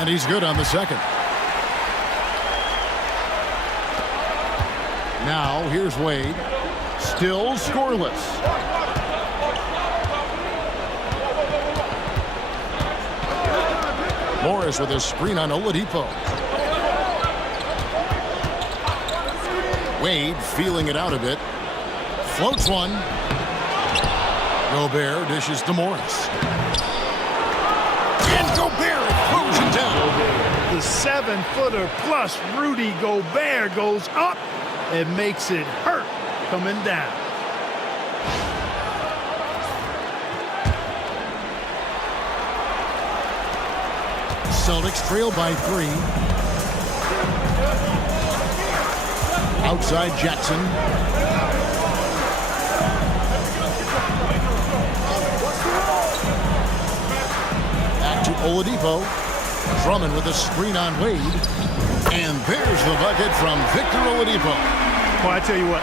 And he's good on the second. Now here's Wade. Still scoreless. Morris with a screen on Oladipo. Wade feeling it out a bit. Floats one. Gobert dishes to Morris. And Gobert throws it down. The 7-footer plus Rudy Gobert goes up and makes it hurt coming down. Celtics trail by 3. Outside Jackson. Back to Oladipo. Drummond with a screen on Wade. And there's the bucket from Victor Oladipo. Well, I tell you what,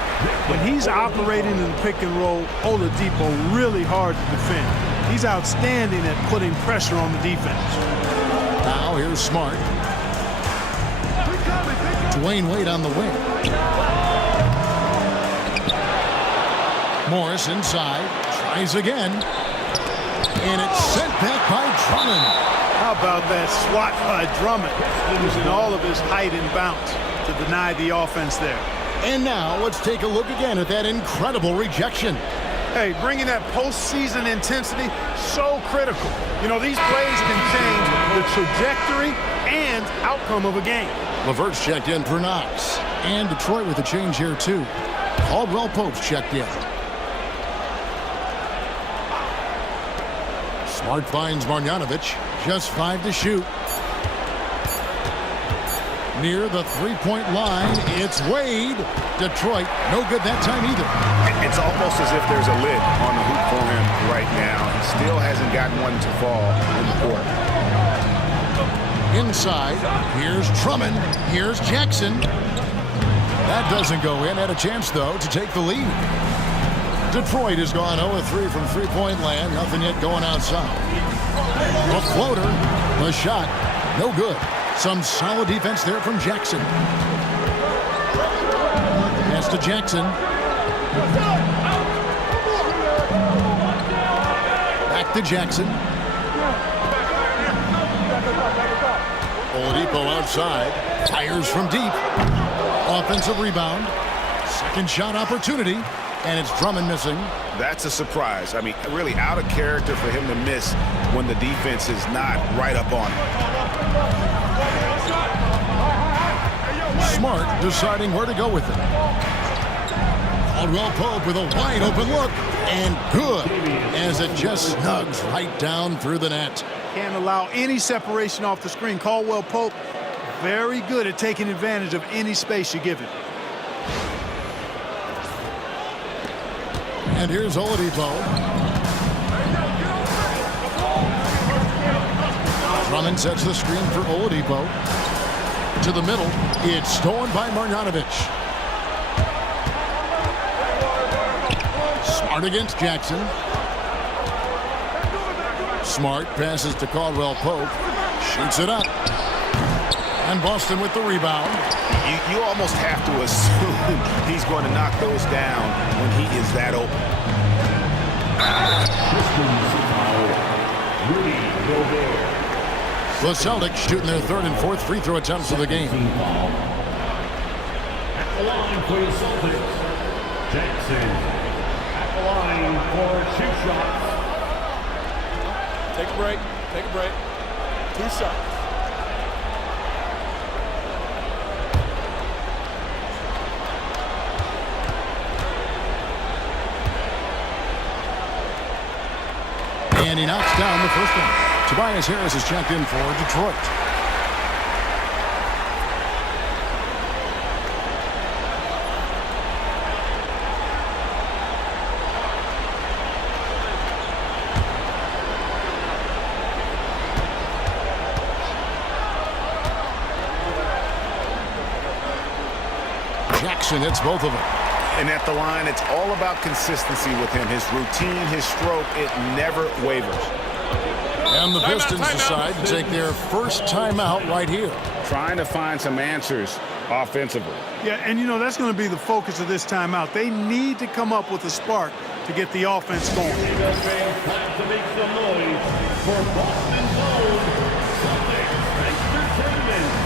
when he's operating in the pick and roll, Oladipo really hard to defend. He's outstanding at putting pressure on the defense. Now here's Smart. Dwayne Wade on the wing. Morris inside. Tries again. And it's sent back by Drummond. How about that swat by Drummond, using all of his height and bounce to deny the offense there. And now let's take a look again at that incredible rejection. Hey, bringing that postseason intensity, so critical. You know, these plays can change the trajectory and outcome of a game. LeVert's checked in for Knox. And Detroit with a change here, too. Caldwell Pope's checked in. Smart finds Marjanovic. Just 5 to shoot. Near the three-point line, it's Wade. Detroit, no good that time either. It's almost as if there's a lid on the hoop for him right now. He still hasn't gotten one to fall in the court. Inside, here's Drummond. Here's Jackson. That doesn't go in. Had a chance, though, to take the lead. Detroit has gone 0-3 from three-point land. Nothing yet going outside. A floater. The shot. No good. Some solid defense there from Jackson. Pass to Jackson. Back to Jackson. Oladipo outside. Fires from deep. Offensive rebound. Second shot opportunity. And it's Drummond missing. That's a surprise. I mean, really out of character for him to miss when the defense is not right up on him. Smart deciding where to go with it. Caldwell Pope with a wide open look. And good as it just snugs right down through the net. Can't allow any separation off the screen. Caldwell Pope, very good at taking advantage of any space you give him. And here's Oladipo. Drummond sets the screen for Oladipo. To the middle. It's stolen by Marjanovic. Smart against Jackson. Smart passes to Caldwell Pope. Shoots it up. And Boston with the rebound. You almost have to assume he's going to knock those down when he is that open. The Celtics shooting their third and fourth free throw attempts of the game. At the line for the Celtics, Jackson. At the line for 2 shots. Take a break. Take a break. 2 shots. And he knocks down the first one. Tobias Harris is checked in for Detroit. Jackson hits both of them. And at the line, it's all about consistency with him. His routine, his stroke, it never wavers. And the Pistons decide to take their first timeout right here. Trying to find some answers offensively. Yeah, and that's going to be the focus of this timeout. They need to come up with a spark to get the offense going. Time to make some noise for Boston's own Celtics Entertainment.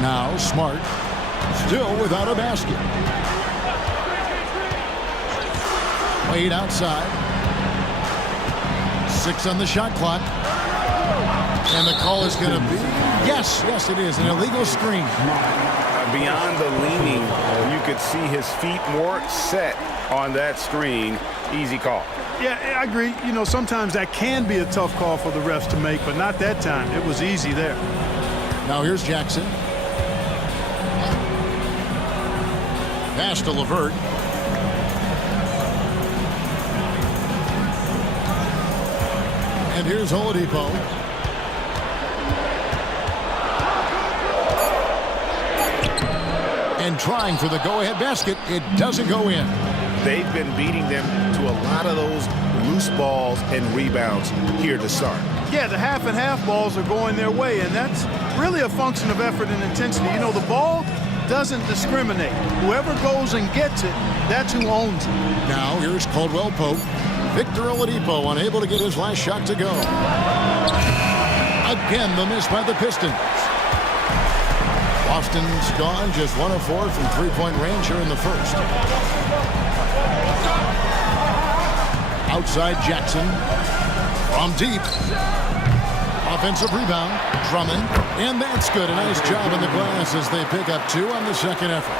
Now Smart, still without a basket. Wade outside. 6 on the shot clock. And the call is going to be, yes, it is, an illegal screen. Beyond the leaning, you could see his feet more set on that screen. Easy call. Yeah, I agree. Sometimes that can be a tough call for the refs to make, but not that time. It was easy there. Now here's Jackson. Pass to LeVert. And here's Oladipo. And trying for the go-ahead basket. It doesn't go in. They've been beating them to a lot of those loose balls and rebounds here to start. Yeah, the half and half balls are going their way, and that's really a function of effort and intensity. The ball doesn't discriminate. Whoever goes and gets it, that's who owns it. Now here's Caldwell Pope. Victor Oladipo unable to get his last shot to go. Again, the miss by the Pistons. Boston's gone just 1 of 4 from three-point range here in the first. Outside Jackson. From deep. Offensive rebound. Drummond. And that's good. A nice job in the glass as they pick up 2 on the second effort.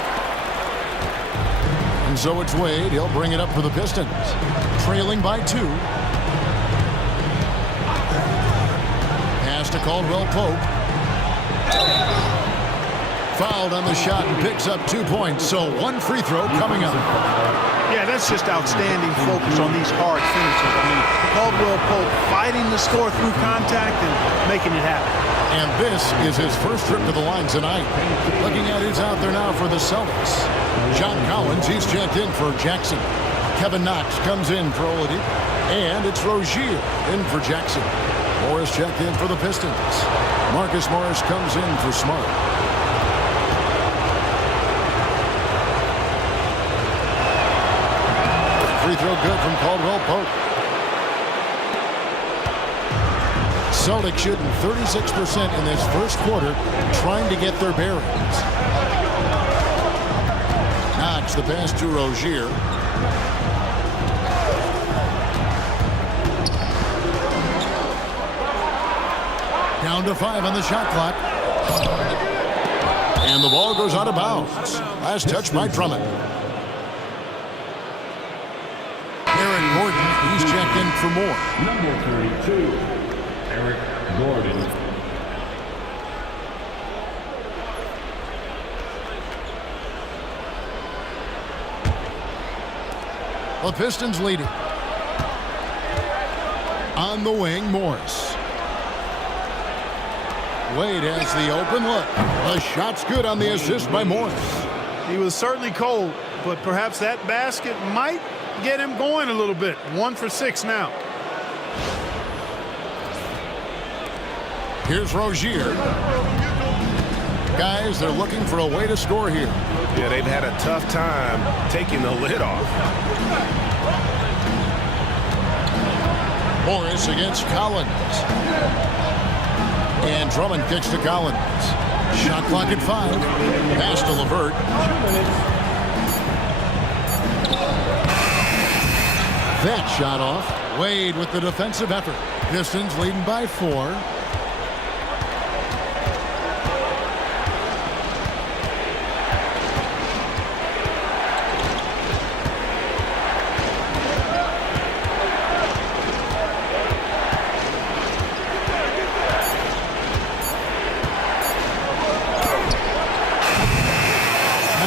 And so it's Wade. He'll bring it up for the Pistons. Trailing by 2. Pass to Caldwell Pope. Fouled on the shot and picks up 2 points. So 1 free throw coming up. Yeah, that's just outstanding focus on these hard finishes. Caldwell Pope fighting the score through contact and making it happen. And this is his first trip to the line tonight. Looking at who's out there now for the Celtics. John Collins, he's checked in for Jackson. Kevin Knox comes in for Oladipo. And it's Rozier in for Jackson. Morris checked in for the Pistons. Marcus Morris comes in for Smart. Free throw good from Caldwell Pope. Celtics shooting 36% in this first quarter, trying to get their bearings. Knox the pass to Rozier. Down to 5 on the shot clock. And the ball goes out of bounds. Last touch by Drummond. Eric Gordon, he's checked in for more. Number 32, Eric Gordon. The Pistons leading. On the wing, Morris. Wade has the open look. The shot's good on the assist by Morris. He was certainly cold, but perhaps that basket might get him going a little bit. 1 for 6 now. Here's Rozier. Guys, they're looking for a way to score here. Yeah, they've had a tough time taking the lid off. Morris against Collins. And Drummond kicks to Collins. Shot clock at 5. Pass to LeVert. 2 minutes. That shot off. Wade with the defensive effort. Pistons leading by 4.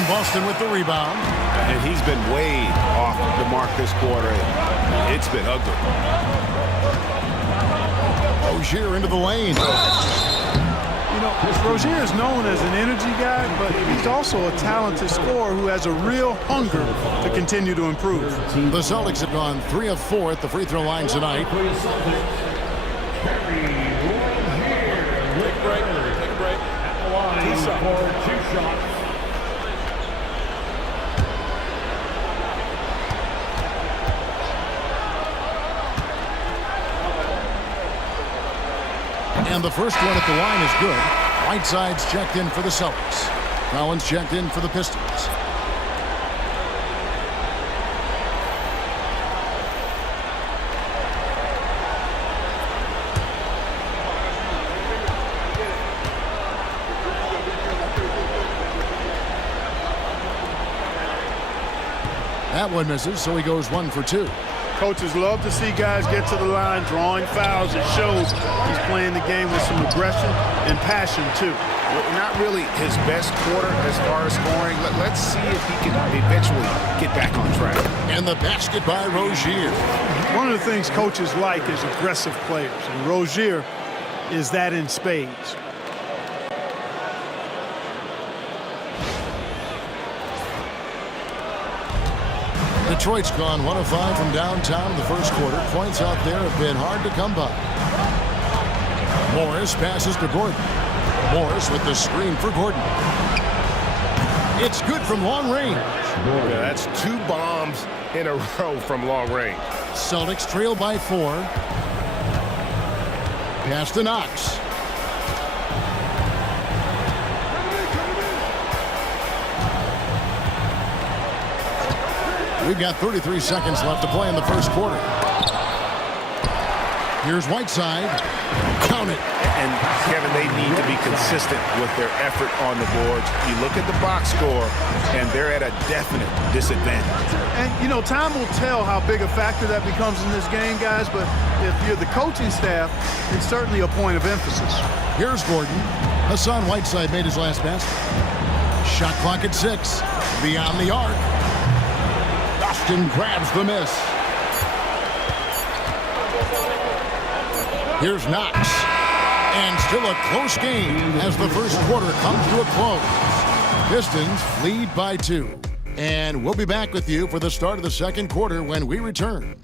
Boston with the rebound. And he's been way off the mark this quarter. It's been ugly. Rozier into the lane. You know, Rozier is known as an energy guy, but he's also a talented scorer who has a real hunger to continue to improve. The Celtics have gone 3 of 4 at the free throw line tonight. For the Celtics, Terry Rozier. Take a break. Take a break. At the line for 2 shots. And the first one at the line is good. Whiteside's checked in for the Celtics. Collins checked in for the Pistons. That one misses, so he goes 1 for 2. Coaches love to see guys get to the line, drawing fouls. It shows he's playing the game with some aggression and passion, too. Well, not really his best quarter as far as scoring. Let's see if he can eventually get back on track. And the basket by Rozier. One of the things coaches like is aggressive players, and Rozier is that in spades. Detroit's gone 1 of 5 from downtown in the first quarter. Points out there have been hard to come by. Morris passes to Gordon. Morris with the screen for Gordon. It's good from long range. Yeah, that's 2 bombs in a row from long range. Celtics trail by 4. Pass to Knox. We've got 33 seconds left to play in the first quarter. Here's Whiteside. Count it. And, Kevin, they need to be consistent with their effort on the boards. You look at the box score, and they're at a definite disadvantage. And, you know, time will tell how big a factor that becomes in this game, guys, but if you're the coaching staff, it's certainly a point of emphasis. Here's Gordon. Hassan Whiteside made his last basket. Shot clock at 6. Beyond the arc. Austin grabs the miss. Here's Knox. And still a close game as the first quarter comes to a close. Pistons lead by 2. And we'll be back with you for the start of the second quarter when we return.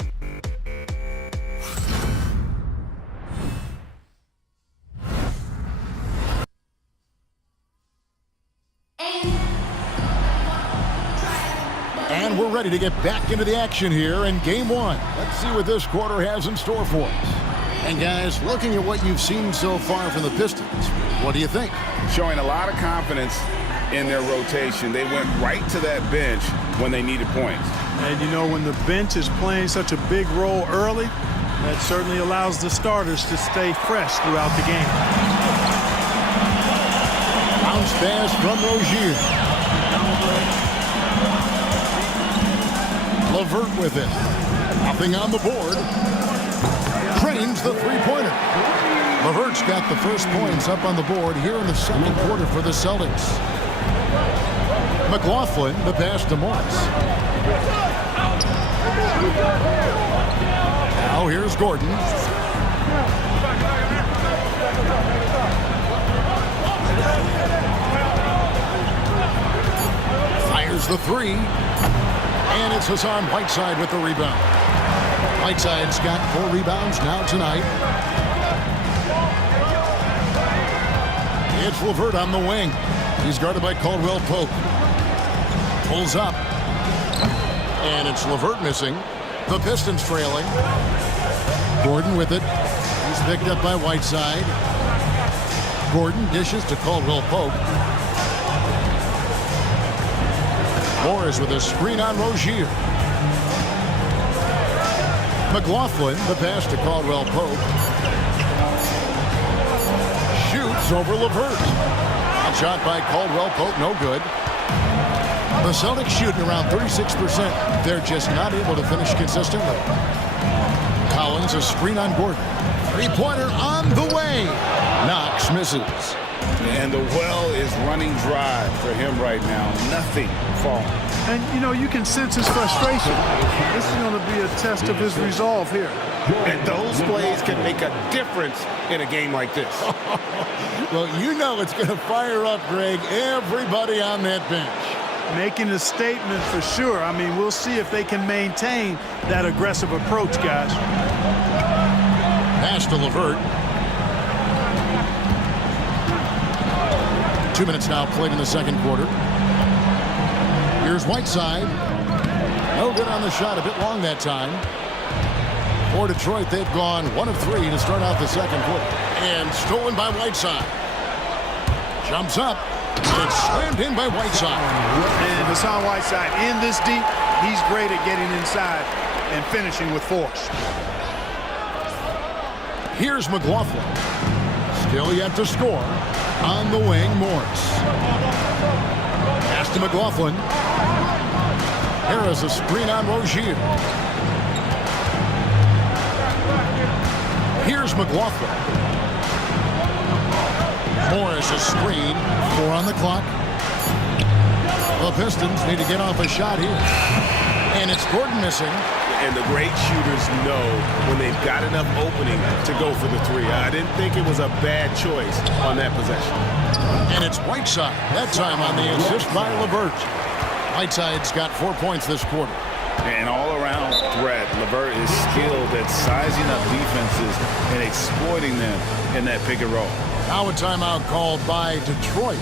And we're ready to get back into the action here in Game 1. Let's see what this quarter has in store for us. And guys, looking at what you've seen so far from the Pistons, what do you think? Showing a lot of confidence in their rotation. They went right to that bench when they needed points. And you know, when the bench is playing such a big role early, that certainly allows the starters to stay fresh throughout the game. Bounce pass from Rozier. LeVert with it. Nothing on the board. Trains the three-pointer. LeVert's got the first points up on the board here in the second quarter for the Celtics. McLaughlin, the pass to Morris. Now here's Gordon. Fires the three. And it's Hassan Whiteside with the rebound. Whiteside's got 4 rebounds now tonight. It's LeVert on the wing. He's guarded by Caldwell Pope. Pulls up. And it's LeVert missing. The Pistons trailing. Gordon with it. He's picked up by Whiteside. Gordon dishes to Caldwell Pope. Morris with a screen on Rozier. McLaughlin, the pass to Caldwell Pope. Shoots over LeVert. A shot by Caldwell Pope, no good. The Celtics shooting around 36%. They're just not able to finish consistently. Collins, a screen on Gordon. Three-pointer on the way. Knox misses. And the well is running dry for him right now. Nothing falling. And, you know, you can sense his frustration. This is going to be a test of his resolve here. And those plays can make a difference in a game like this. Well, you know it's going to fire up, Greg, everybody on that bench. Making a statement for sure. I mean, we'll see if they can maintain that aggressive approach, guys. Pass to LeVert. 2 minutes now played in the second quarter. Here's Whiteside. No good on the shot, a bit long that time. For Detroit, they've gone 1 of 3 to start out the second quarter. And stolen by Whiteside. Jumps up. It's slammed in by Whiteside. And Hassan Whiteside in this deep, he's great at getting inside and finishing with force. Here's McLaughlin. Still yet to score. On the wing, Morris. Pass to McLaughlin. Harris a screen on Rozier. Here's McLaughlin. Morris a screen. 4 on the clock. The Pistons need to get off a shot here. And it's Gordon missing. And the great shooters know when they've got enough opening to go for the three. I didn't think it was a bad choice on that possession. And it's Whiteside. That time on the assist by LeVert. Whiteside's got 4 points this quarter. And all-around threat. LeVert is skilled at sizing up defenses and exploiting them in that pick and roll. Now a timeout called by Detroit.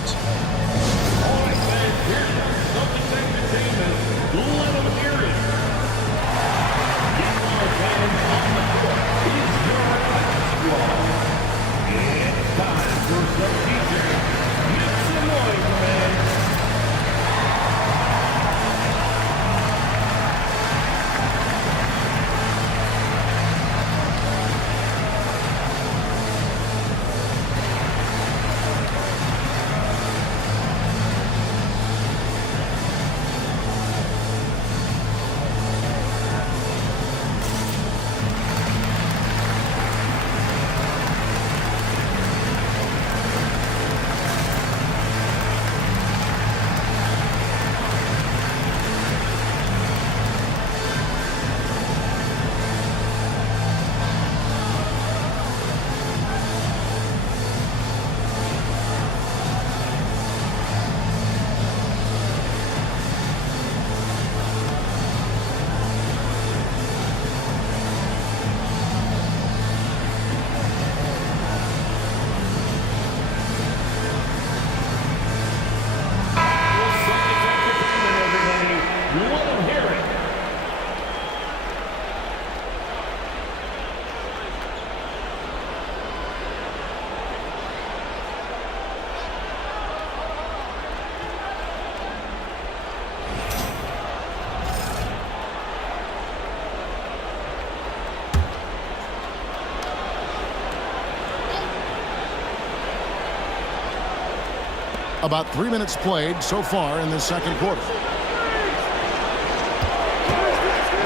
About 3 minutes played so far in the second quarter.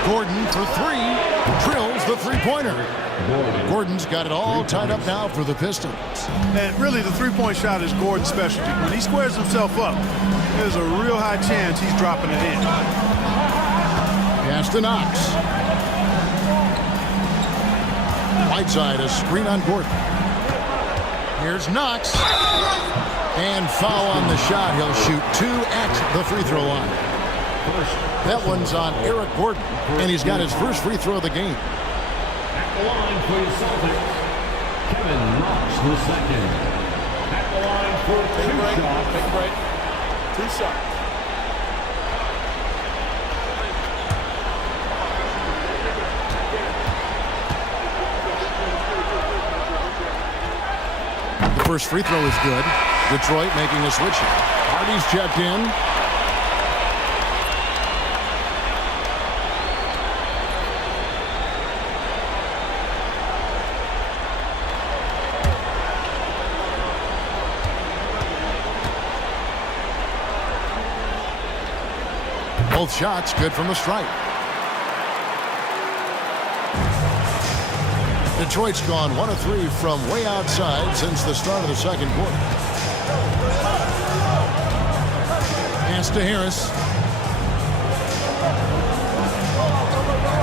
Gordon for 3. Drills the three-pointer. Gordon's got it all tied up now for the Pistons. And really, the three-point shot is Gordon's specialty. When he squares himself up, there's a real high chance he's dropping it in. Pass to Knox. Whiteside, a screen on Gordon. Here's Knox. And foul on the shot. He'll shoot 2 at the free throw line. That one's on Eric Gordon, and he's got his first free throw of the game. At the line for the Celtics, Kevin Knox the second. At the line for Take a break. 2 shots. Take a break. 2 shots. The first free throw is good. Detroit making a switch. Hardy's checked in. Both shots good from the stripe. Detroit's gone 1 of 3 from way outside since the start of the second quarter. Pass to Harris.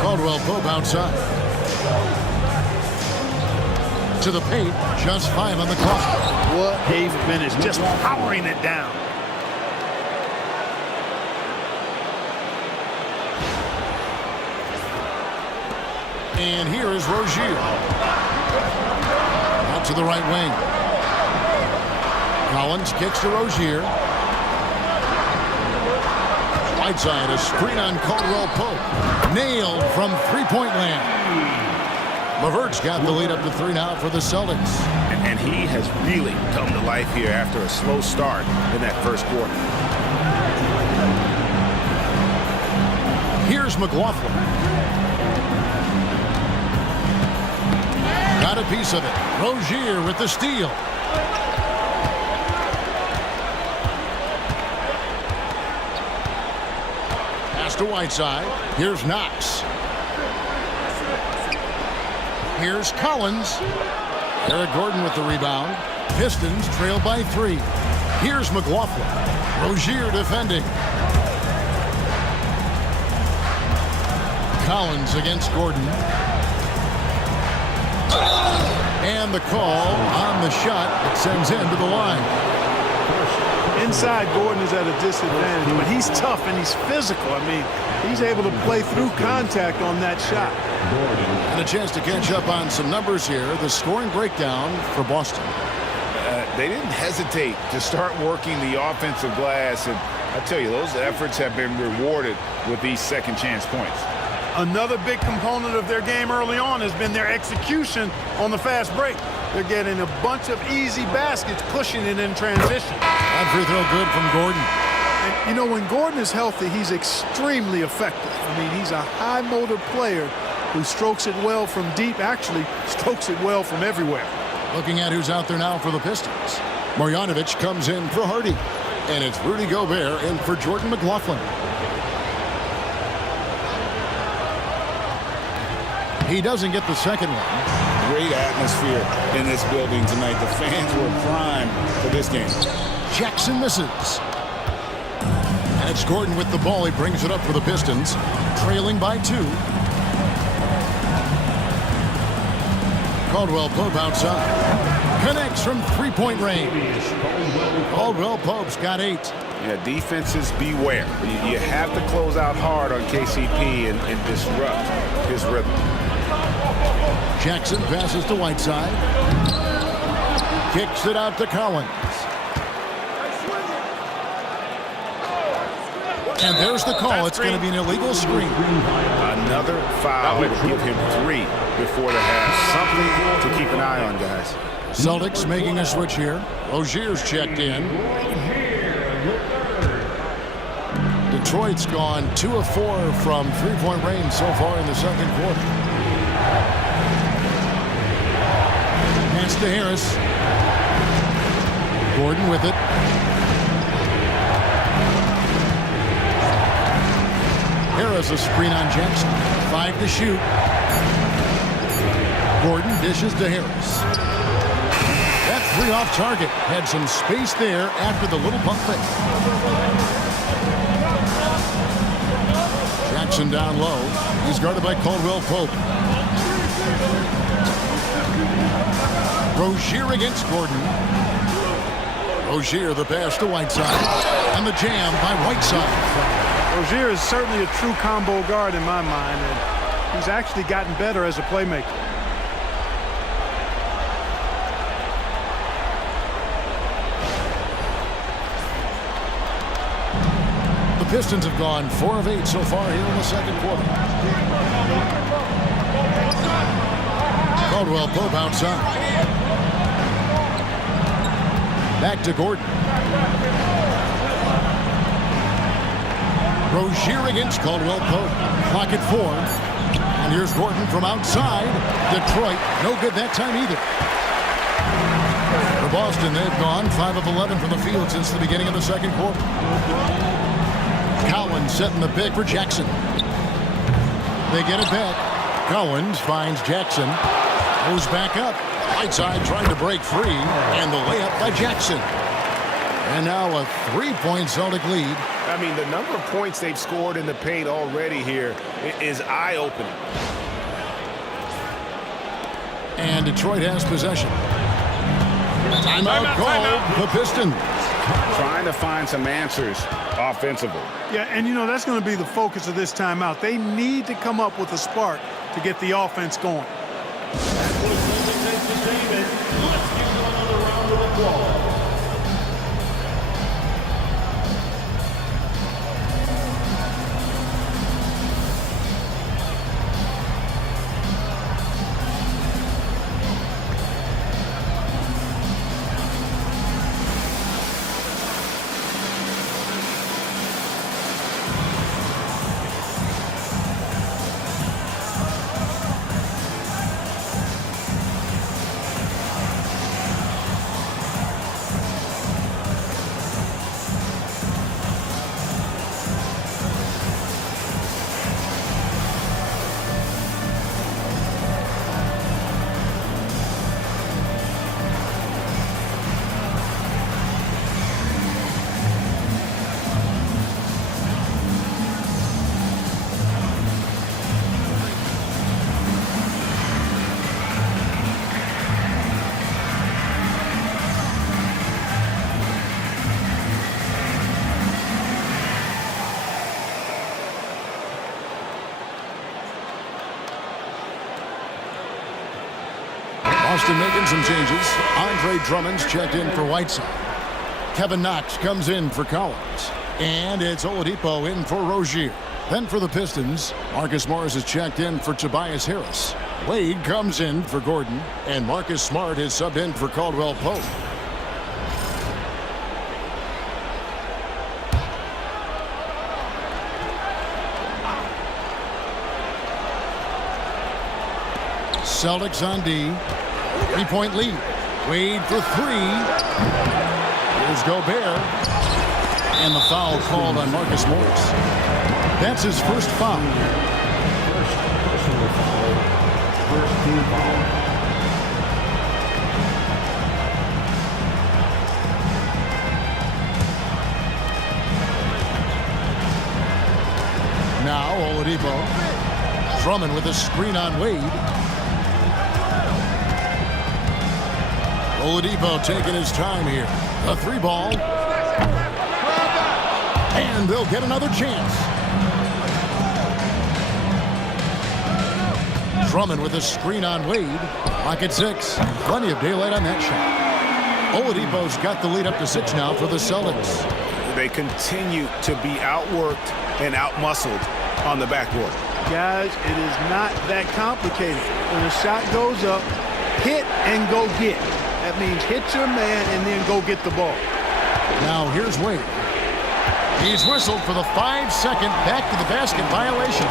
Caldwell Pope outside. To the paint, just 5 on the clock. What a finish, just powering it down. And here is Rozier. Out to the right wing. Collins kicks to Rozier. Whiteside, a screen on Caldwell Pope. Nailed from three-point land. LeVert's got the lead up to 3 now for the Celtics. And he has really come to life here after a slow start in that first quarter. Here's McLaughlin. Got a piece of it. Rozier with the steal. Pass to Whiteside. Here's Knox. Here's Collins. Eric Gordon with the rebound. Pistons trail by 3. Here's McLaughlin. Rozier defending. Collins against Gordon. And the call on the shot that sends him to the line. Inside, Gordon is at a disadvantage, but he's tough and he's physical. I mean, he's able to play through contact on that shot. And a chance to catch up on some numbers here. The scoring breakdown for Boston. They didn't hesitate to start working the offensive glass, and I tell you, those efforts have been rewarded with these second chance points. Another big component of their game early on has been their execution on the fast break. They're getting a bunch of easy baskets, pushing it in transition. That free throw good from Gordon. And, you know, when Gordon is healthy, he's extremely effective. I mean, he's a high-motor player who strokes it well from deep, actually strokes it well from everywhere. Looking at who's out there now for the Pistons. Marjanovic comes in for Hardy. And it's Rudy Gobert in for Jordan McLaughlin. He doesn't get the second one. Great atmosphere in this building tonight. The fans were primed for this game. Jackson misses. And it's Gordon with the ball. He brings it up for the Pistons. Trailing by 2. Caldwell Pope outside. Connects from three-point range. Caldwell Pope's got 8. Yeah, defenses beware. You have to close out hard on KCP and disrupt his rhythm. Jackson passes to Whiteside. Kicks it out to Collins. And there's the call. It's going to be an illegal screen. Another foul would give him 3 before the half. Something to keep an eye on, guys. Celtics making a switch here. Rozier's checked in. Detroit's gone 2 of 4 from three-point range so far in the second quarter. Pass to Harris. Gordon with it. Harris a screen on Jackson. 5 to shoot. Gordon dishes to Harris. That 3 off target. Had some space there after the little pump fake. Jackson down low. He's guarded by Caldwell Pope. Rozier against Gordon. Rozier the pass to Whiteside. And the jam by Whiteside. Rozier is certainly a true combo guard in my mind, and he's actually gotten better as a playmaker. The Pistons have gone 4 of 8 so far here in the second quarter. Caldwell Pope outside. Back to Gordon. Rozier against Caldwell Pope. Clock at 4. And here's Gordon from outside. Detroit, no good that time either. For Boston, they've gone 5 of 11 from the field since the beginning of the second quarter. Cowan setting the pick for Jackson. They get it back. Cowens finds Jackson. Goes back up. Whiteside trying to break free. And the layup by Jackson. And now a 3-point Celtic lead. I mean, the number of points they've scored in the paint already here is eye-opening. And Detroit has possession. Timeout called. The Pistons. Trying to find some answers offensively. Yeah, and you know, that's going to be the focus of this timeout. They need to come up with a spark to get the offense going. That was Celtics entertainment. Let's give them another round of applause. Boston making some changes. Andre Drummond's checked in for Whiteside. Kevin Knox comes in for Collins. And it's Oladipo in for Rozier. Then for the Pistons, Marcus Morris is checked in for Tobias Harris. Wade comes in for Gordon. And Marcus Smart is subbed in for Caldwell Pope. Celtics on D. 3-point lead. Wade for 3. Here's Gobert. And the foul called on Marcus Morris. That's his first foul. First personal foul. First team foul. Now Oladipo. Drummond with a screen on Wade. Oladipo taking his time here. A 3-ball. And they'll get another chance. Drummond with a screen on Wade. Clock at 6. Plenty of daylight on that shot. Oladipo's got the lead up to 6 now for the Celtics. They continue to be outworked and outmuscled on the backboard. Guys, it is not that complicated. When a shot goes up, hit and go get. That means hit your man and then go get the ball. Now here's Wade. He's whistled for the 5-second back to the basket violation.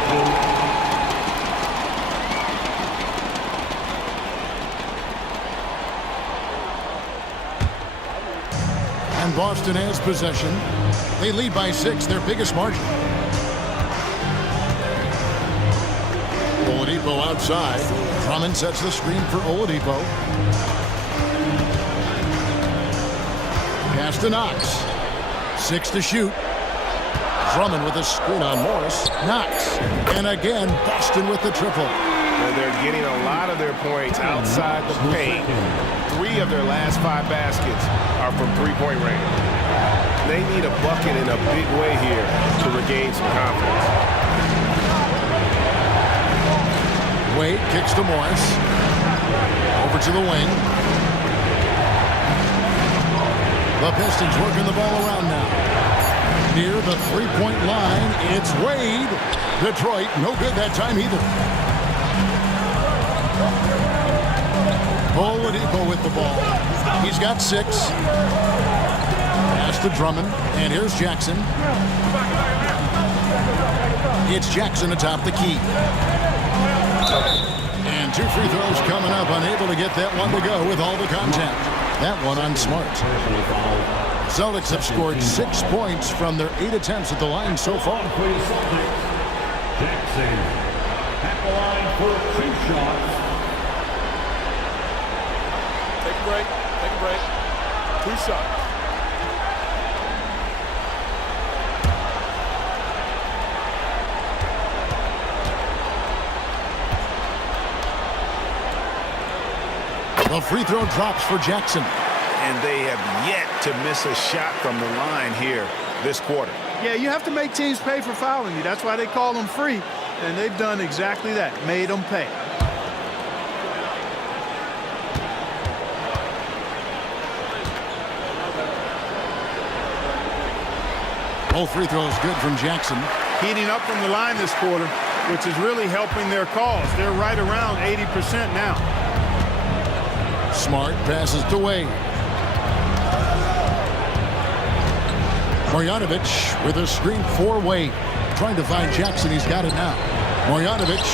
And Boston has possession. They lead by 6, their biggest margin. Oladipo outside. Drummond sets the screen for Oladipo. Pass to Knox. 6 to shoot. Drummond with a screen on Morris. Knox. And again, Boston with the triple. Well, they're getting a lot of their points outside the paint. 3 of their last 5 baskets are from three-point range. They need a bucket in a big way here to regain some confidence. Wade kicks to Morris. Over to the wing. The Pistons working the ball around now. Near the three-point line, it's Wade. Detroit, no good that time either. Oladipo with the ball. He's got 6. Pass to Drummond, and here's Jackson. It's Jackson atop the key. And 2 free throws coming up, unable to get that one to go with all the contact. That one on Smart. Celtics have scored 6 points from their 8 attempts at the line so far. Jackson at the line for 2 shots. Take a break. Take a break. 2 shots. The free throw drops for Jackson. And they have yet to miss a shot from the line here this quarter. Yeah, you have to make teams pay for fouling you. That's why they call them free. And they've done exactly that. Made them pay. Both free throws good from Jackson. Heating up from the line this quarter, which is really helping their cause. They're right around 80% now. Smart passes to Wade. Marjanovic with a screen for Wade. Trying to find Jackson. He's got it now. Marjanovic,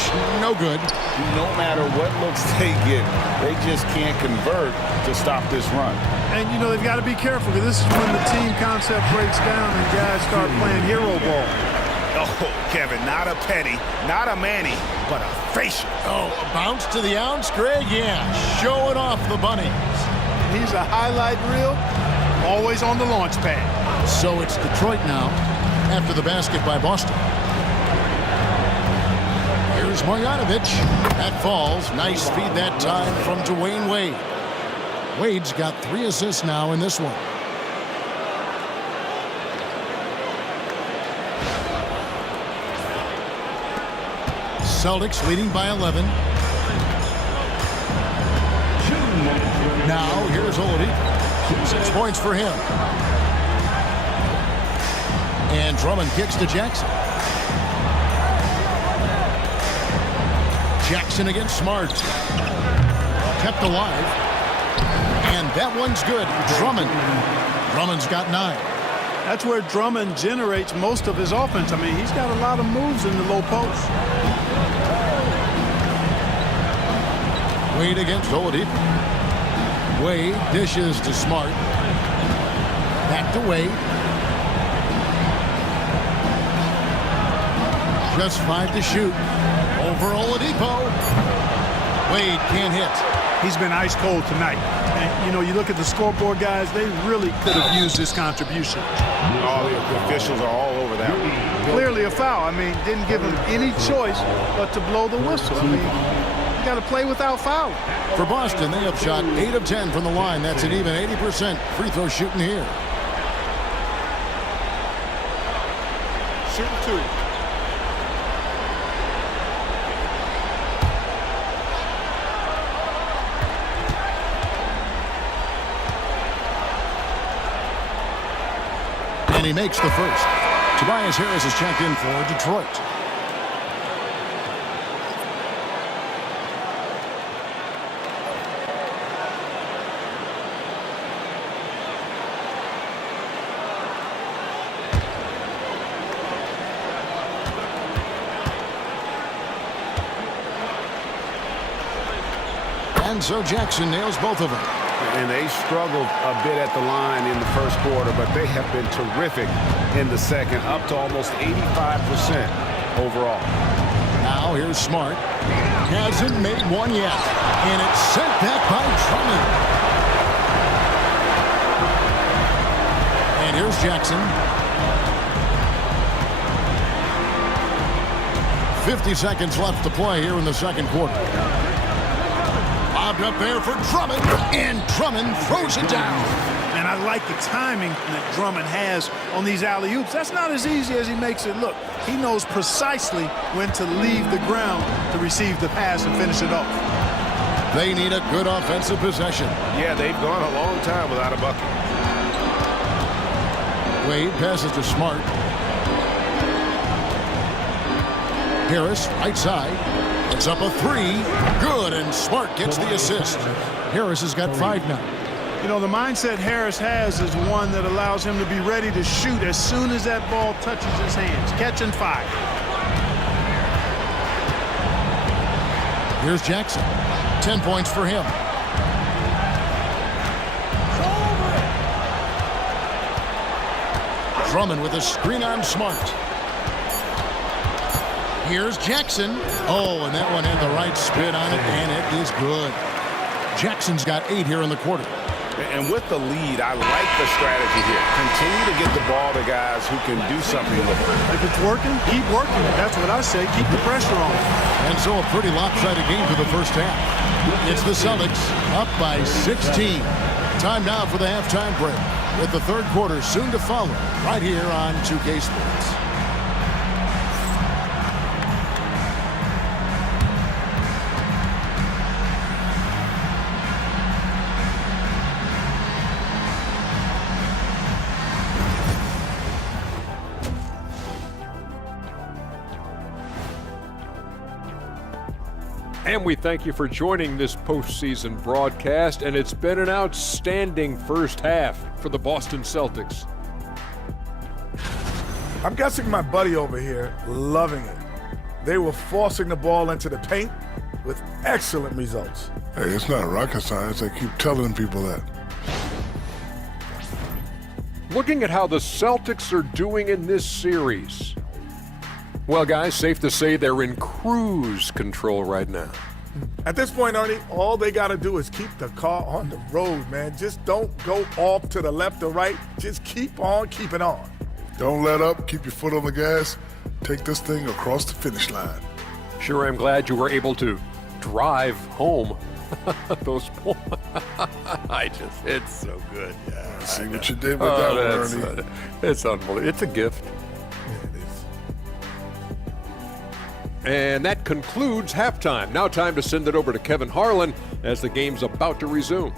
no good. No matter what looks they get, they just can't convert to stop this run. And, you know, they've got to be careful because this is when the team concept breaks down and guys start playing hero ball. Oh, Kevin, not a penny, not a Manny, but a facial. Oh, a bounce to the ounce, Greg? Yeah, showing off the bunnies. He's a highlight reel, always on the launch pad. So it's Detroit now after the basket by Boston. Here's Marjanovic. That falls. Nice feed that time from Dwayne Wade. Wade's got 3 assists now in this one. Celtics leading by 11. Now here's Oladipo. 6 points for him. And Drummond kicks to Jackson. Jackson against Smart. Kept alive. And that one's good. Drummond's got 9. That's where Drummond generates most of his offense. I mean, he's got a lot of moves in the low post. Wade against Oladipo. Wade dishes to Smart. Back to Wade. Just 5 to shoot. Over Oladipo. Wade can't hit. He's been ice cold tonight. And, you know, you look at the scoreboard, guys, they really could have used this contribution. All the officials are all over that one. Clearly a foul. I mean, didn't give him any choice but to blow the whistle. I mean, you got to play without fouling. For Boston, they have shot 8 of 10 from the line. That's an even 80% free throw shooting here. Shooting 2. And he makes the first. Tobias Harris is checked in for Detroit. And so Jackson nails both of them. And they struggled a bit at the line in the first quarter, but they have been terrific in the second, up to almost 85% overall. Now here's Smart. Hasn't made one yet. And it's sent back by Drummond. And here's Jackson. 50 seconds left to play here in the second quarter. Lobbed up there for Drummond, and Drummond throws it down. And I like the timing that Drummond has on these alley-oops. That's not as easy as he makes it look. He knows precisely when to leave the ground to receive the pass and finish it off. They need a good offensive possession. Yeah, they've gone a long time without a bucket. Wade passes to Smart. Harris, right side. It's up a three. Good, and Smart gets the assist. Harris has got 5 now. You know, the mindset Harris has is one that allows him to be ready to shoot as soon as that ball touches his hands. Catch and fire. Here's Jackson. 10 points for him. Drummond with a screen on Smart. Here's Jackson. Oh, and that one had the right spin on it, and it is good. Jackson's got 8 here in the quarter. And with the lead, I like the strategy here. Continue to get the ball to guys who can do something with it. If it's working, keep working. That's what I say. Keep the pressure on. And so a pretty lopsided game for the first half. It's the Celtics up by 16. Time now for the halftime break, with the third quarter soon to follow right here on 2K Sports. And we thank you for joining this postseason broadcast, and it's been an outstanding first half for the Boston Celtics. I'm guessing my buddy over here loving it. They were forcing the ball into the paint with excellent results. Hey, it's not rocket science. I keep telling people that. Looking at how the Celtics are doing in this series, well, guys, safe to say they're in cruise control right now. At this point, Ernie, all they got to do is keep the car on the road, man. Just don't go off to the left or right. Just keep on keeping on. Don't let up. Keep your foot on the gas. Take this thing across the finish line. Sure, I'm glad you were able to drive home. Those points. It's so good. Yeah, See what you did with that one, Ernie. It's unbelievable. It's a gift. And that concludes halftime. Now time to send it over to Kevin Harlan as the game's about to resume.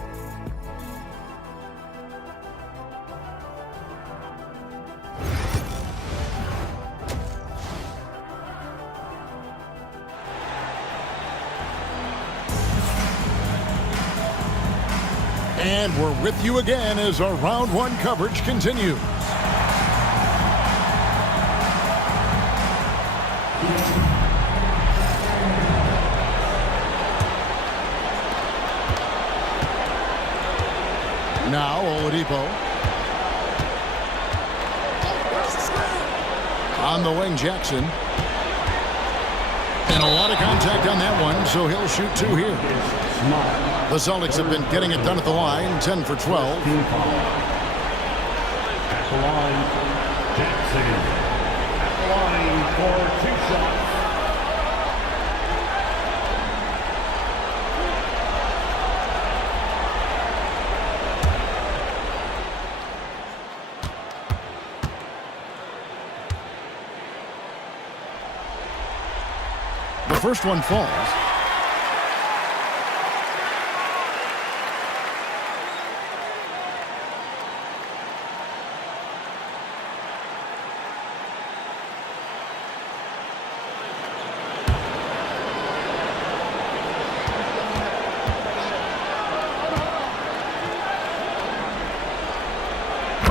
And we're with you again as our round one coverage continues. Now Oladipo on the wing. Jackson, and a lot of contact on that one, so he'll shoot 2 here. The Celtics have been getting it done at the line, 10 for 12. At the line, Jackson. At the line for 2 shots. The first one falls.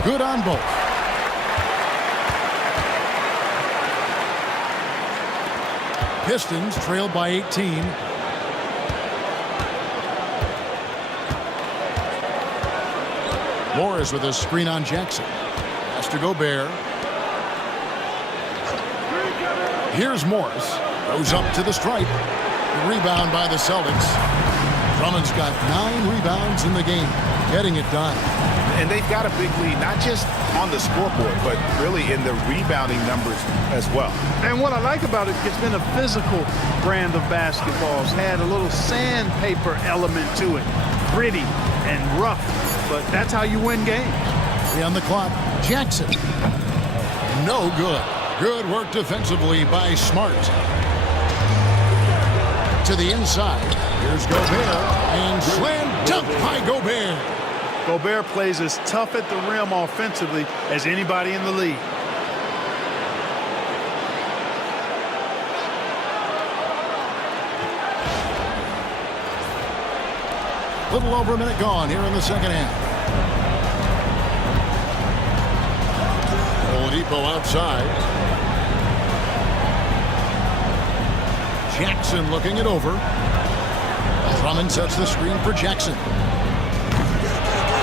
Good on both. Pistons trailed by 18. Morris with a screen on Jackson. Has to Gobert. Here's Morris. Goes up to the stripe. Rebound by the Celtics. Drummond's got 9 rebounds in the game. getting it done. And they've got a big lead, not just on the scoreboard, but really in the rebounding numbers as well. And what I like about it, it's been a physical brand of basketball. It's had a little sandpaper element to it. Gritty and rough, but that's how you win games. 3 on the clock. Jackson. No good. Good work defensively by Smart. To the inside. Here's Gobert. And slam dunk by Gobert. Gobert plays as tough at the rim offensively as anybody in the league. Little over a minute gone here in the second half. Oladipo outside. Jackson looking it over. Drummond sets the screen for Jackson.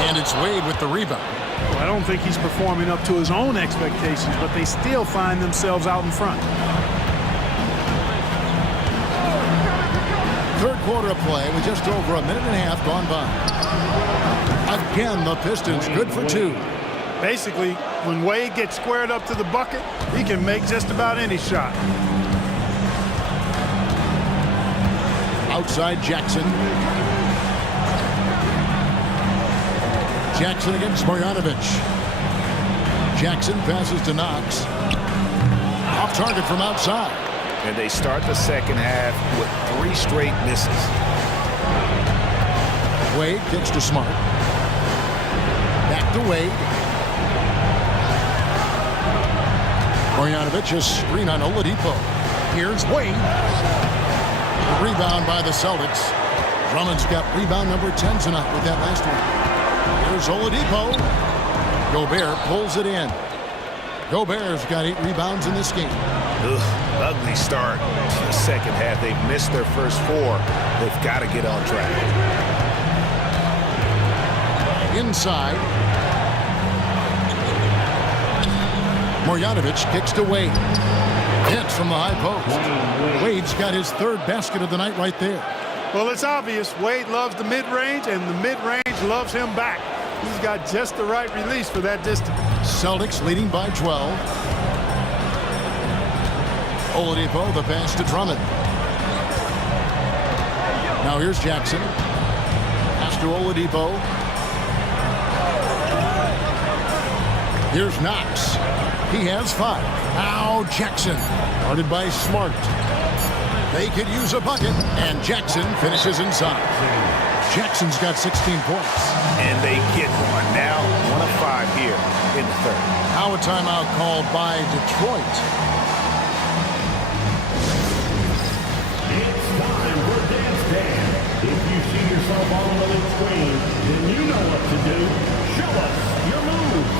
And it's Wade with the rebound. Well, I don't think he's performing up to his own expectations, but they still find themselves out in front. Third quarter of play with just over a minute and a half gone by. Again, the Pistons good for 2. Basically, when Wade gets squared up to the bucket, he can make just about any shot. Outside Jackson. Jackson against Marjanovic. Jackson passes to Knox. Off target from outside. And they start the second half with 3 straight misses. Wade gets to Smart. Back to Wade. Marjanovic, a screen on Oladipo. Here's Wade. The rebound by the Celtics. Drummond's got rebound number 10 tonight with that last one. Here's Oladipo. Gobert pulls it in. Gobert's got 8 rebounds in this game. Ugly start to the second half. They've missed their first 4. They've got to get on track. Inside. Marjanovic kicks to Wade. Hits from the high post. Wade's got his 3rd basket of the night right there. Well, it's obvious. Wade loves the mid-range, and the mid-range loves him back. He's got just the right release for that distance. Celtics leading by 12. Oladipo, the pass to Drummond. Now here's Jackson. Pass to Oladipo. Here's Knox. He has 5. Now Jackson. Guarded by Smart. They could use a bucket, and Jackson finishes inside. Jackson's got 16 points. And they get one. Now 1 of 5 here in the third. Now a timeout called by Detroit. It's time for Dance Dance. If you see yourself on the big screen, then you know what to do. Show us your moves.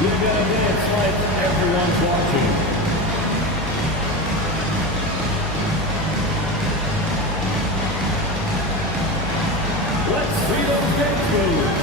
You're gonna dance like everyone's watching. Let's see those dance moves.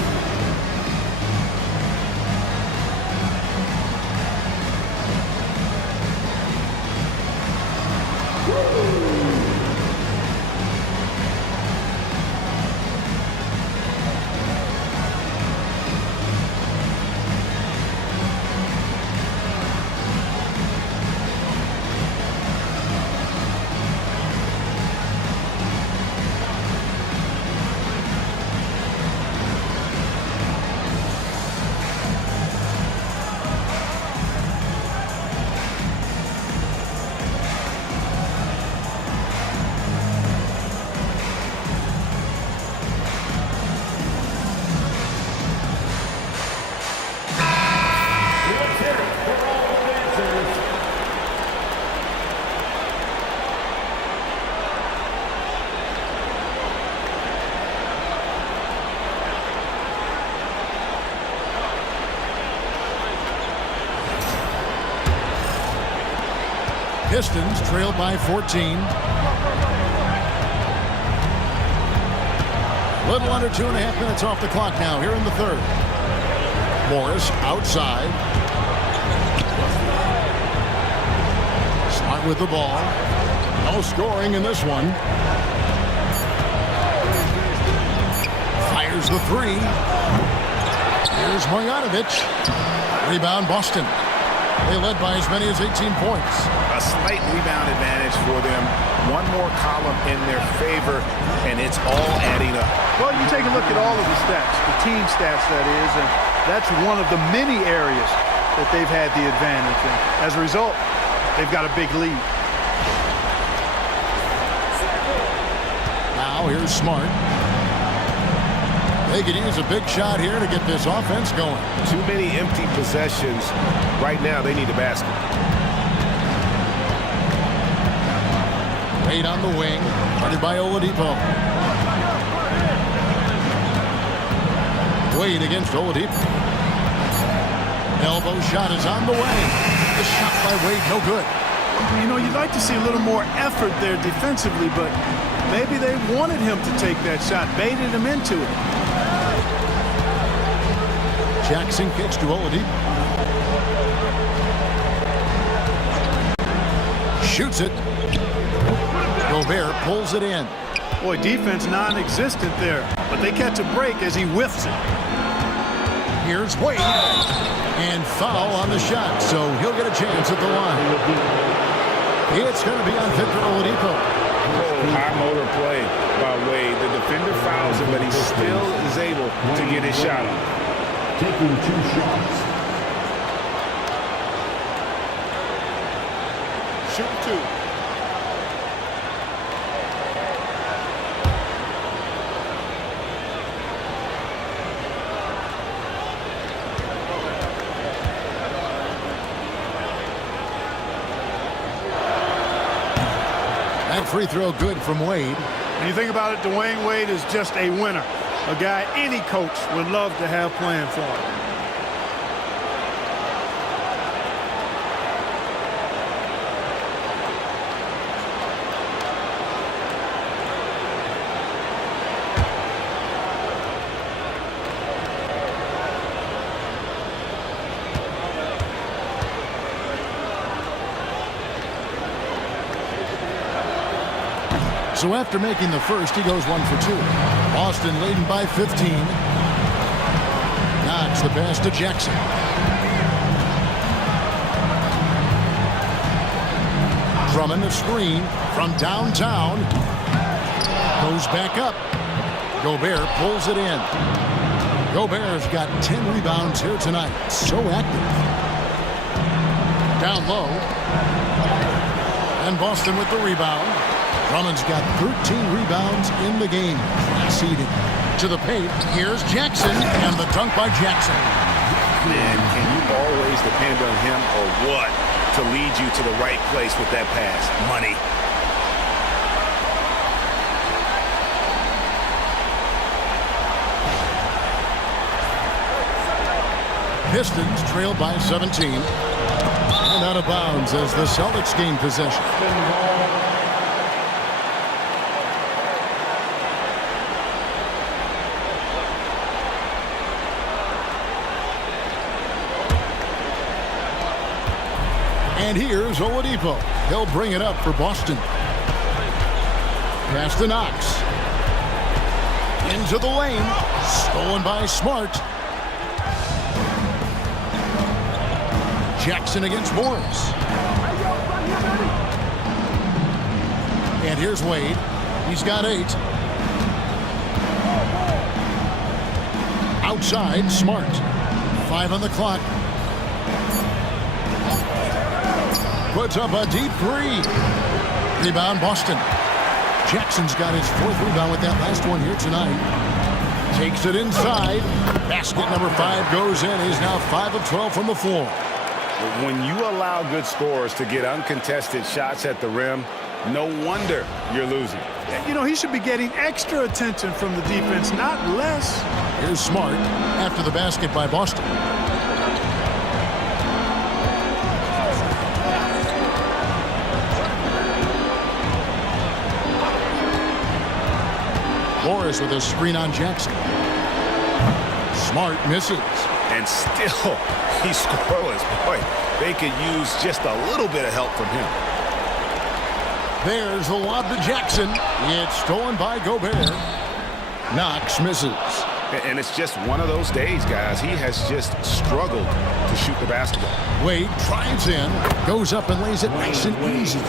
Pistons trail by 14. Little under 2.5 minutes off the clock now here in the third. Morris outside. Smart with the ball. No scoring in this one. Fires the three. Here's Marjanovic. Rebound Boston. They led by as many as 18 points. A slight rebound advantage for them. One more column in their favor, and it's all adding up. Well, you take a look at all of the stats, the team stats that is, and that's one of the many areas that they've had the advantage. And as a result, they've got a big lead. Now here's Smart. They could use a big shot here to get this offense going. Too many empty possessions. Right now, they need a basket. Wade on the wing, guarded by Oladipo. Wade against Oladipo. Elbow shot is on the way. The shot by Wade, no good. You know, you'd like to see a little more effort there defensively, but maybe they wanted him to take that shot, baited him into it. Jackson kicks to Oladipo. Shoots it. Gobert pulls it in. Boy, defense non-existent there, but they catch a break as he whiffs it. Here's Wade. And foul on the shot, so he'll get a chance at the line. It's going to be on Victor Oladipo. High motor play by Wade. The defender fouls him, but he still is able to get his shot off. Taking 2 shots. Shoot 2. That free throw good from Wade. When you think about it, Dwayne Wade is just a winner. A guy any coach would love to have playing for him. So after making the first, he goes 1 for 2. Boston leading by 15. Knox the pass to Jackson. Drummond the screen from downtown. Goes back up. Gobert pulls it in. Gobert's got 10 rebounds here tonight. So active. Down low. And Boston with the rebound. Drummond's got 13 rebounds in the game. Conceded to the paint. Here's Jackson, and the dunk by Jackson. Man, can you always depend on him or what to lead you to the right place with that pass? Money. Pistons trail by 17. And out of bounds as the Celtics gain possession. And here's Oladipo. He'll bring it up for Boston. Pass to Knox. Into the lane. Stolen by Smart. Jackson against Morris. And here's Wade. He's got 8. Outside, Smart. 5 on the clock. Puts up a deep 3. Rebound, Boston. Jackson's got his 4th rebound with that last one here tonight. Takes it inside. Basket number 5 goes in. He's now 5 of 12 from the floor. When you allow good scorers to get uncontested shots at the rim, no wonder you're losing. You know, he should be getting extra attention from the defense, not less. Here's Smart after the basket by Boston. Morris with a screen on Jackson. Smart misses. And still, he's scoreless. Boy, they could use just a little bit of help from him. There's the lob to Jackson. It's stolen by Gobert. Knox misses. And it's just one of those days, guys. He has just struggled to shoot the basketball. Wade drives in, goes up and lays it nice and easy.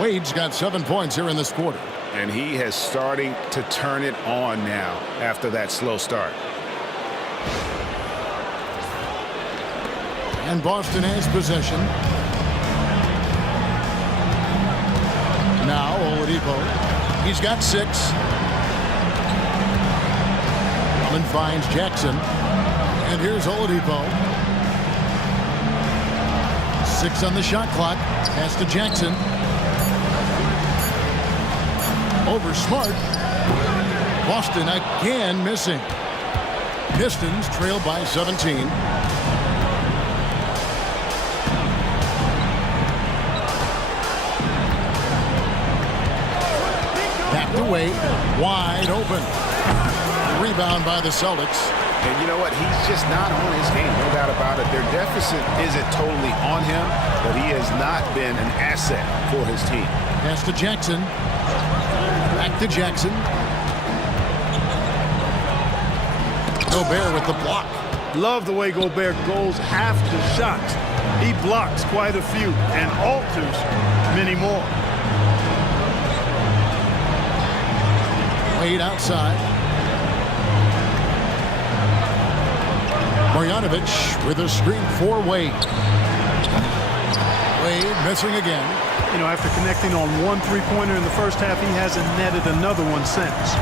Wade's got 7 points here in this quarter. And he is starting to turn it on now after that slow start. And Boston has possession. Now Oladipo. He's got 6. Drummond finds Jackson. And here's Oladipo. 6 on the shot clock. Pass to Jackson. Over Smart. Boston again missing. Pistons trail by 17. Back to Wade. Wide open. Rebound by the Celtics. And you know what? He's just not on his game, no doubt about it. Their deficit isn't totally on him, but he has not been an asset for his team. Pass to Jackson. Back to Jackson. Gobert with the block. Love the way Gobert goes after shots. He blocks quite a few and alters many more. Wade outside. Marjanovic with a screen for Wade. Wade missing again. You know, after connecting on 1 3-pointer in the first half, he hasn't netted another one since.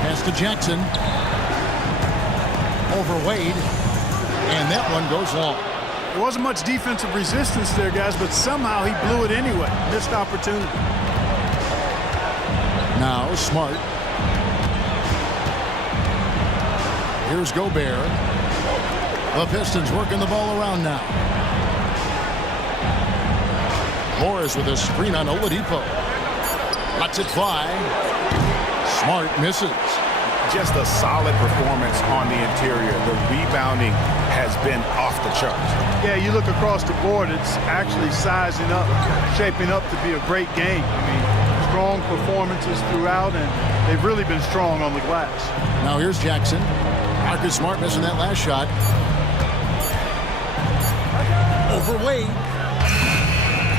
Pass to Jackson. Over Wade. And that one goes long. There wasn't much defensive resistance there, guys, but somehow he blew it anyway. Missed opportunity. Now Smart. Here's Gobert. The Pistons working the ball around now. Morris with a screen on Oladipo. Lets it fly. Smart misses. Just a solid performance on the interior. The rebounding has been off the charts. Yeah, you look across the board, it's actually sizing up, shaping up to be a great game. I mean, strong performances throughout, and they've really been strong on the glass. Now here's Jackson. Marcus Smart missing that last shot. Over Wade.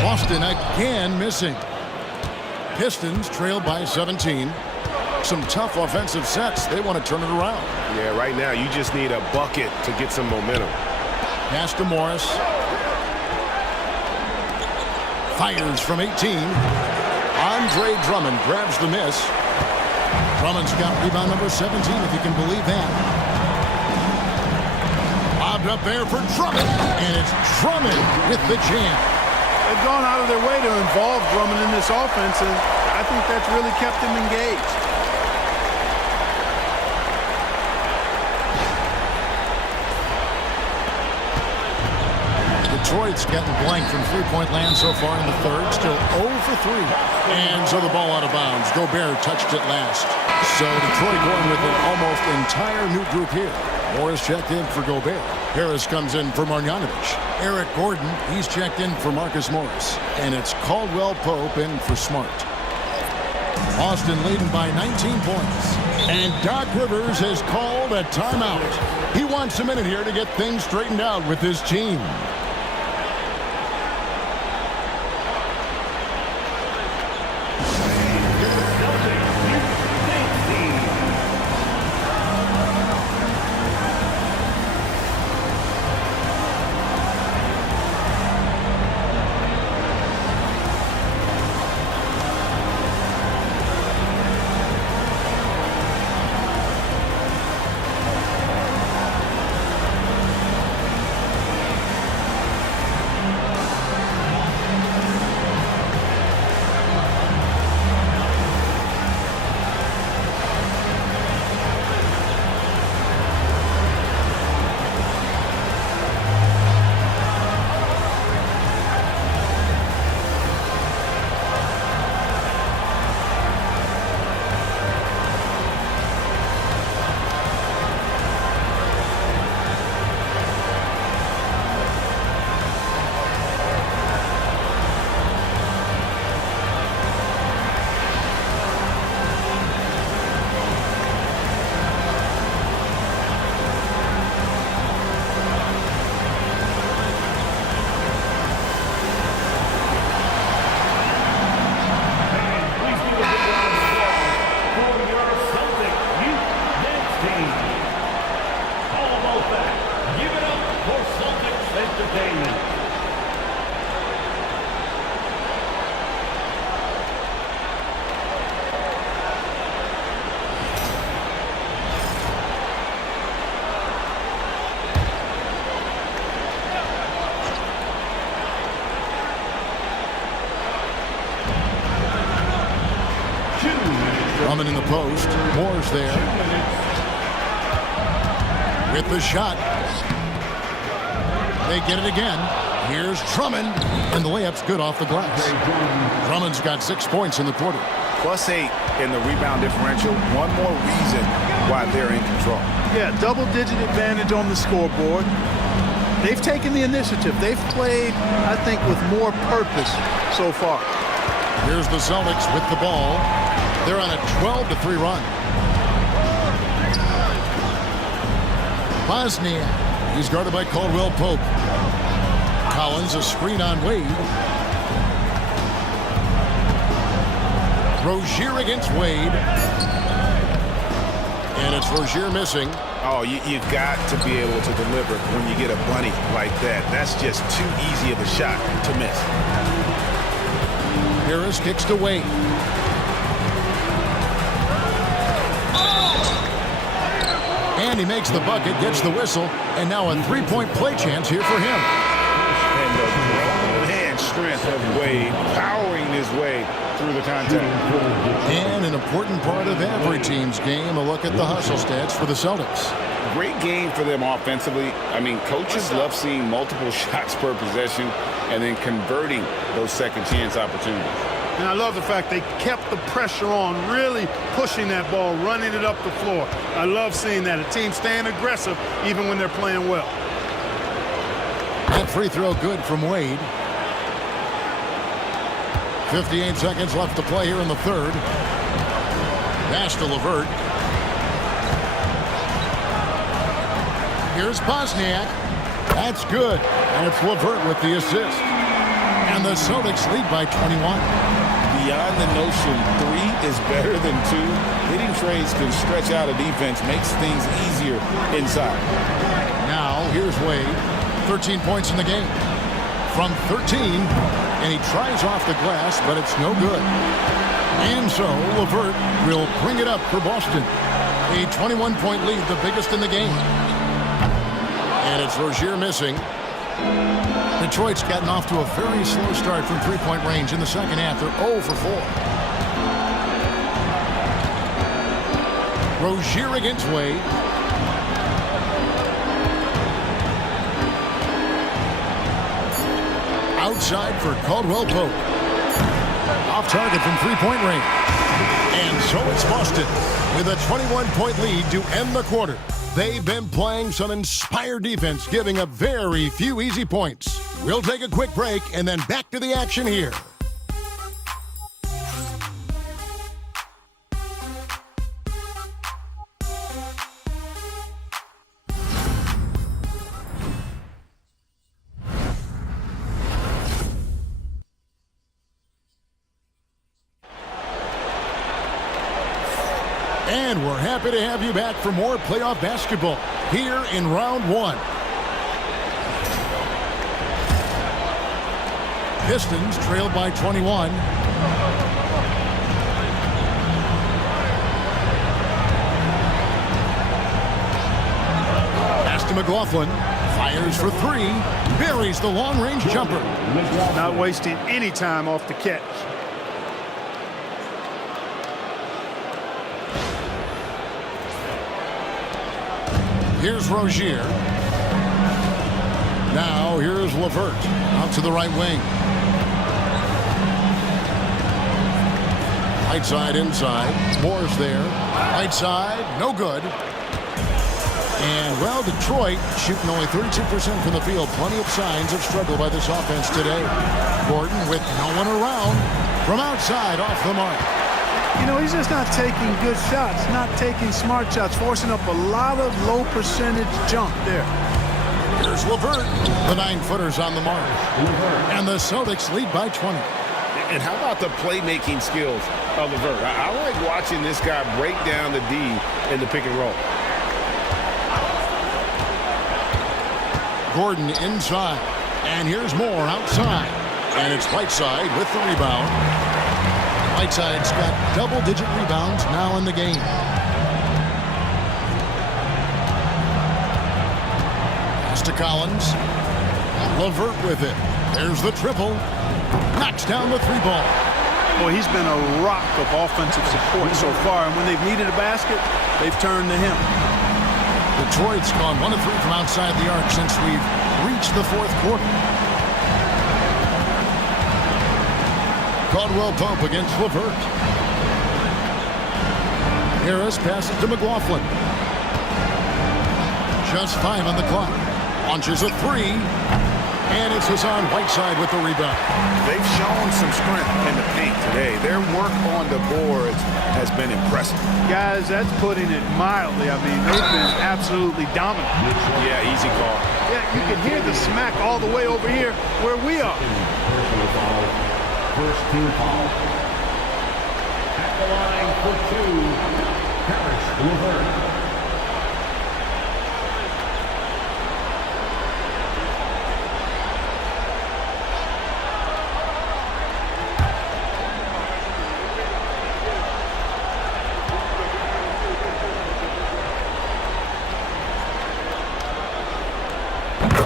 Boston again missing. Pistons trail by 17. Some tough offensive sets. They want to turn it around. Yeah, right now you just need a bucket to get some momentum. Pass to Morris. Fires from 18. Andre Drummond grabs the miss. Drummond's got rebound number 17, if you can believe that. Lobbed up there for Drummond, and it's Drummond with the jam. They've gone out of their way to involve Drummond in this offense, and I think that's really kept him engaged. Detroit's getting blank from three-point land so far in the third. Still 0 for 3. And so the ball out of bounds. Gobert touched it last. So Detroit going with an almost entire new group here. Morris checked in for Gobert. Harris comes in for Marjanovic. Eric Gordon, he's checked in for Marcus Morris. And it's Caldwell Pope in for Smart. Boston leading by 19 points. And Doc Rivers has called a timeout. He wants a minute here to get things straightened out with his team. assignment. Drummond in the post. Moore's there. With the shot. They get it again. Here's Drummond. And the layup's good off the glass. Drummond's got 6 points in the quarter. +8 in the rebound differential. One more reason why they're in control. Yeah, double-digit advantage on the scoreboard. They've taken the initiative. They've played, I think, with more purpose so far. Here's the Celtics with the ball. They're on a 12-3 run. Bosniak. He's guarded by Caldwell Pope. Collins, a screen on Wade. Rozier against Wade. And it's Rozier missing. Oh, you've got to be able to deliver when you get a bunny like that. That's just too easy of a shot to miss. Harris kicks to Wade. And he makes the bucket, gets the whistle, and now a three-point play chance here for him. And the grown hand strength of Wade powering his way through the contact. And an important part of every team's game, a look at the hustle stats for the Celtics. Great game for them offensively. I mean, coaches love seeing multiple shots per possession and then converting those second chance opportunities. And I love the fact they kept the pressure on, really pushing that ball, running it up the floor. I love seeing that. A team staying aggressive even when they're playing well. That free throw good from Wade. 58 seconds left to play here in the third. Pass to LeVert. Here's Bosniak. That's good. And it's LeVert with the assist. And the Celtics lead by 21. Beyond the notion 3 is better than 2, hitting trades can stretch out a defense, makes things easier inside. Now, here's Wade. 13 points in the game. From 13, and he tries off the glass, but it's no good. And so, LeVert will bring it up for Boston. A 21-point lead, the biggest in the game. And it's Rozier missing. Detroit's gotten off to a very slow start from three-point range in the second half. They're 0 for 4. Rozier against Wade. Outside for Caldwell Pope. Off target from three-point range. And so it's Boston with a 21-point lead to end the quarter. They've been playing some inspired defense, giving up very few easy points. We'll take a quick break and then back to the action here. And we're happy to have you back for more playoff basketball here in round 1. Pistons trailed by 21. Pass to McLaughlin. Fires for 3. Buries the long-range jumper. Not wasting any time off the catch. Here's Rozier. Now here's LeVert out to the right wing. Right side inside. Moore's there. Right side, no good. And, well, Detroit shooting only 32% from the field. Plenty of signs of struggle by this offense today. Gordon with no one around. From outside, off the mark. You know, he's just not taking good shots, not taking smart shots, forcing up a lot of low percentage jump there. Here's LeVert. The 9-footer's on the mark. And the Celtics lead by 20. And how about the playmaking skills of LeVert? I like watching this guy break down the D in the pick and roll. Gordon inside. And here's more outside. And it's Whiteside with the rebound. Whiteside's got double-digit rebounds now in the game. Pass to Collins. LeVert with it. There's the triple. Knocks down the three ball. Well, he's been a rock of offensive support so far, and when they've needed a basket, they've turned to him. Detroit's gone 1 of 3 from outside the arc since we've reached the fourth quarter. Caldwell Pope against LeVert. Harris passes to McLaughlin. Just 5 on the clock. Launches a 3. And it's Hassan Whiteside with the rebound. They've shown some strength in the paint today. Their work on the boards has been impressive. Guys, that's putting it mildly. I mean, they've been absolutely dominant. Yeah, easy call. Yeah, you can hear the smack all the way over here where we are. First team foul. At the line for 2, Harris LeVert.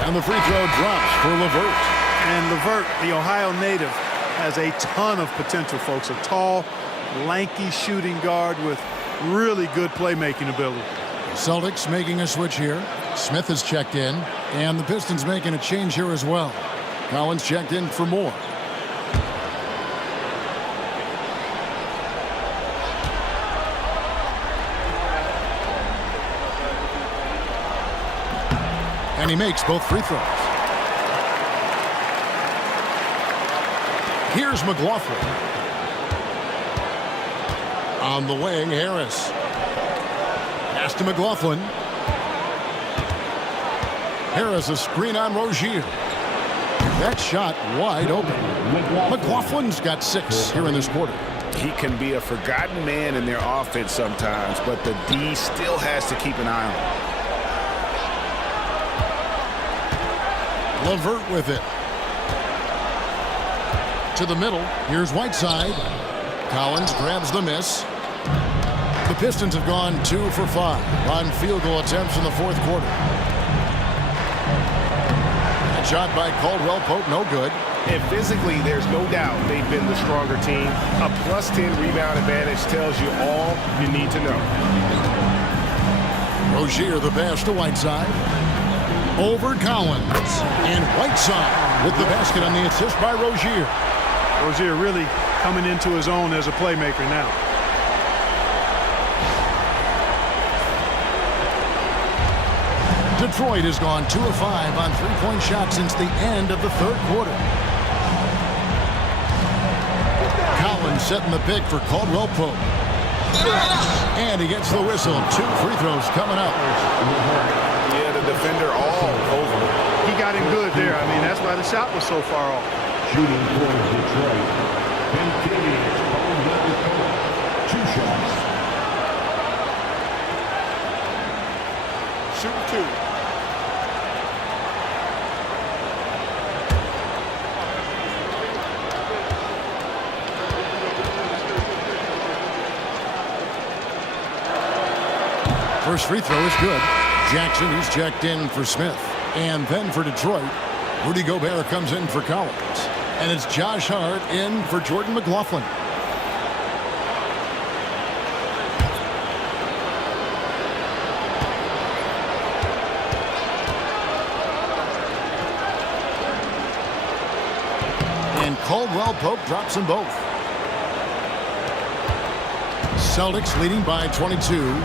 And the free throw drops for LeVert. And LeVert, the Ohio native, has a ton of potential, folks. A tall, lanky shooting guard with really good playmaking ability. Celtics making a switch here. Smith has checked in. And the Pistons making a change here as well. Collins checked in for more. And he makes both free throws. Here's McLaughlin. On the wing, Harris. Pass to McLaughlin. Harris, a screen on Rozier. That shot wide open. McLaughlin's got 6 here in this quarter. He can be a forgotten man in their offense sometimes, but the D still has to keep an eye on him. LeVert with it. To the middle. Here's Whiteside. Collins grabs the miss. The Pistons have gone 2 for 5 on field goal attempts in the fourth quarter. That shot by Caldwell Pope, no good. And physically, there's no doubt they've been the stronger team. A +10 rebound advantage tells you all you need to know. Rozier the pass to Whiteside. Over Collins. And Whiteside with the basket on the assist by Rozier. Rozier really coming into his own as a playmaker now. Detroit has gone 2 of 5 on three-point shots since the end of the third quarter. Collins setting the pick for Caldwell Pope. And he gets the whistle. 2 free throws coming up. Yeah, the defender all over. He got him good there. I mean, that's why the shot was so far off. Shooting for Detroit. Benfield, 2 shots. Shooting 2. First free throw is good. Jackson, he's checked in for Smith. And then for Detroit, Rudy Gobert comes in for Collins. And it's Josh Hart in for Jordan McLaughlin. And Caldwell Pope drops them both. Celtics leading by 22.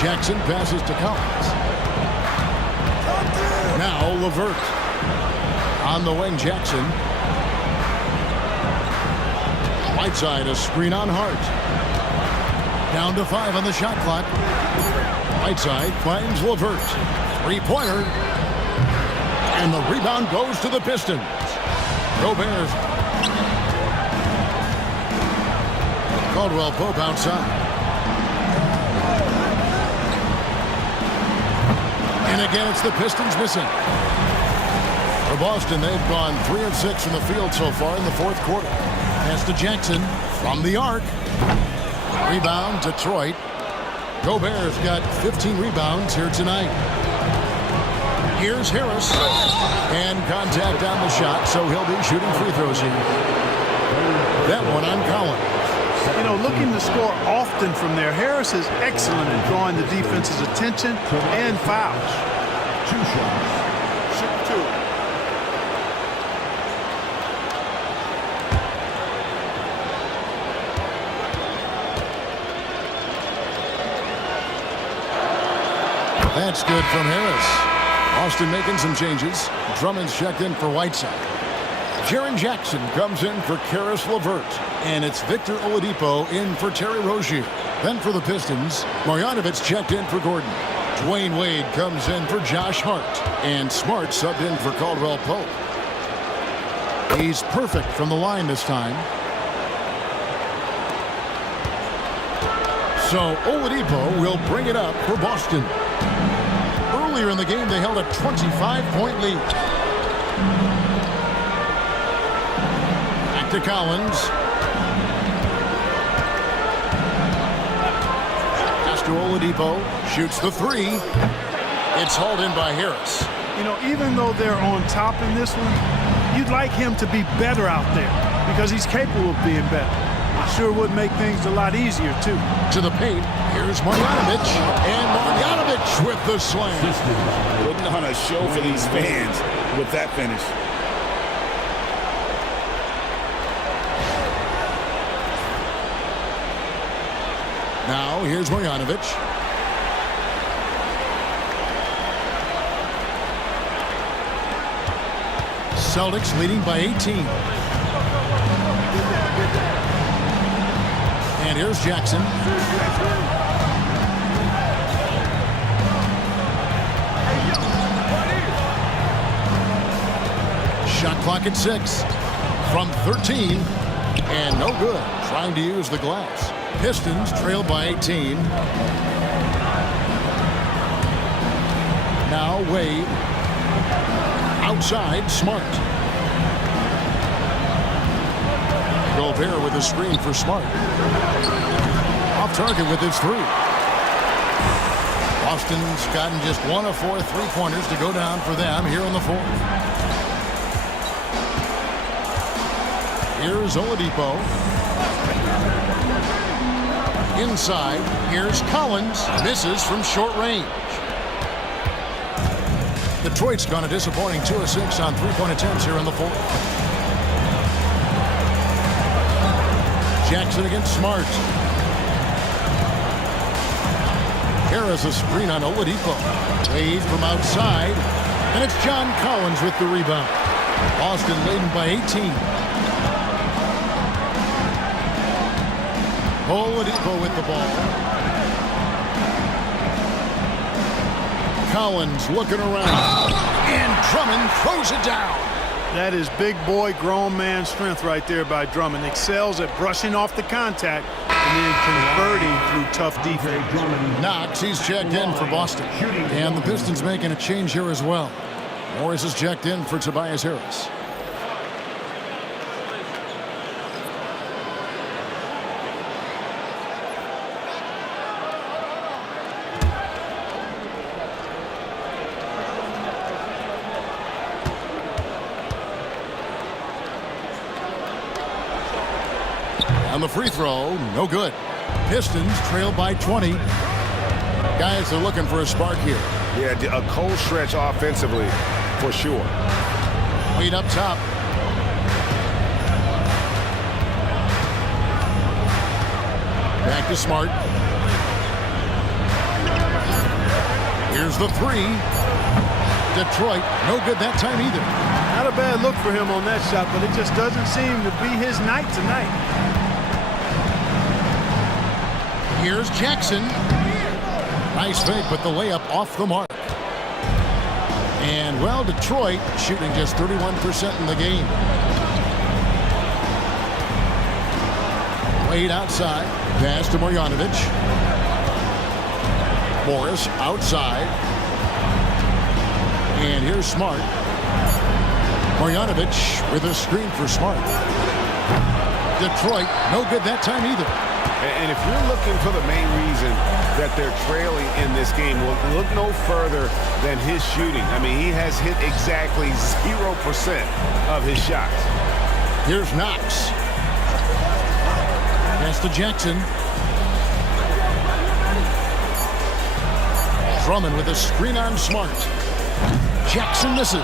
Jackson passes to Collins. Now LeVert. On the wing, Jackson. Whiteside, a screen on Hart. Down to 5 on the shot clock. Whiteside finds LeVert. Three-pointer. And the rebound goes to the Pistons. Gobert. Caldwell Pope outside. And again, it's the Pistons missing. Boston, they've gone 3 of 6 from the field so far in the fourth quarter. Pass to Jackson from the arc. Rebound, Detroit. Gobert's got 15 rebounds here tonight. Here's Harris. And contact on the shot, so he'll be shooting free throws here. That one on Collins. You know, looking to score often from there. Harris is excellent at drawing the defense's attention and fouls. 2 shots. Shoot 2. That's good from Harris. Boston making some changes. Drummond's checked in for Whiteside. Jaren Jackson comes in for Karis LeVert. And it's Victor Oladipo in for Terry Rozier. Then for the Pistons, Marjanovic checked in for Gordon. Dwayne Wade comes in for Josh Hart. And Smart subbed in for Caldwell Pope. He's perfect from the line this time. So Oladipo will bring it up for Boston. Earlier in the game, they held a 25-point lead. Back to Collins. Pass to Oladipo. Shoots the 3. It's hauled in by Harris. You know, even though they're on top in this one, you'd like him to be better out there because he's capable of being better. It sure would make things a lot easier, too. To the paint, here's Marjanovic. And Marjanovic with the slam. Putting on a show for these fans with that finish. Now, here's Marjanovic. Celtics leading by 18. And here's Jackson. Shot clock at 6. From 13. And no good. Trying to use the glass. Pistons trail by 18. Now Wade. Outside, Smart. Gobert with a screen for Smart. Off target with his 3. Boston's gotten just 1 of 4 3-pointers to go down for them here in the fourth. Here's Oladipo. Inside, here's Collins. Misses from short range. Detroit's gone a disappointing 2 of 6 on 3-point attempts here in the fourth. Jackson against Smart. Harris a screen on Oladipo. Wade from outside. And it's John Collins with the rebound. Boston leading by 18. Oladipo with the ball. Collins looking around. And Drummond throws it down. That is big boy, grown man strength right there by Drummond. Excels at brushing off the contact and then converting through tough defense. Knox, he's checked in for Boston. And the Pistons making a change here as well. Morris is checked in for Tobias Harris. On the free throw, no good. Pistons trail by 20. Guys are looking for a spark here. Yeah, a cold stretch offensively, for sure. Wade up top. Back to Smart. Here's the 3. Detroit, no good that time either. Not a bad look for him on that shot, but it just doesn't seem to be his night tonight. Here's Jackson. Nice fake, but the layup off the mark. And, well, Detroit shooting just 31% in the game. Wade outside. Pass to Marjanovic. Morris outside. And here's Smart. Marjanovic with a screen for Smart. Detroit, no good that time either. And if you're looking for the main reason that they're trailing in this game, well, look no further than his shooting. I mean, he has hit exactly 0% of his shots. Here's Knox. Pass to Jackson. Drummond with a screen on Smart. Jackson misses.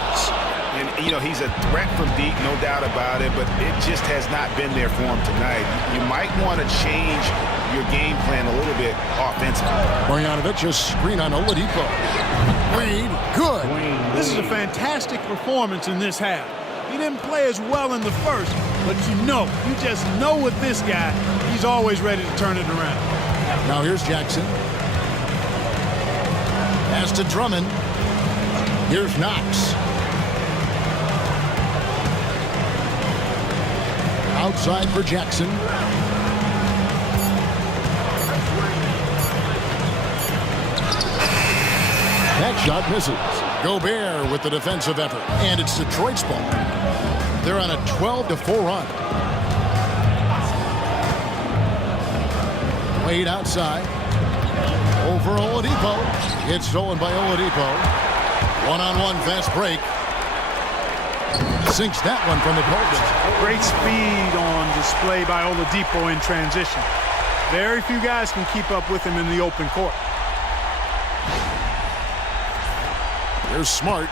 And, you know, he's a threat from deep, no doubt about it, but it just has not been there for him tonight. You might want to change your game plan a little bit offensively. Marjanovic a screen on Oladipo. Wade, good. This is a fantastic performance in this half. He didn't play as well in the first, but you just know with this guy, he's always ready to turn it around. Now here's Jackson. Pass to Drummond. Here's Knox. Outside for Jackson. That shot misses. Gobert with the defensive effort. And it's Detroit's ball. They're on a 12-4 run. Wade outside. Over Oladipo. It's stolen by Oladipo. One-on-one fast break. Sinks that one from the post. Great speed on display by Oladipo in transition. Very few guys can keep up with him in the open court. Here's Smart.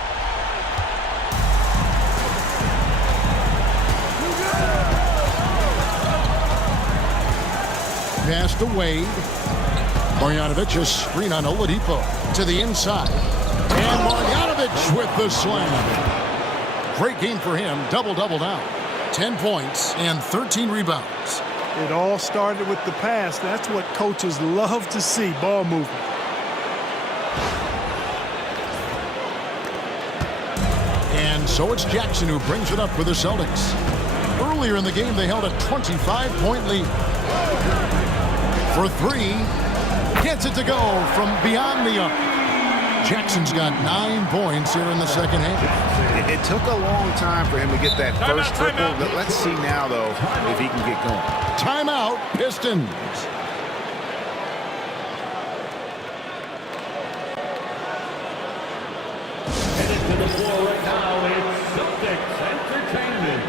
Pass to Wade. Marjanovic a screen on Oladipo to the inside. And Marjanovic with the slam. Great game for him. Double-double now. 10 points and 13 rebounds. It all started with the pass. That's what coaches love to see, ball movement. And so it's Jackson who brings it up for the Celtics. Earlier in the game, they held a 25-point lead. For three, gets it to go from beyond the arc. Jackson's got 9 points here in the second half. It took a long time for him to get that first triple. Let's see now, though, if he can get going. Timeout, Pistons. Headed to the floor right now, it's Celtics Entertainment.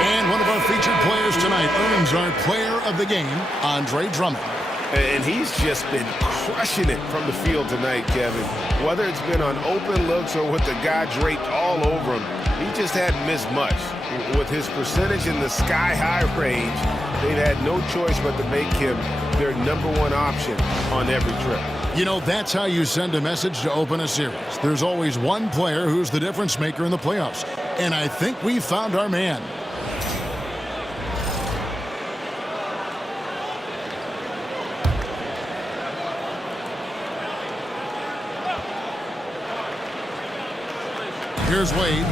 And one of our featured players tonight earns our player of the game, Andre Drummond. And he's just been crushing it from the field tonight, Kevin. Whether it's been on open looks or with the guy draped all over him, he just hadn't missed much. With his percentage in the sky-high range, they've had no choice but to make him their #1 option on every trip. You know, that's how you send a message to open a series. There's always one player who's the difference maker in the playoffs. And I think we found our man. Here's Wade.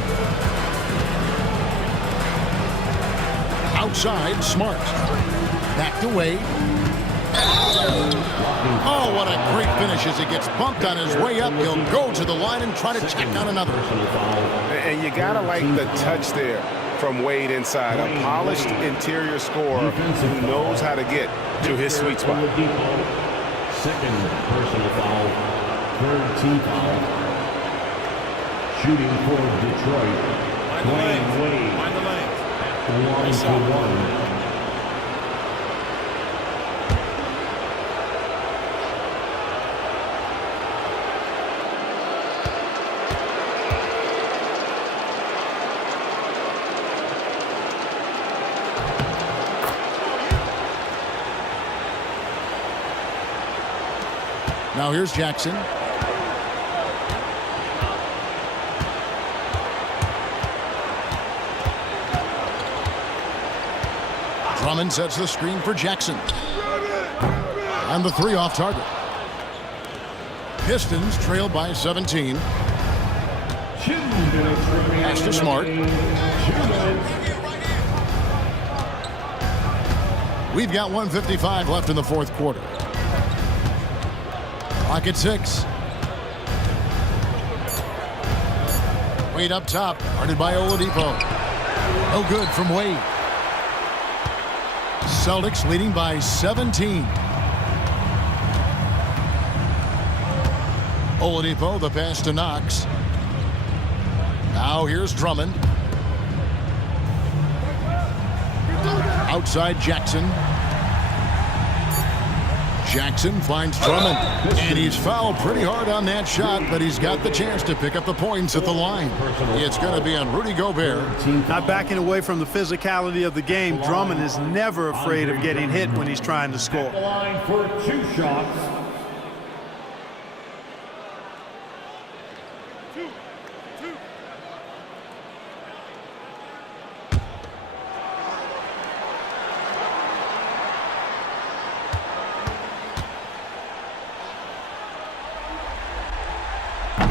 Outside, Smart. Back to Wade. Oh, what a great finish as he gets bumped on his way up. He'll go to the line and try to check on another. And you got to like the touch there from Wade inside. A polished interior scorer who knows how to get to his sweet spot. Second personal foul, third team foul. Shooting for Detroit, Dwayne Wade. Mind the lane. At the line for one. Now here's Jackson. Drummond sets the screen for Jackson. And the three off target. Pistons trail by 17. Pass to Smart. We've got 1:55 left in the fourth quarter. Clock at 6. Wade up top, guarded by Oladipo. No good from Wade. Celtics leading by 17. Oladipo, the pass to Knox. Now here's Drummond. Outside Jackson. Jackson finds Drummond, and he's fouled pretty hard on that shot, but he's got the chance to pick up the points at the line. It's going to be on Rudy Gobert. Not backing away from the physicality of the game. Drummond is never afraid of getting hit when he's trying to score. The line for 2 shots.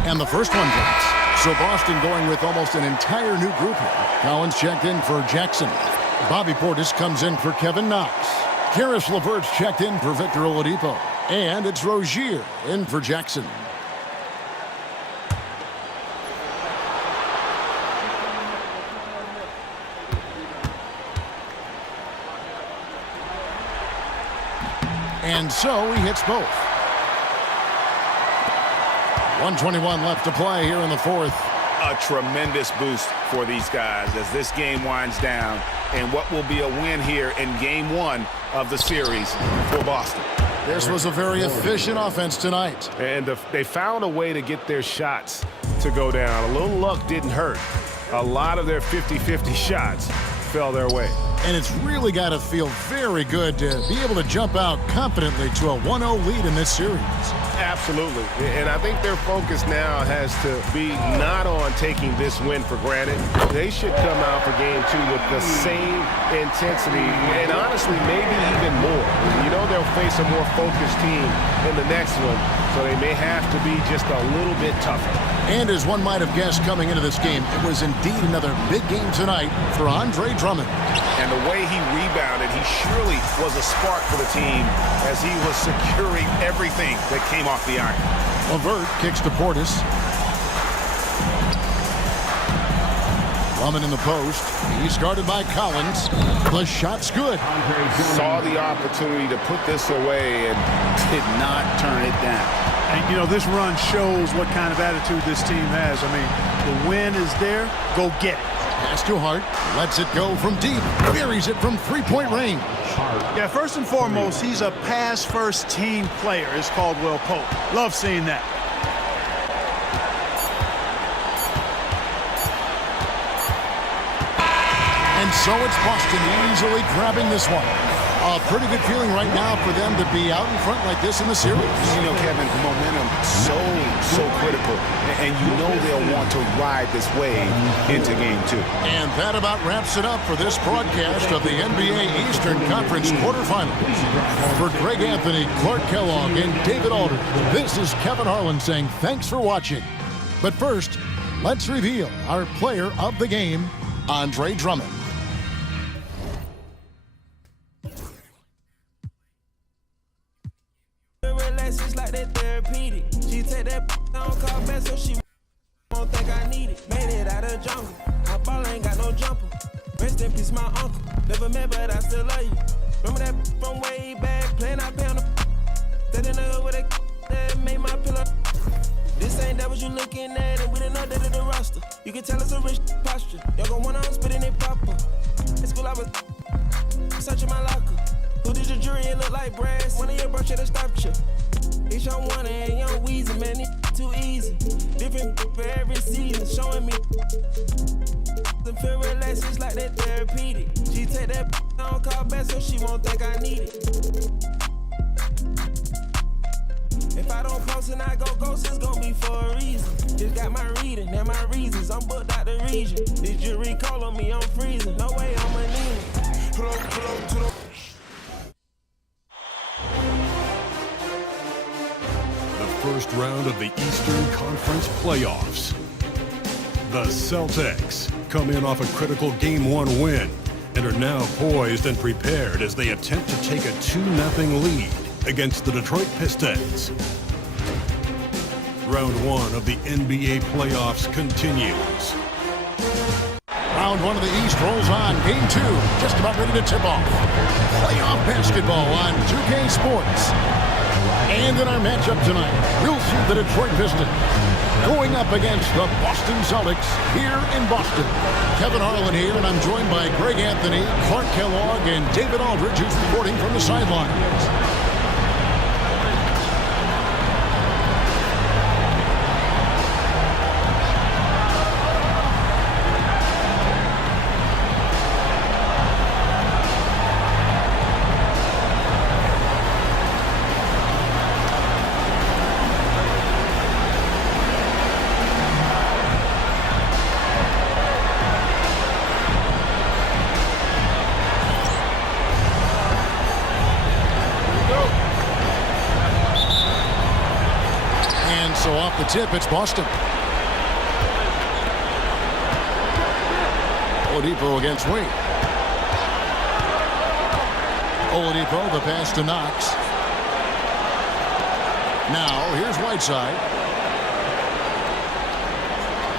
And the first one drops. So Boston going with almost an entire new group here. Collins checked in for Jackson. Bobby Portis comes in for Kevin Knox. Karis LeVert's checked in for Victor Oladipo. And it's Rozier in for Jackson. And so he hits both. 1:21 left to play here in the fourth. A tremendous boost for these guys as this game winds down and what will be a win here in game 1 of the series for Boston. This was a very efficient offense tonight. And they found a way to get their shots to go down. A little luck didn't hurt. A lot of their 50-50 shots fell their way. And it's really got to feel very good to be able to jump out confidently to a 1-0 lead in this series. Absolutely. And I think their focus now has to be not on taking this win for granted. They should come out for game 2 with the same intensity and honestly maybe even more. You know they'll face a more focused team in the next one, so they may have to be just a little bit tougher. And as one might have guessed coming into this game, it was indeed another big game tonight for Andre Drummond. And the way he rebounded, he surely was a spark for the team as he was securing everything that came off the iron. LeVert kicks to Portis. Drummond in the post. He's guarded by Collins. The shot's good. Saw the opportunity to put this away and did not turn it down. And, you know, this run shows what kind of attitude this team has. I mean, the win is there. Go get it. Pass to Hart. Lets it go from deep. Buries it from three-point range. Yeah, first and foremost, he's a pass-first team player, as Caldwell Pope. Love seeing that. And so it's Boston easily grabbing this one. A pretty good feeling right now for them to be out in front like this in the series. You know, Kevin, momentum so critical. And you know they'll want to ride this wave into game 2. And that about wraps it up for this broadcast of the NBA Eastern Conference quarterfinals. For Greg Anthony, Clark Kellogg, and David Aldridge, this is Kevin Harlan saying thanks for watching. But first, let's reveal our player of the game, Andre Drummond. Like that therapeutic. She take that on call back so she won't think I need it. Made it out of jungle. My ball ain't got no jumper. Rest in peace, my uncle. Never met, but I still love you. Remember that from way back, playing out pound. That in the hood with that made my pillow. This ain't that what you looking at, and we didn't know that in the roster. You can tell it's a rich posture. Y'all gon' wanna spitting it proper. In school I was searching my locker. Who did your jury? It look like brass. One of your bros should've stopped you. It's your one and young Weezy, man. It too easy. Different for every season, showing me. The feel relaxed, it's like that therapeutic. She take that on call back so she won't think I need it. If I don't post and I go ghost, it's gon' be for a reason. Just got my reading and my reasons. I'm booked out the region. This jury call on me, I'm freezing. No way I'm a need. Pull up to the. The first round of the Eastern Conference playoffs. The Celtics come in off a critical Game 1 win and are now poised and prepared as they attempt to take a 2-0 lead against the Detroit Pistons. Round 1 of the NBA playoffs continues. Round 1 of the East rolls on. Game 2 just about ready to tip off. Playoff basketball on 2K Sports. And in our matchup tonight, we'll see the Detroit Pistons going up against the Boston Celtics here in Boston. Kevin Harlan here, and I'm joined by Greg Anthony, Clark Kellogg, and David Aldridge, who's reporting from the sidelines. So off the tip, it's Boston. Oladipo against Wade. Oladipo, the pass to Knox. Now, here's Whiteside.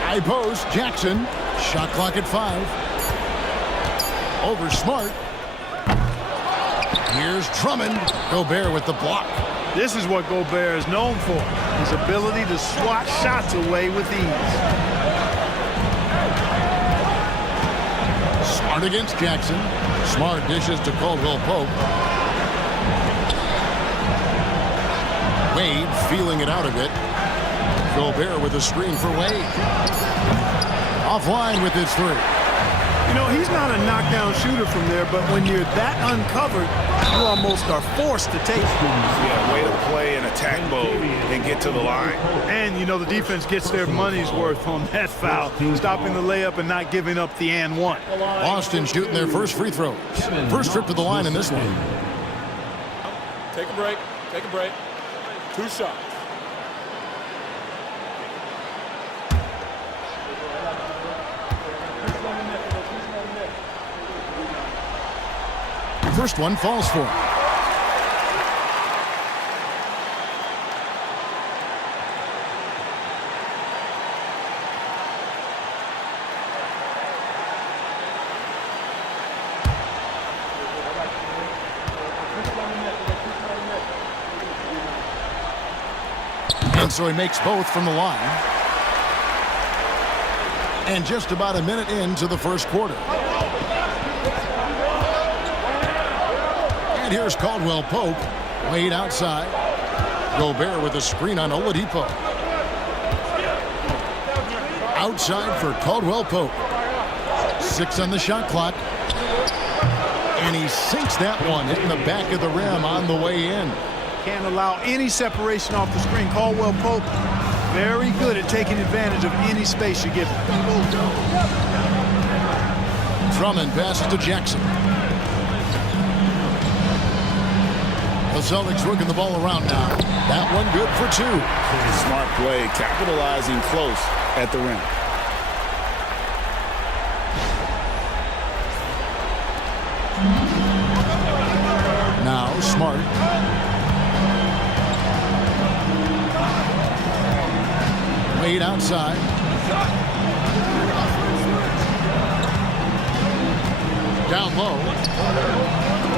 High post, Jackson. Shot clock at 5. Over Smart. Here's Drummond. Gobert with the block. This is what Gobert is known for, his ability to swat shots away with ease. Smart against Jackson. Smart dishes to Caldwell Pope. Wade feeling it out a bit. Gobert with a screen for Wade. Offline with his 3. You know, he's not a knockdown shooter from there, but when you're that uncovered, you almost are forced to take it. Yeah, way to play an attack mode and get to the line. And, you know, the defense gets their money's worth on that foul, stopping the layup and not giving up the and one. Boston shooting their first free throws. First trip to the line in this one. Take a break. Take a break. 2 shots. First one falls for him. And so he makes both from the line. And just about a minute into the first quarter. And here's Caldwell Pope. Wade outside. Gobert with a screen on Oladipo. Outside for Caldwell Pope. 6 on the shot clock. And he sinks that one, hitting the back of the rim on the way in. Can't allow any separation off the screen. Caldwell Pope, very good at taking advantage of any space you give him. Drummond passes to Jackson. The Celtics working the ball around now. That one good for 2. Smart play, capitalizing close at the rim. Now Smart. Wade outside. Down low.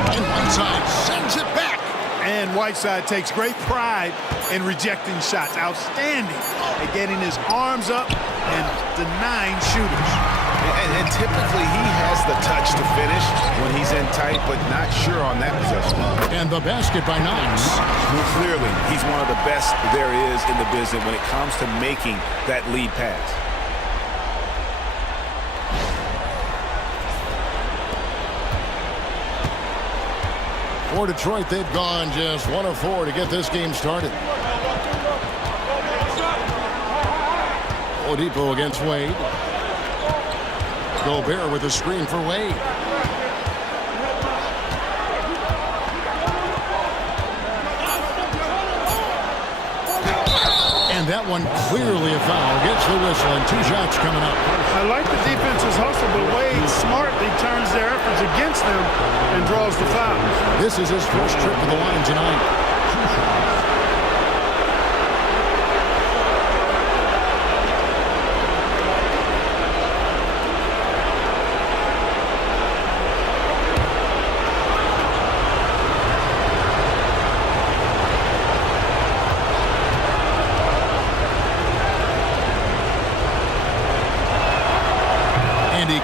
And Whiteside sends it back. And Whiteside takes great pride in rejecting shots. Outstanding at getting his arms up and denying shooters. And typically he has the touch to finish when he's in tight, but not sure on that possession. And the basket by Knox. Well, clearly, he's one of the best there is in the business when it comes to making that lead pass. For Detroit, they've gone just 1 of 4 to get this game started. Oladipo against Wade. Gobert with a screen for Wade. And that one clearly a foul. Gets the whistle and 2 shots coming up. I like the defense's hustle, but Wade smartly turns their efforts against them and draws the foul. This is his first trip to the line tonight.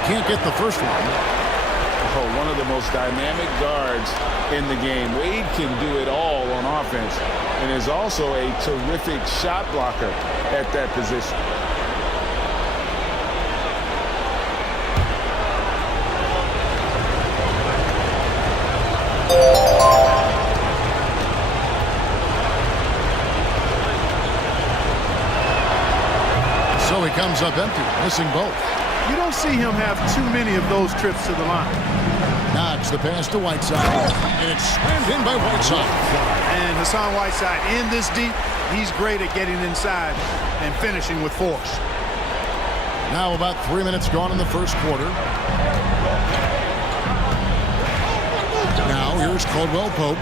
Can't get the first one. Oh, one of the most dynamic guards in the game. Wade can do it all on offense and is also a terrific shot blocker at that position. So he comes up empty, missing both. You don't see him have too many of those trips to the line. Knox the pass to Whiteside, and it's slammed in by Whiteside. And Hassan Whiteside in this deep, he's great at getting inside and finishing with force. Now about 3 minutes gone in the first quarter. Now here's Caldwell Pope.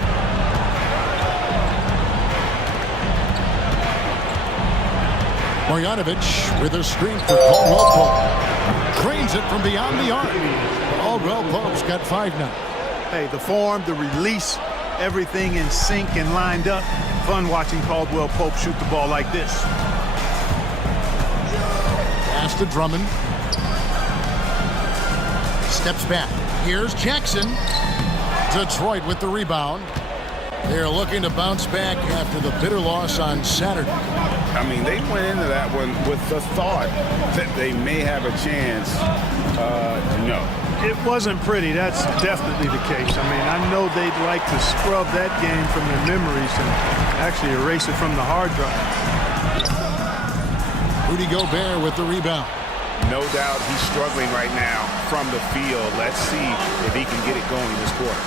Marjanovic with a screen for Caldwell Pope. Trains it from beyond the arc. Caldwell Pope's got 5 now. Hey, the form, the release, everything in sync and lined up. Fun watching Caldwell Pope shoot the ball like this. Pass to Drummond. Steps back. Here's Jackson. Detroit with the rebound. They're looking to bounce back after the bitter loss on Saturday. I mean, they went into that one with the thought that they may have a chance. No. It wasn't pretty. That's definitely the case. I mean, I know they'd like to scrub that game from their memories and actually erase it from the hard drive. Rudy Gobert with the rebound. No doubt he's struggling right now from the field. Let's see if he can get it going this quarter.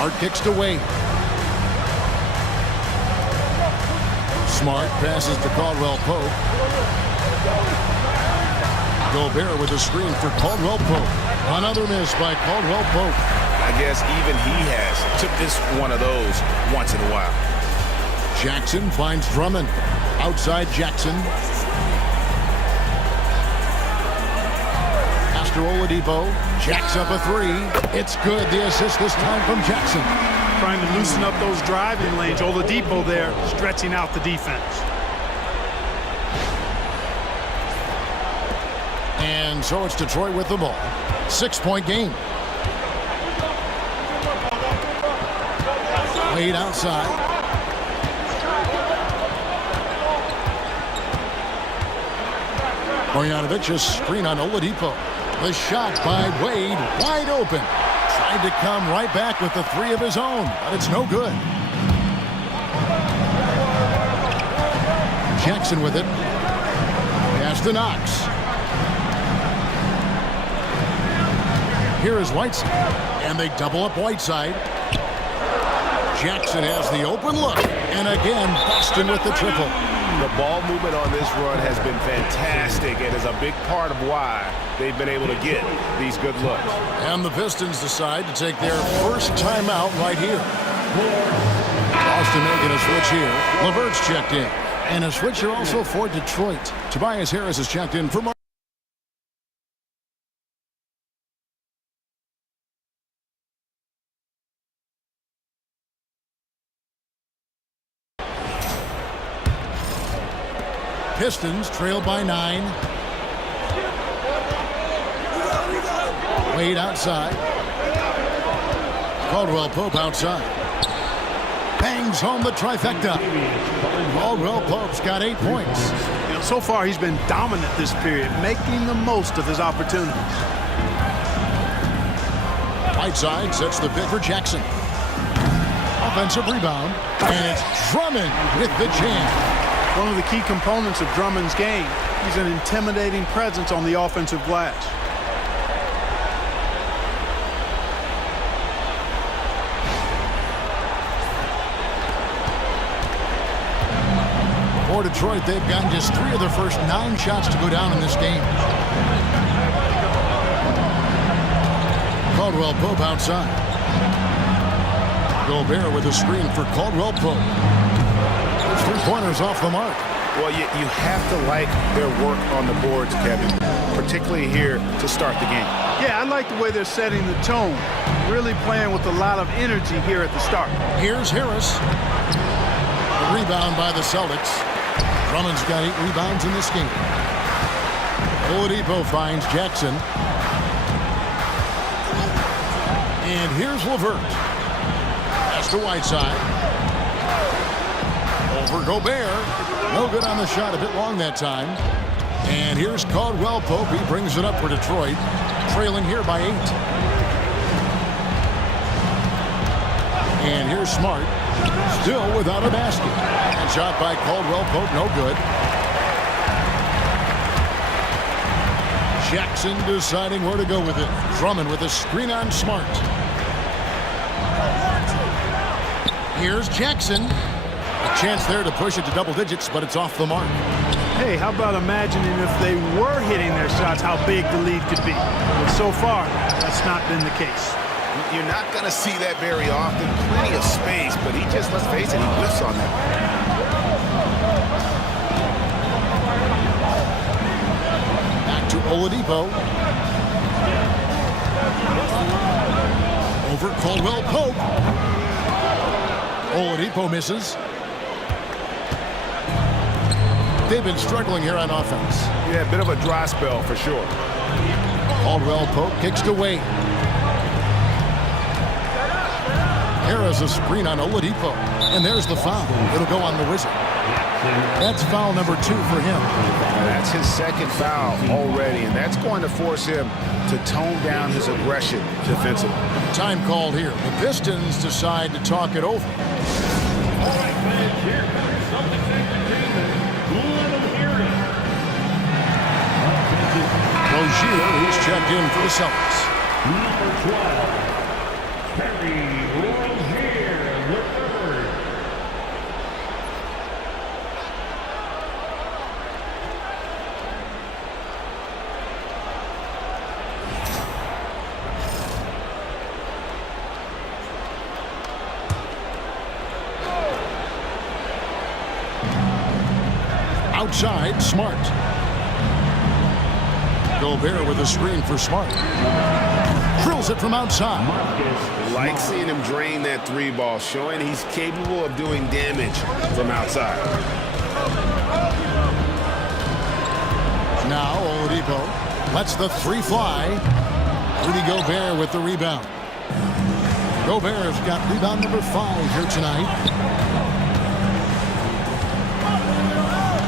Smart kicks to Wade. Smart passes to Caldwell Pope. Gobert with a screen for Caldwell Pope. Another miss by Caldwell Pope. I guess even he has took this one of those once in a while. Jackson finds Drummond. Outside Jackson. After Oladipo. Jacks up a 3. It's good. The assist this time from Jackson. Trying to loosen up those driving lanes. Oladipo there stretching out the defense. And so it's Detroit with the ball. 6-point game. Wade outside. Marjanovic, a screen on Oladipo. The shot by Wade, wide open. Tried to come right back with the 3 of his own, but it's no good. Jackson with it. Pass to Knox. Here is Whiteside, and they double up Whiteside. Jackson has the open look, and again, Boston with the triple. The ball movement on this run has been fantastic and is a big part of why they've been able to get these good looks. And the Pistons decide to take their first timeout right here. Boston making a switch here. LeVert's checked in. And a switch here also for Detroit. Tobias Harris is checked in for Pistons trail by 9. Wade outside. Caldwell Pope outside. Bangs home the trifecta. Caldwell Pope's got 8 points. You know, so far he's been dominant this period, making the most of his opportunities. Whiteside sets the pick for Jackson. Offensive rebound, and it's Drummond with the jam. One of the key components of Drummond's game. He's an intimidating presence on the offensive glass. For Detroit, they've gotten just 3 of their first 9 shots to go down in this game. Caldwell Pope outside. Gobert with a screen for Caldwell Pope. Those 3-pointers off the mark. Well, you have to like their work on the boards, Kevin, particularly here to start the game. Yeah, I like the way they're setting the tone. Really playing with a lot of energy here at the start. Here's Harris. A rebound by the Celtics. Drummond's got 8 rebounds in this game. Oladipo finds Jackson. And here's LeVert. Pass to Whiteside. Over Gobert. No good on the shot. A bit long that time. And here's Caldwell Pope. He brings it up for Detroit. Trailing here by 8. And here's Smart. Still without a basket. And shot by Caldwell Pope. No good. Jackson deciding where to go with it. Drummond with a screen on Smart. Here's Jackson. A chance there to push it to double digits, but it's off the mark. Hey, how about imagining if they were hitting their shots, how big the lead could be? But so far, that's not been the case. You're not going to see that very often. Plenty of space, but he just, let's face it, he whiffs on that. Back to Oladipo. Over Caldwell Pope. Oladipo misses. They've been struggling here on offense. Yeah, a bit of a dry spell for sure. Caldwell Pope kicks to Wade. Harris a screen on Oladipo. And there's the foul. It'll go on the Wizard. That's foul number 2 for him. That's his second foul already, and that's going to force him to tone down his aggression defensively. Time called here. The Pistons decide to talk it over. All right, fans, here comes Celtics entertainment. Let them hear it. Rozier, who's checked in for the Celtics. Number 12, Terry Rozier, the third. Outside, Smart. Gobert with a screen for Smart. Drills it from outside. Like seeing him drain that 3 ball, showing he's capable of doing damage from outside. Now Oladipo lets the 3 fly. Rudy Gobert with the rebound. Gobert's got rebound number 5 here tonight.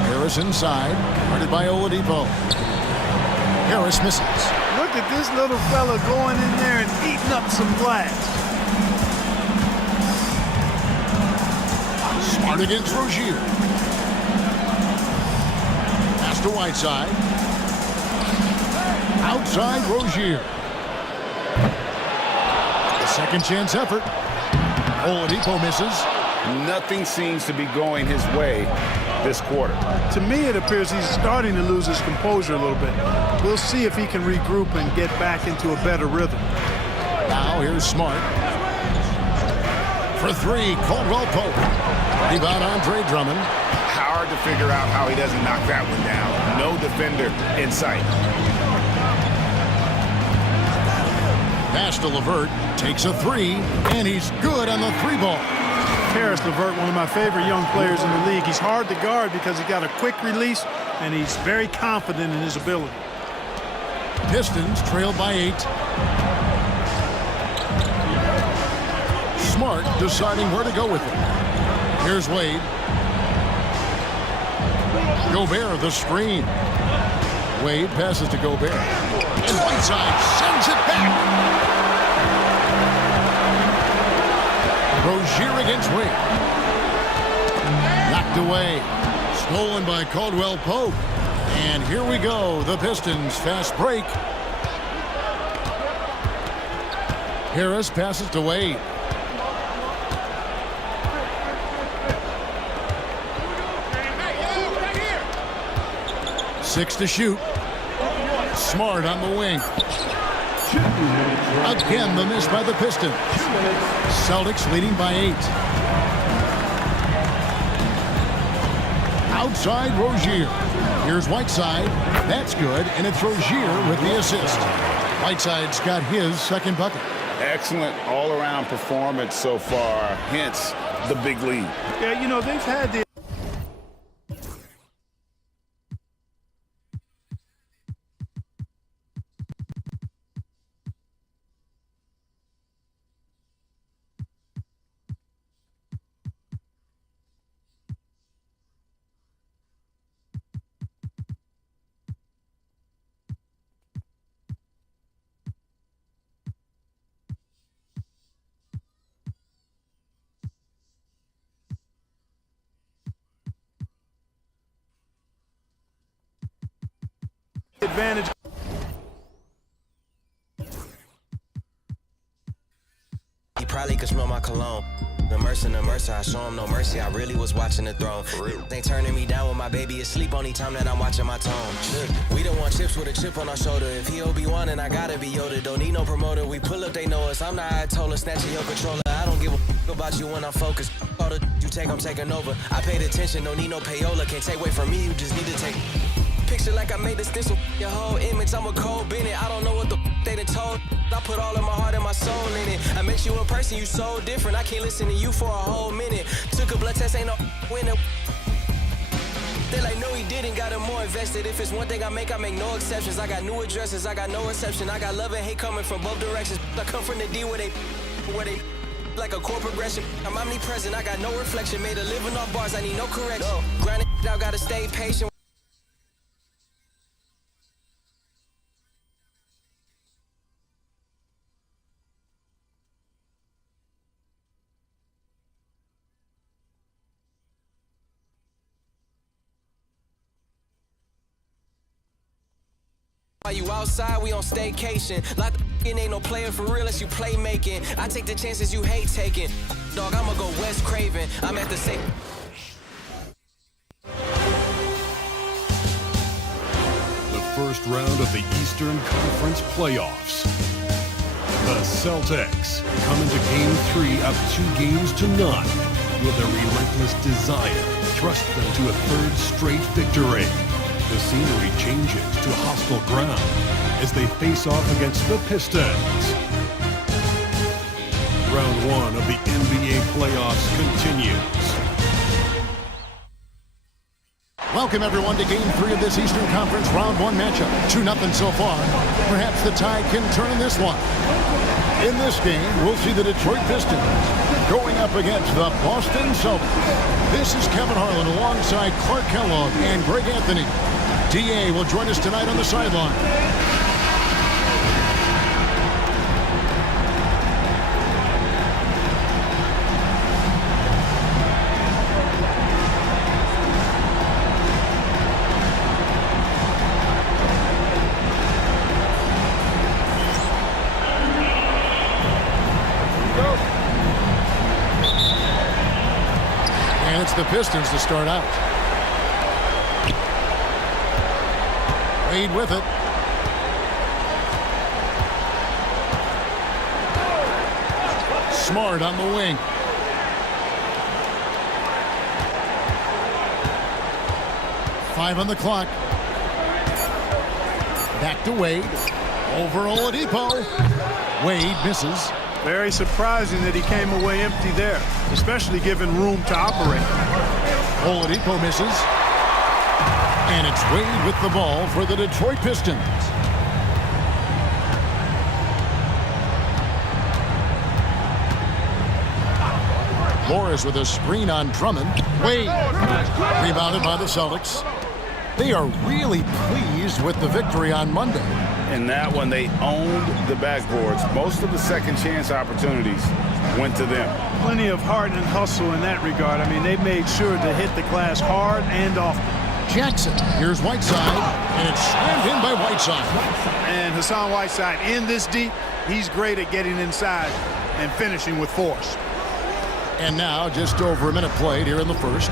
Harris inside, guarded by Oladipo. Harris misses. Look at this little fella going in there and eating up some glass. Smart against Rozier. Pass to Whiteside. Outside Rozier. A second chance effort. Oladipo misses. Nothing seems to be going his way this quarter. To me, it appears he's starting to lose his composure a little bit. We'll see if he can regroup and get back into a better rhythm. Now here's Smart. For 3, Caldwell Pope. Rebound Andre Drummond. Hard to figure out how he doesn't knock that one down. No defender in sight. Pass to LeVert. Takes a 3, and he's good on the 3 ball. Karis LeVert, one of my favorite young players in the league. He's hard to guard because he's got a quick release, and he's very confident in his ability. Pistons trailed by 8. Smart deciding where to go with it. Here's Wade. Gobert, the screen. Wade passes to Gobert. And Whiteside sends it back. Rozier against Wade. Knocked away. Stolen by Caldwell Pope. And here we go. The Pistons fast break. Harris passes to Wade. Six to shoot. Smart on the wing. Again, the miss by the Pistons. Celtics leading by 8. Outside Rozier. Here's Whiteside. That's good, and it's Rozier with the assist. Whiteside's got his second bucket. Excellent all-around performance so far, hence the big lead. Yeah, you know, they've had the advantage. He probably could smell my cologne. The mercy, I show him no mercy. I really was watching the throne. For real. They turning me down when my baby is asleep. Only time that I'm watching my tone. We don't want chips with a chip on our shoulder. If he Obi-Wan, then I gotta be Yoda. Don't need no promoter. We pull up, they know us. I'm the Ayatollah, snatching your controller. I don't give a about you when I'm focused. All the you take, I'm taking over. I paid attention, don't need no payola. Can't take away from me, you just need to take. Picture like I made a stencil. Your whole image, I'm a cold Bennett. I don't know what the they done told. I put all of my heart and my soul in it. I met you in person, you so different. I can't listen to you for a whole minute. Took a blood test, ain't no winner. They like, no, he didn't, got him more invested. If it's one thing I make no exceptions. I got new addresses, I got no reception. I got love and hate coming from both directions. I come from the D where they like a core progression. I'm omnipresent, I got no reflection. Made a living off bars, I need no correction. Grinding, I gotta stay patient. While you outside, we on staycation. Like ain't no player for real unless you playmaking. I take the chances you hate taking. Dog, I'ma go Wes Craven. I'm at the same. The first round of the Eastern Conference playoffs. The Celtics come into Game 3 up 2-0 with a relentless desire thrust them to a third straight victory. The scenery changes to hostile ground as they face off against the Pistons. Round 1 of the NBA playoffs continues. Welcome, everyone, to Game 3 of this Eastern Conference Round 1 matchup. 2-0 so far. Perhaps the Tide can turn in this one. In this game, we'll see the Detroit Pistons going up against the Boston Celtics. This is Kevin Harlan alongside Clark Kellogg and Greg Anthony. DA will join us tonight on the sideline. And it's the Pistons to start out. Wade with it. Smart on the wing. Five on the clock. Back to Wade. Over Oladipo. Wade misses. Very surprising that he came away empty there, especially given room to operate. Oladipo misses. And it's Wade with the ball for the Detroit Pistons. Morris with a screen on Drummond. Wade. Rebounded by the Celtics. They are really pleased with the victory on Monday. In that one, they owned the backboards. Most of the second chance opportunities went to them. Plenty of heart and hustle in that regard. I mean, they made sure to hit the glass hard and often. Jackson. Here's Whiteside. And it's slammed in by Whiteside. And Hassan Whiteside in this deep, he's great at getting inside and finishing with force. And now just over a minute played here in the first.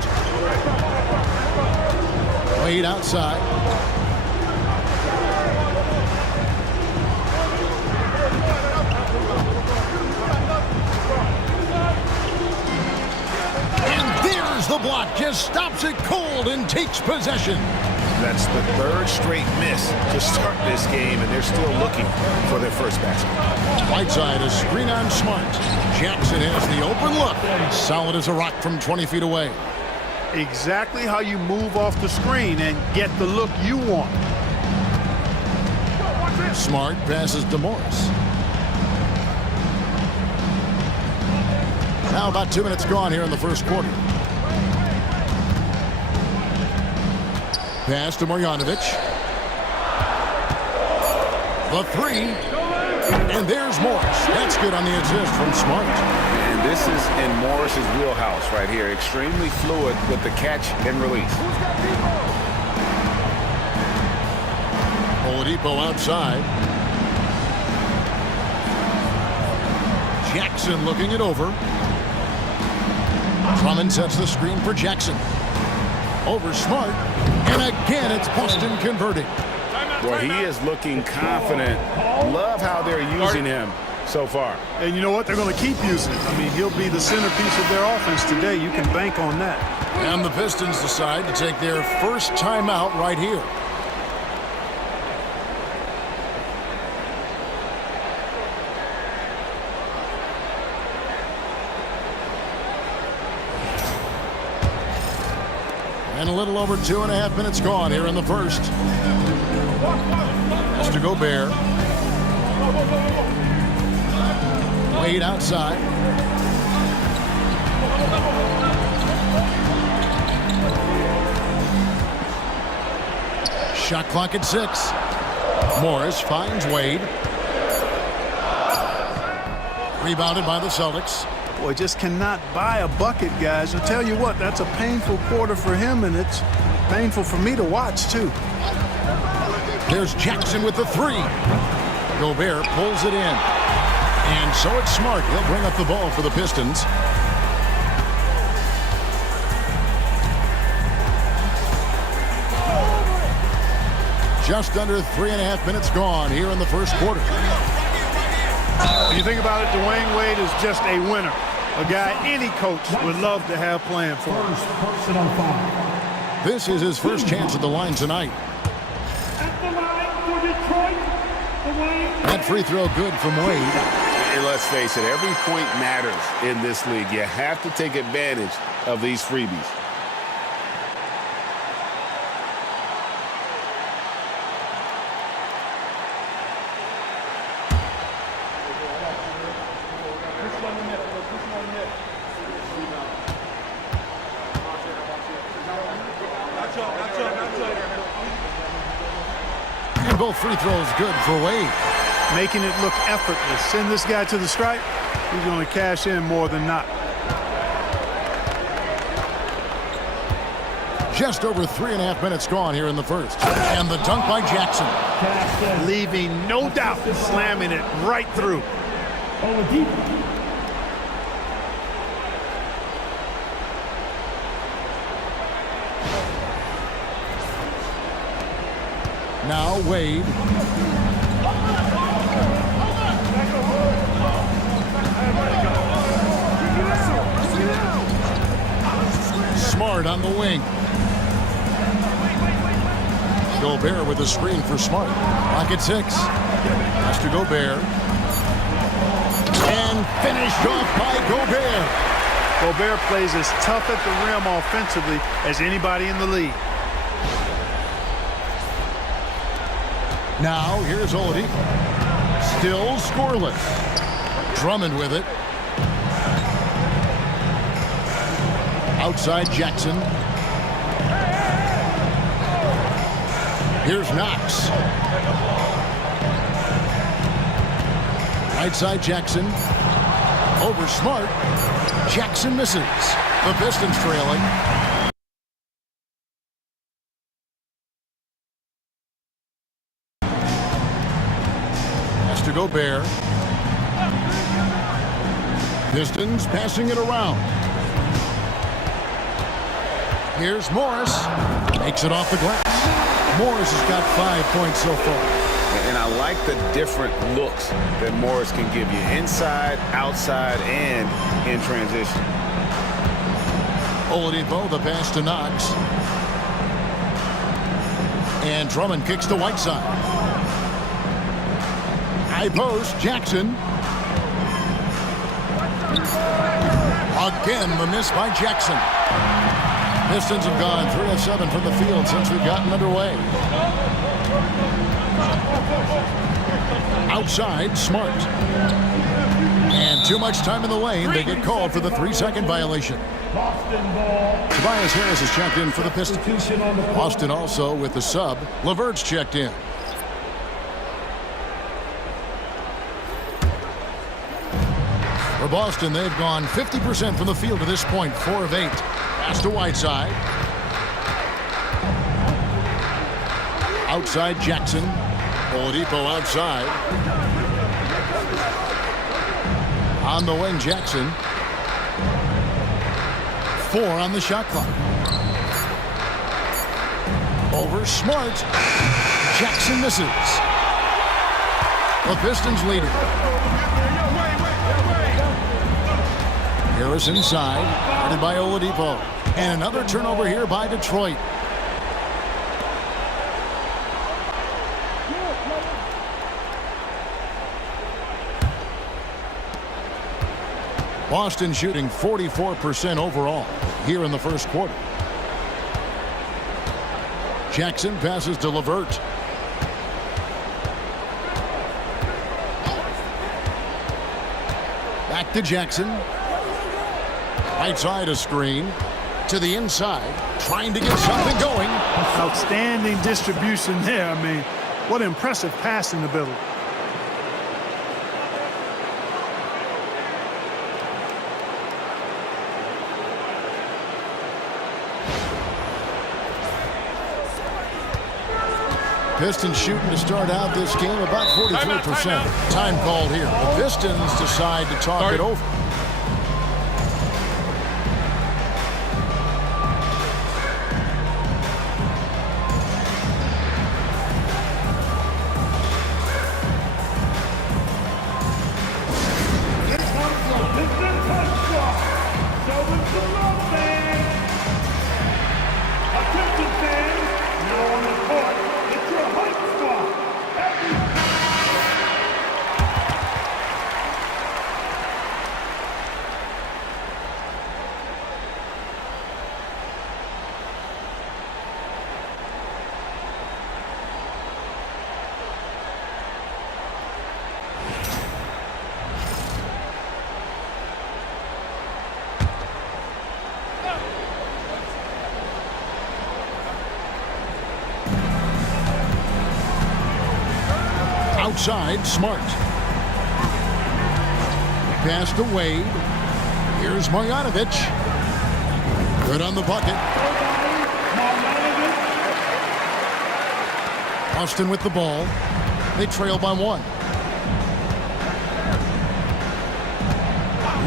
Wade outside. And there's the block. Just stops it cold and takes possession. That's the third straight miss to start this game, and they're still looking for their first basket. Whiteside, a screen on Smart. Jackson has the open look. Solid as a rock from 20 feet away. Exactly how you move off the screen and get the look you want. Smart passes to Morris. Now about 2 minutes gone here in the first quarter. Pass to Marjanovic. The three. And there's Morris. That's good on the assist from Smart. And this is in Morris's wheelhouse right here. Extremely fluid with the catch and release. Oladipo outside. Jackson looking it over. Drummond sets the screen for Jackson. Over Smart. And again, it's Boston converting. Well, he is looking confident. Love how they're using him so far. And you know what? They're going to keep using him. I mean, he'll be the centerpiece of their offense today. You can bank on that. And the Pistons decide to take their first timeout right here. And a little over 2.5 minutes gone here in the first. Has to go Gobert. Wade outside. Shot clock at 6. Morris finds Wade. Rebounded by the Celtics. Boy, just cannot buy a bucket, guys. I'll tell you what, that's a painful quarter for him, and it's painful for me to watch, too. There's Jackson with the three. Gobert pulls it in. And so it's Smart. He'll bring up the ball for the Pistons. Just under 3.5 minutes gone here in the first quarter. When you think about it, Dwayne Wade is just a winner. A guy any coach would love to have playing for him. This is his first chance at the line tonight. That free throw good from Wade. And let's face it, every point matters in this league. You have to take advantage of these freebies. And both free throws good for Wade. Making it look effortless. Send this guy to the stripe. He's going to cash in more than not. Just over 3.5 minutes gone here in the first. And the dunk by Jackson. Leaving no doubt, slamming it right through. Now Wade. Smart on the wing. Gobert with the screen for Smart. Clock at 6. Has to Gobert. And finished off by Gobert. Gobert plays as tough at the rim offensively as anybody in the league. Now, here's Oladipo. Still scoreless. Drummond with it. Outside Jackson. Here's Knox. Right side Jackson. Over Smart. Jackson misses. The Pistons trailing. Has to Gobert. Pistons passing it around. Here's Morris. Makes it off the glass. Morris has got 5 points so far. And I like the different looks that Morris can give you inside, outside, and in transition. Oladipo, the pass to Knox. And Drummond kicks to Whiteside. High post, Jackson. Again, the miss by Jackson. Pistons have gone 3 of 7 from the field since we've gotten underway. Outside, Smart. And too much time in the lane. They get called for the 3-second violation. Tobias Harris has checked in for the Pistons. Boston also with the sub. LeVert's checked in. For Boston, they've gone 50% from the field to this point, 4 of 8. Pass to Whiteside. Outside Jackson. Oladipo outside. On the wing, Jackson. 4 on the shot clock. Over Smart. Jackson misses. The Pistons lead it. Harris inside, guarded by Oladipo. And another turnover here by Detroit. Boston shooting 44% overall here in the first quarter. Jackson passes to LeVert. Back to Jackson. Right side a screen. To the inside. Trying to get something going. Outstanding distribution there. I mean, what impressive passing ability. Pistons shooting to start out this game about 43%. Time called here. The Pistons decide to talk it over. Outside, Smart. Pass to Wade. Here's Marjanovic. Good on the bucket. Boston with the ball. They trail by 1.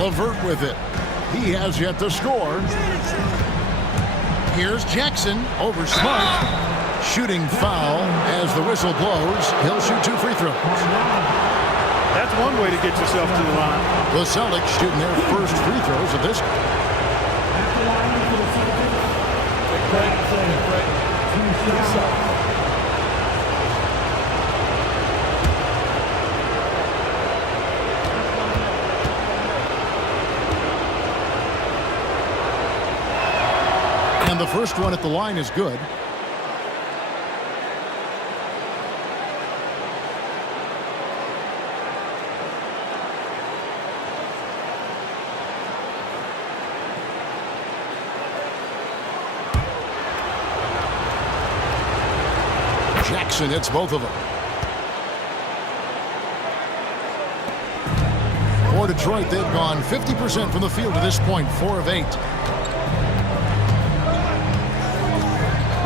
LeVert with it. He has yet to score. Here's Jackson over Smart. Shooting foul as the whistle blows. He'll shoot 2 free throws. That's one way to get yourself to the line. The Celtics shooting their first free throws of this. And the first one at the line is good. Jackson hits both of them. For Detroit, they've gone 50% from the field to this point, 4 of 8.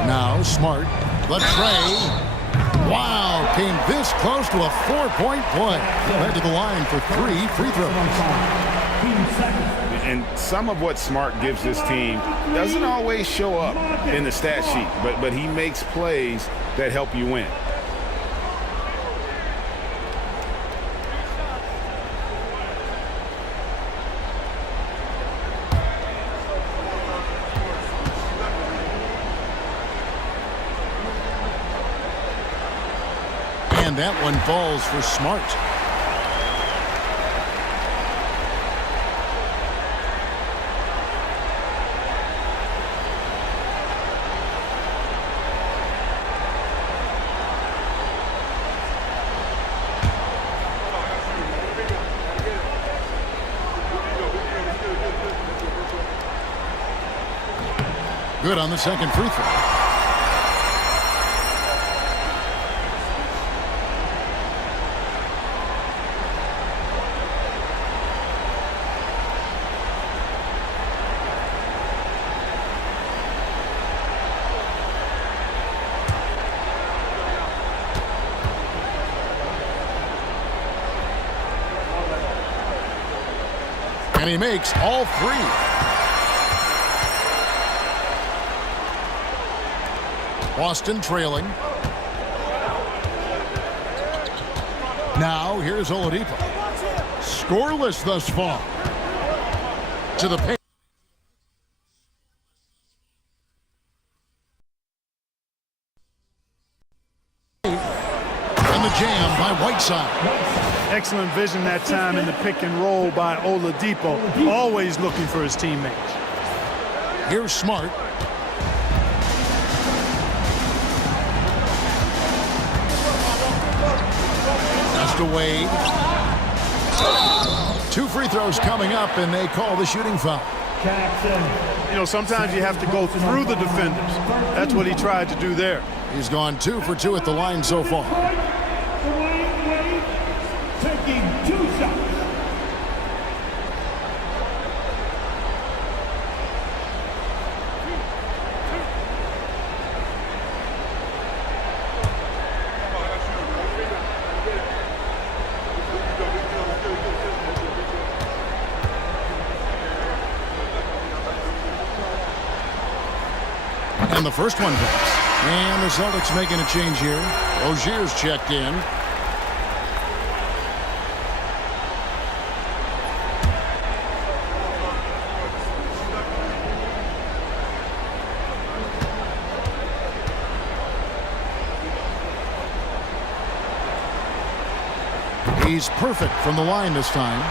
Now Smart, the tray. Wow, came this close to a 4-point play. Head to the line for 3 free throws. And some of what Smart gives this team doesn't always show up in the stat sheet, but he makes plays that help you win. And that one falls for Smart. Good on the second free throw. And he makes all 3. Boston trailing. Now here's Oladipo. Scoreless thus far. To the paint. And the jam by Whiteside. Excellent vision that time in the pick and roll by Oladipo. Always looking for his teammates. Here's Smart. To Wade. 2 free throws coming up, and they call the shooting foul. You know, sometimes you have to go through the defenders. That's what he tried to do there. He's gone 2 for 2 at the line so far. Taking 2 shots. And the first one goes. And the Celtics making a change here. Rozier's checked in. He's perfect from the line this time.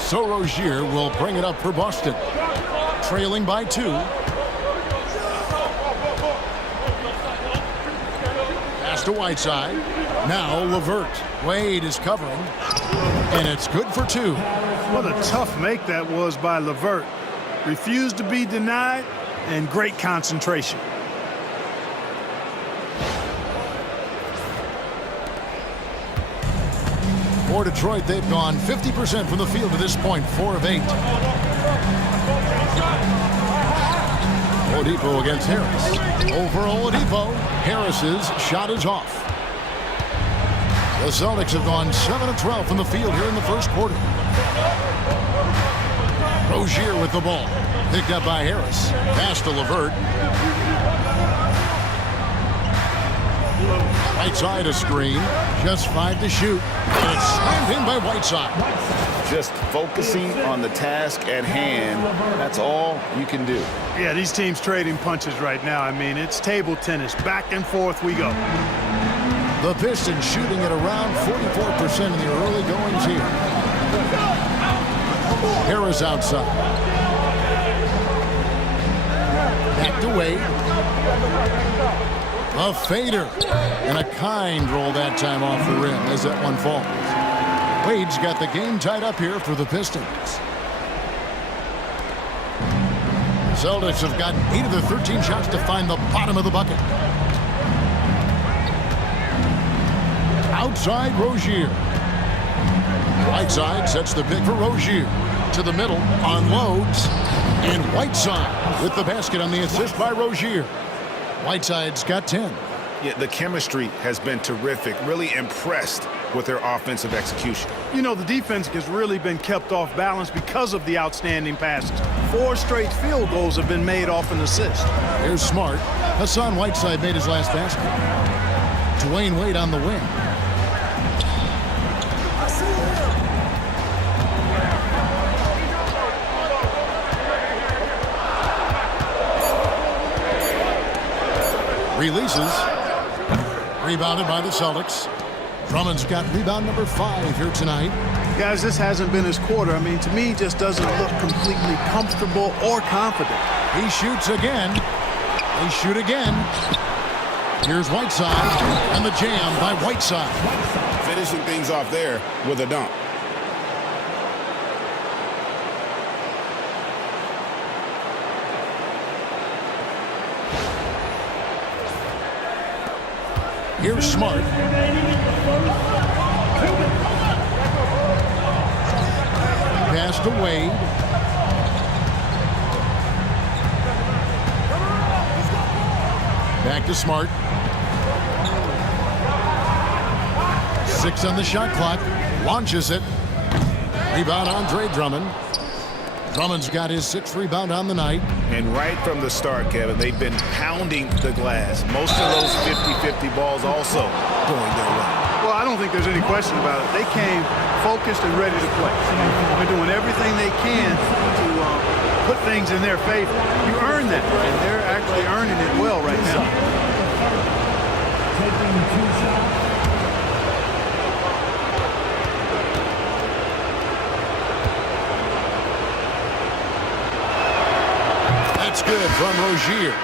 So Rozier will bring it up for Boston. Trailing by 2. Pass to Whiteside. Now LeVert. Wade is covering. And it's good for 2. What a tough make that was by LeVert. Refused to be denied, and great concentration. For Detroit, they've gone 50% from the field to this point, 4 of 8. Oladipo against Harris. Over Oladipo. Harris's shot is off. The Celtics have gone 7 of 12 from the field here in the first quarter. Rozier with the ball. Picked up by Harris. Pass to LeVert. Right side a screen. Just 5 to shoot. And it's slammed in by Whiteside. Just focusing on the task at hand. That's all you can do. Yeah, these teams trading punches right now. I mean, it's table tennis. Back and forth we go. The Pistons shooting at around 44% in the early goings here. Harris outside. Back to Wade. A fader. And a kind roll that time off the rim as that one falls. Wade's got the game tied up here for the Pistons. Celtics have gotten 8 of their 13 shots to find the bottom of the bucket. Outside Rozier. Whiteside sets the pick for Rozier. To the middle, unloads. And Whiteside with the basket on the assist by Rozier. Whiteside's got 10. Yeah, the chemistry has been terrific. Really impressed with their offensive execution. You know, the defense has really been kept off balance because of the outstanding passes. 4 straight field goals have been made off an assist. Here's Smart. Hassan Whiteside made his last basket. Dwayne Wade on the wing. Releases. Rebounded by the Celtics. Drummond's got rebound number 5 here tonight. Guys, this hasn't been his quarter. I mean, to me, he just doesn't look completely comfortable or confident. He shoots again. They shoot again. Here's Whiteside. And the jam by Whiteside. Finishing things off there with a dunk. Here's Smart. Pass to Wade. Back to Smart. 6 on the shot clock. Launches it. Rebound Andre Drummond. Drummond's got his 6th rebound on the night. And right from the start, Kevin, they've been pounding the glass. Most of those 50-50 balls also going their way. Well, I don't think there's any question about it. They came focused and ready to play. They're doing everything they can to put things in their favor. You earn that, and they're actually earning it well right now. Taking 2 shots. That's good from Rozier.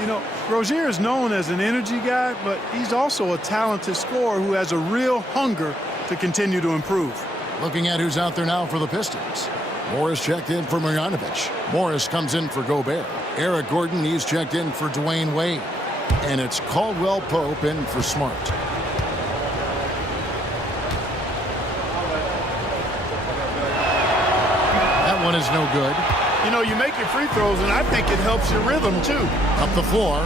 You know, Rozier is known as an energy guy, but he's also a talented scorer who has a real hunger to continue to improve. Looking at who's out there now for the Pistons. Morris checked in for Marjanovic. Morris comes in for Gobert. Eric Gordon, he's checked in for Dwayne Wade. And it's Caldwell Pope in for Smart. That one is no good. You know, you make your free throws, and I think it helps your rhythm, too. Up the floor.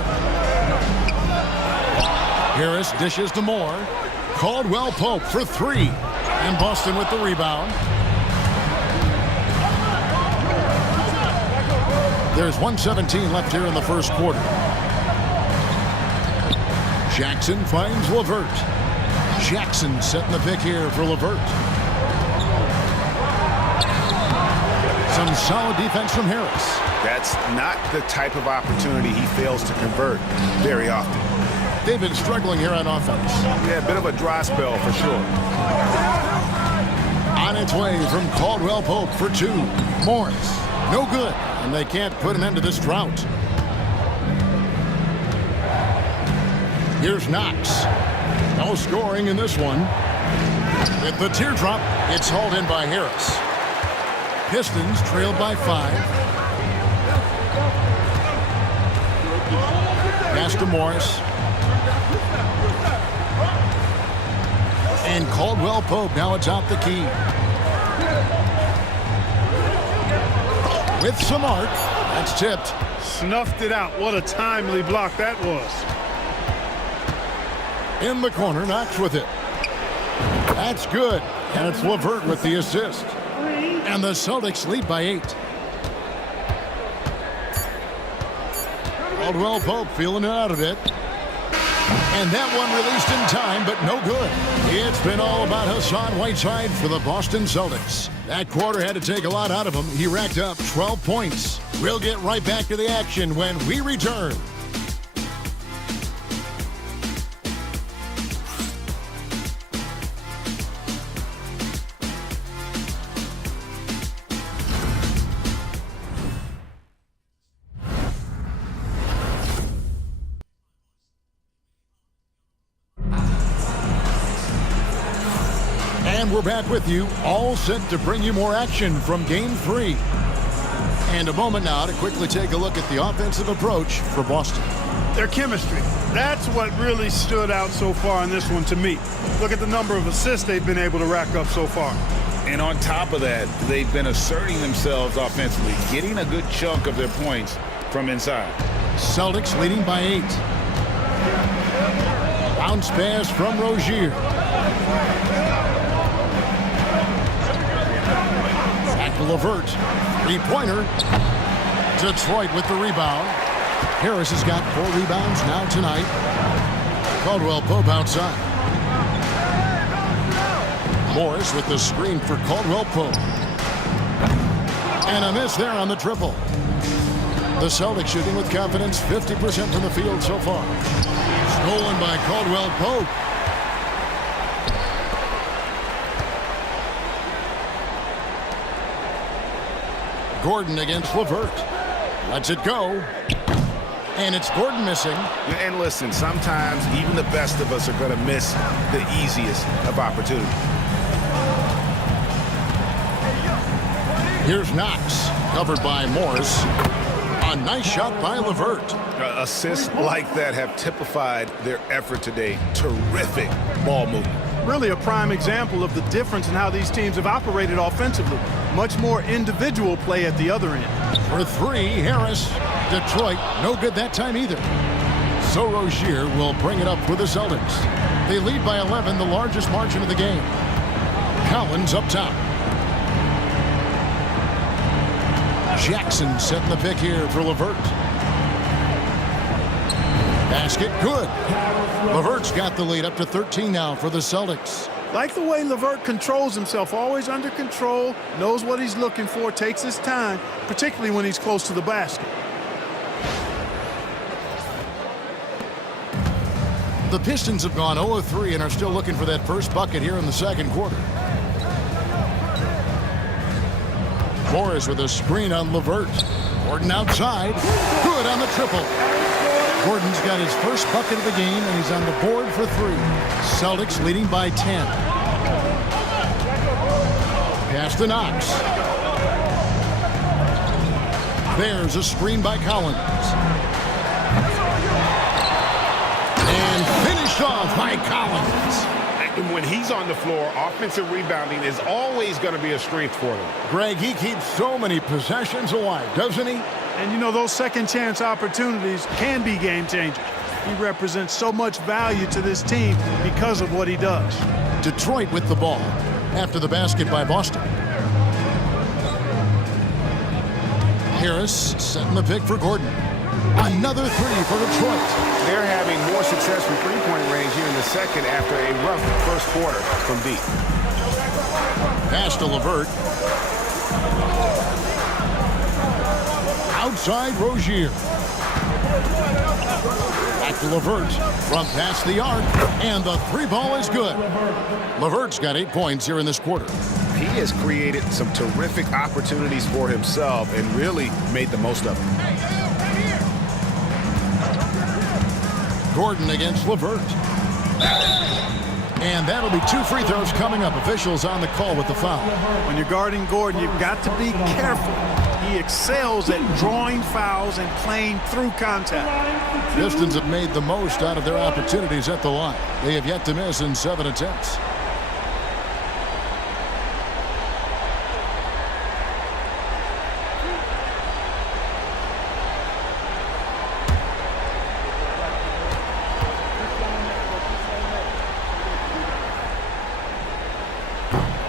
Harris dishes to Moore. Caldwell Pope for 3. And Boston with the rebound. There's 1:17 left here in the first quarter. Jackson finds LeVert. Jackson setting the pick here for LeVert. Some solid defense from Harris. That's not the type of opportunity he fails to convert very often. They've been struggling here on offense. Yeah, a bit of a dry spell for sure. On its way from Caldwell Pope for 2. Morris, no good, and they can't put an end to this drought. Here's Knox. No scoring in this one. With the teardrop, it's hauled in by Harris. Pistons trailed by 5. Pass to Morris. And Caldwell Pope now atop the key. With some arc. That's tipped. Snuffed it out. What a timely block that was. In the corner, Knox with it. That's good. And it's LeVert with the assist. And the Celtics lead by 8. Caldwell Pope feeling it out a bit. And that one released in time, but no good. It's been all about Hassan Whiteside for the Boston Celtics. That quarter had to take a lot out of him. He racked up 12 points. We'll get right back to the action when we return. And we're back with you, all set to bring you more action from Game 3. And a moment now to quickly take a look at the offensive approach for Boston. Their chemistry. That's what really stood out so far in this one to me. Look at the number of assists they've been able to rack up so far. And on top of that, they've been asserting themselves offensively, getting a good chunk of their points from inside. Celtics leading by 8. Bounce pass from Rozier. Back to LeVert. Three-pointer. Detroit with the rebound. Harris has got 4 rebounds now tonight. Caldwell-Pope outside. Morris with the screen for Caldwell-Pope. And a miss there on the triple. The Celtics shooting with confidence, 50% from the field so far. Stolen by Caldwell-Pope. Gordon against LeVert. Lets it go. And it's Gordon missing. And listen, sometimes even the best of us are going to miss the easiest of opportunities. Here's Knox, covered by Morris. A nice shot by LeVert. Assists like that have typified their effort today. Terrific ball movement. Really a prime example of the difference in how these teams have operated offensively. Much more individual play at the other end. For 3, Harris. Detroit, no good that time either. So Rozier will bring it up for the Celtics. They lead by 11, the largest margin of the game. Collins up top. Jackson setting the pick here for LeVert. Basket good. LeVert's got the lead up to 13 now for the Celtics. Like the way LeVert controls himself, always under control, knows what he's looking for, takes his time, particularly when he's close to the basket. The Pistons have gone 0-3 and are still looking for that first bucket here in the second quarter. Morris with a screen on LeVert. Gordon outside. Good on the triple. Gordon's got his first bucket of the game, and he's on the board for 3. Celtics leading by 10. Pass to Knox. There's a screen by Collins. And finished off by Collins. When he's on the floor, offensive rebounding is always going to be a strength for them. Greg, he keeps so many possessions alive, doesn't he? And you know, those second chance opportunities can be game changers. He represents so much value to this team because of what he does. Detroit with the ball after the basket by Boston. Harris setting the pick for Gordon. Another 3 for Detroit. They're having more success from three-point range here in the second after a rough first quarter from deep. Pass to LeVert. Outside Rozier. Back to LeVert. From past the arc. And the 3-ball is good. LeVert's got 8 points here in this quarter. He has created some terrific opportunities for himself and really made the most of them. Gordon against LeVert. And that'll be 2 free throws coming up. Officials on the call with the foul. When you're guarding Gordon, you've got to be careful. He excels at drawing fouls and playing through contact. Pistons have made the most out of their opportunities at the line. They have yet to miss in 7 attempts.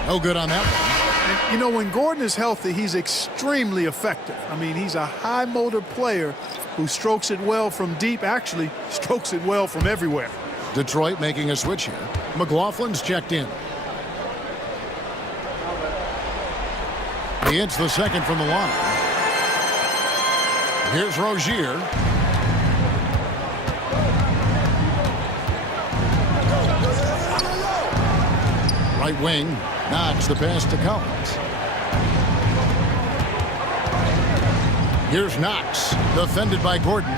No good on that one. And, you know, when Gordon is healthy, he's extremely effective. I mean, he's a high motor player who strokes it well from deep, actually strokes it well from everywhere. Detroit making a switch here. McLaughlin's checked in. He hits the second from the line. Here's Rozier. Right wing. Knox the pass to Collins. Here's Knox, defended by Gordon.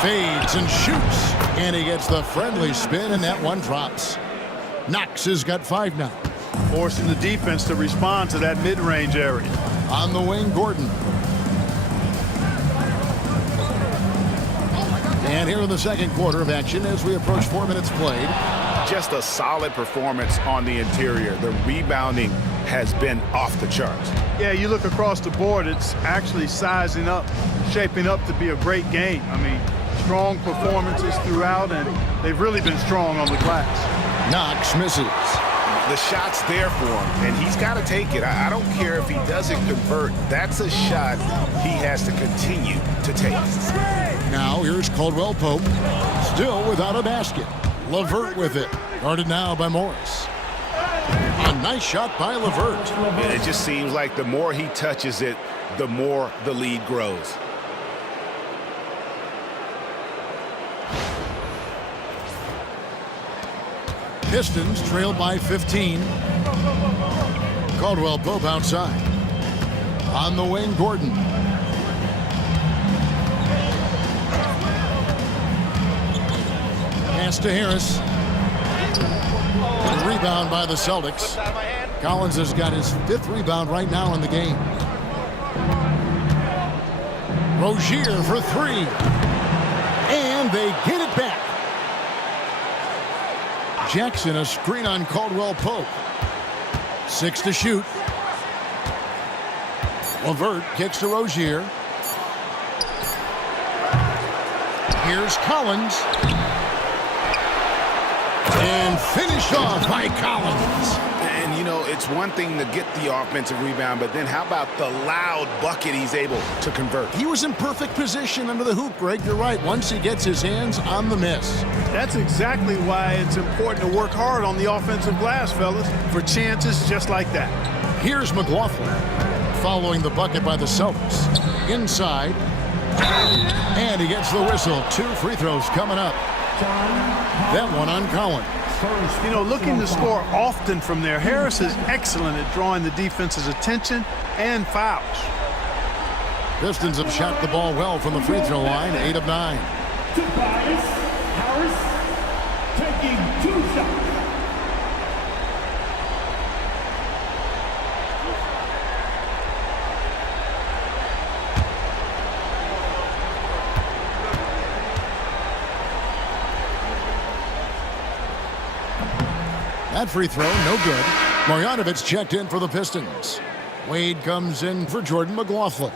Fades and shoots, and he gets the friendly spin, and that one drops. Knox has got 5 now. Forcing the defense to respond to that mid-range area. On the wing, Gordon. And here in the second quarter of action as we approach 4 minutes played. Just a solid performance on the interior. The rebounding has been off the charts. Yeah, you look across the board, it's actually sizing up, shaping up to be a great game. I mean, strong performances throughout, and they've really been strong on the glass. Knox misses. The shot's there for him, and he's got to take it. I don't care if he doesn't convert. That's a shot he has to continue to take. Now here's Caldwell Pope, still without a basket. LeVert with it, guarded now by Morris. A nice shot by LeVert. And it just seems like the more he touches it, the more the lead grows. Pistons trail by 15. Caldwell Pope outside. On the wing, Gordon. Pass to Harris. A rebound by the Celtics. Collins has got his 5th rebound right now in the game. Rozier for 3. And they get it back. Jackson, a screen on Caldwell Pope. 6 to shoot. LeVert kicks to Rozier. Here's Collins. And finished off by Collins. And, you know, it's one thing to get the offensive rebound, but then how about the loud bucket he's able to convert? He was in perfect position under the hoop, Greg. You're right. Once he gets his hands on the miss. That's exactly why it's important to work hard on the offensive glass, fellas, for chances just like that. Here's McLaughlin following the bucket by the Celtics. Inside. And he gets the whistle. 2 free throws coming up. That one on Collins. You know, looking to score often from there. Harris is excellent at drawing the defense's attention and fouls. Pistons have shot the ball well from the free throw line. 8 of 9. Tobias Harris taking 2 shots. That free throw, no good. Marjanovic checked in for the Pistons. Wade comes in for Jordan McLaughlin.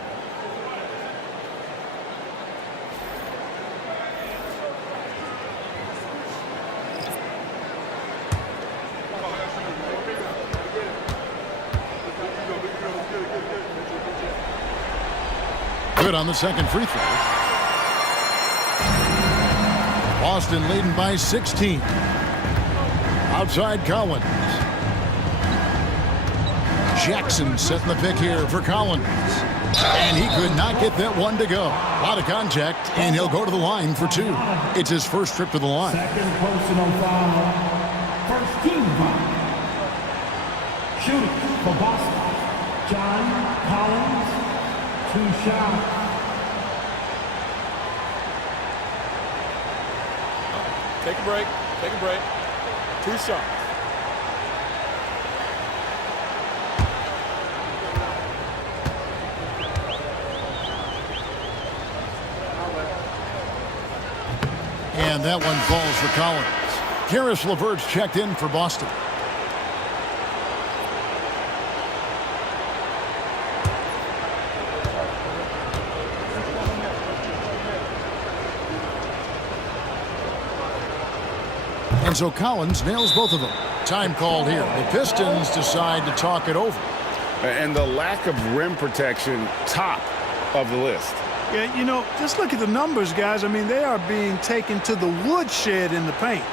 Good on the second free throw. Boston leading by 16. Outside Collins. Jackson setting the pick here for Collins. And he could not get that one to go. A lot of contact, and he'll go to the line for 2. It's his first trip to the line. Second personal foul. First team foul. Shooting for Boston. John Collins. 2 shots. Take a break. Take a break. 2 shots. And that one falls for Collins. Karis LeVert's checked in for Boston. And so Collins nails both of them. Time called here. The Pistons decide to talk it over. And the lack of rim protection, top of the list. Yeah, you know, just look at the numbers, guys. I mean, they are being taken to the woodshed in the paint.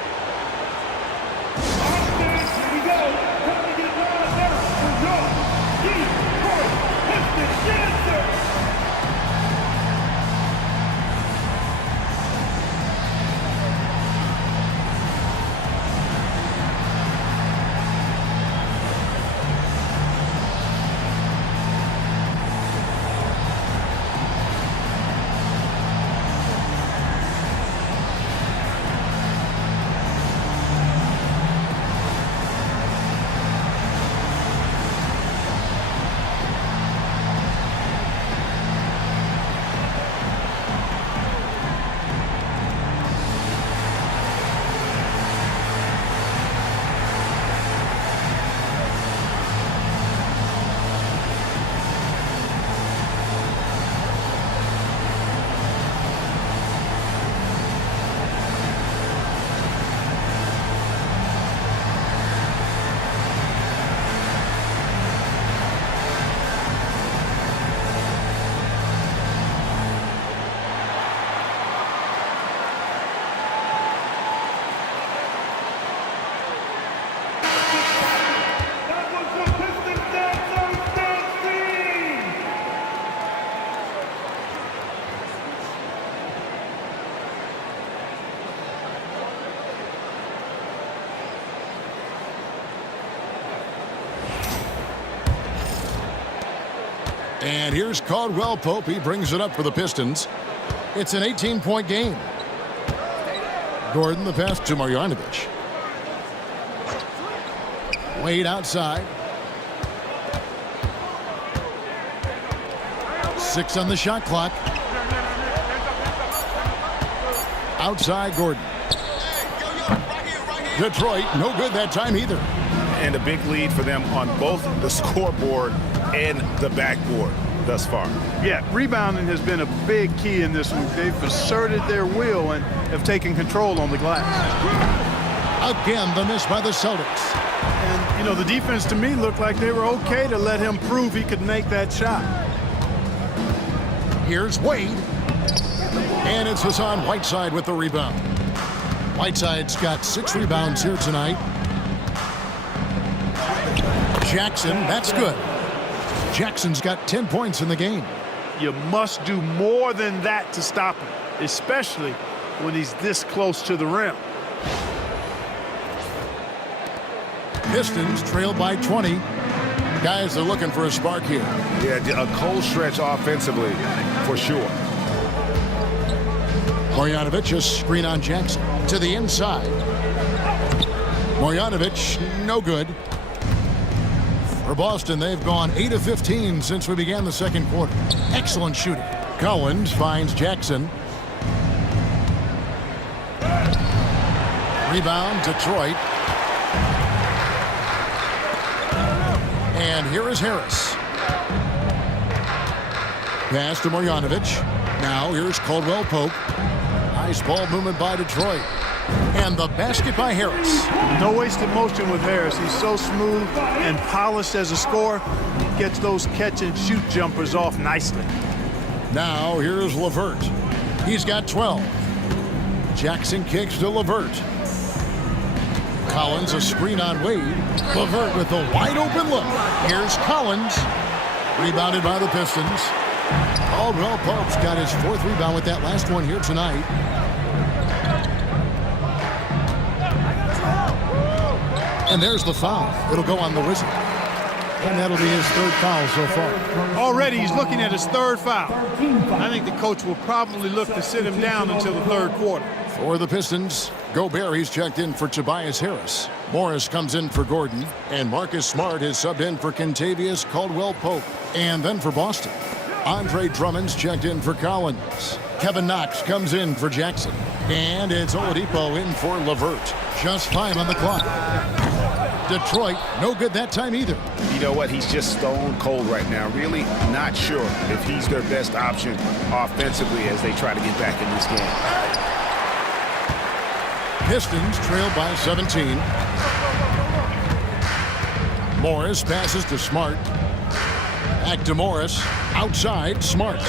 And here's Caldwell Pope. He brings it up for the Pistons. It's an 18-point game. Gordon, the pass to Marjanovic. Wade outside. 6 on the shot clock. Outside Gordon. Detroit, no good that time either. And a big lead for them on both the scoreboard and the backboard thus far. Yeah, rebounding has been a big key in this one. They've asserted their will and have taken control on the glass. Again, the miss by the Celtics. And, you know, the defense to me looked like they were okay to let him prove he could make that shot. Here's Wade. And it's Hassan Whiteside with the rebound. Whiteside's got 6 rebounds here tonight. Jackson, that's good. Jackson's got 10 points in the game. You must do more than that to stop him, especially when he's this close to the rim. Pistons trail by 20. Guys are looking for a spark here. Yeah, a cold stretch offensively, for sure. Marjanovic, a screen on Jackson. To the inside. Marjanovic, no good. For Boston, they've gone 8 of 15 since we began the second quarter. Excellent shooting. Collins finds Jackson. Rebound, Detroit. And here is Harris. Pass to Marjanovic. Now here's Caldwell Pope. Nice ball movement by Detroit. And the basket by Harris. No wasted motion with Harris. He's so smooth and polished as a scorer. He gets those catch and shoot jumpers off nicely. Now here's LeVert. He's got 12. Jackson kicks to LeVert. Collins, a screen on Wade. LeVert with a wide open look. Here's Collins. Rebounded by the Pistons. Caldwell Pope's got his 4th rebound with that last one here tonight. And there's the foul. It'll go on the Wizard. And that'll be his 3rd foul so far. Already he's looking at his 3rd foul. I think the coach will probably look to sit him down until the 3rd quarter. For the Pistons, Gobert, he's checked in for Tobias Harris. Morris comes in for Gordon. And Marcus Smart is subbed in for Kentavious Caldwell-Pope. And then for Boston, Andre Drummond's checked in for Collins. Kevin Knox comes in for Jackson. And it's Oladipo in for LeVert. Just 5 on the clock. Detroit, no good that time either. You know what? He's just stone cold right now. Really not sure if he's their best option offensively as they try to get back in this game. Pistons trail by 17. Morris passes to Smart. Back to Morris. Outside, Smart.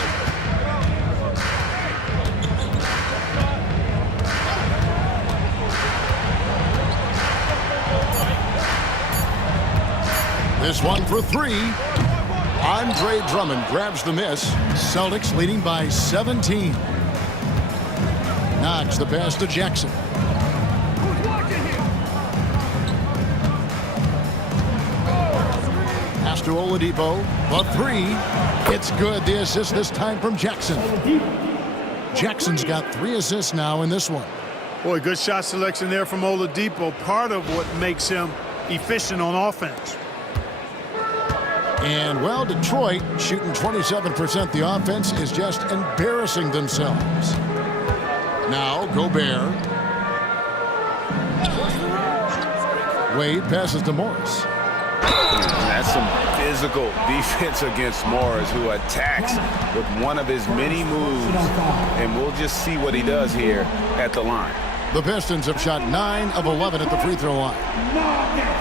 This one for 3. Andre Drummond grabs the miss. Celtics leading by 17. Knox the pass to Jackson. Pass to Oladipo. The 3. It's good. The assist this time from Jackson. Jackson's got 3 assists now in this one. Boy, good shot selection there from Oladipo. Part of what makes him efficient on offense. And, well, Detroit, shooting 27% the offense, is just embarrassing themselves. Now, Gobert. Wade passes to Morris. That's some physical defense against Morris, who attacks with one of his many moves. And we'll just see what he does here at the line. The Pistons have shot 9 of 11 at the free throw line.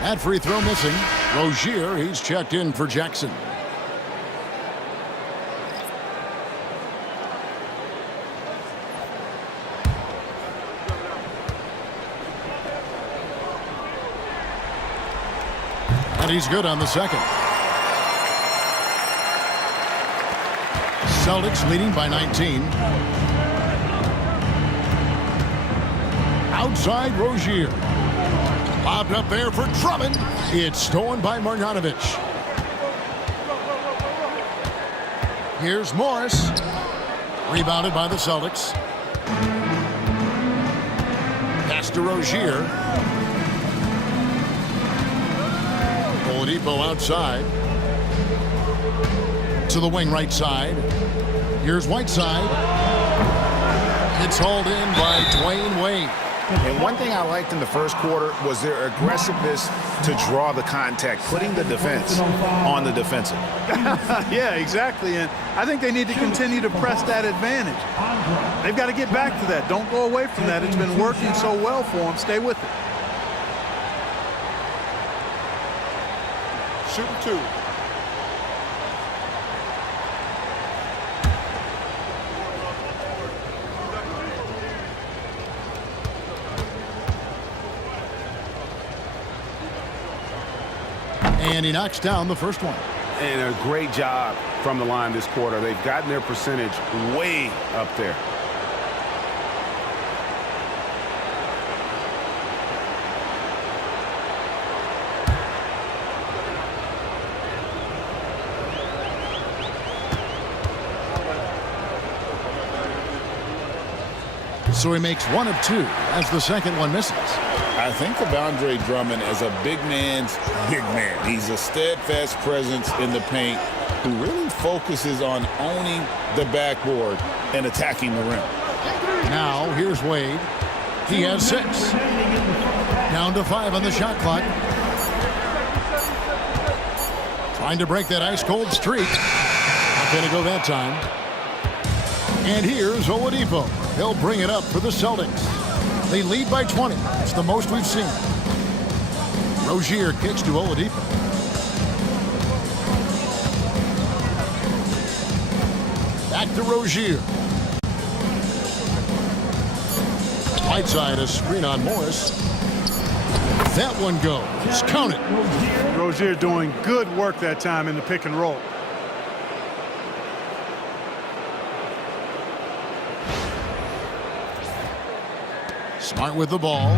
That free throw missing. Rozier, he's checked in for Jackson. And he's good on the second. Celtics leading by 19. Outside Rozier. Lobbed up there for Drummond. It's stolen by Marjanovic. Here's Morris. Rebounded by the Celtics. Pass to Rozier. Oladipo outside. To the wing right side. Here's Whiteside. It's hauled in by Dwayne Wade. And one thing I liked in the first quarter was their aggressiveness to draw the contact, putting the defense on the defensive. Yeah, exactly. And I think they need to continue to press that advantage. They've got to get back to that. Don't go away from that. It's been working so well for them. Stay with it. Shooting 2. And he knocks down the first one. And a great job from the line this quarter. They've gotten their percentage way up there. So he makes 1 of 2 as the second one misses. I think of Andre Drummond as a big man's big man. He's a steadfast presence in the paint who really focuses on owning the backboard and attacking the rim. Now, here's Wade. He has 6. Down to 5 on the shot clock. Trying to break that ice-cold streak. Not going to go that time. And here's Oladipo. He'll bring it up for the Celtics. They lead by 20. It's the most we've seen. Rozier kicks to Oladipo. Back to Rozier. Whiteside, a screen on Morris. That one goes. Count it. Rozier doing good work that time in the pick and roll. Smart with the ball.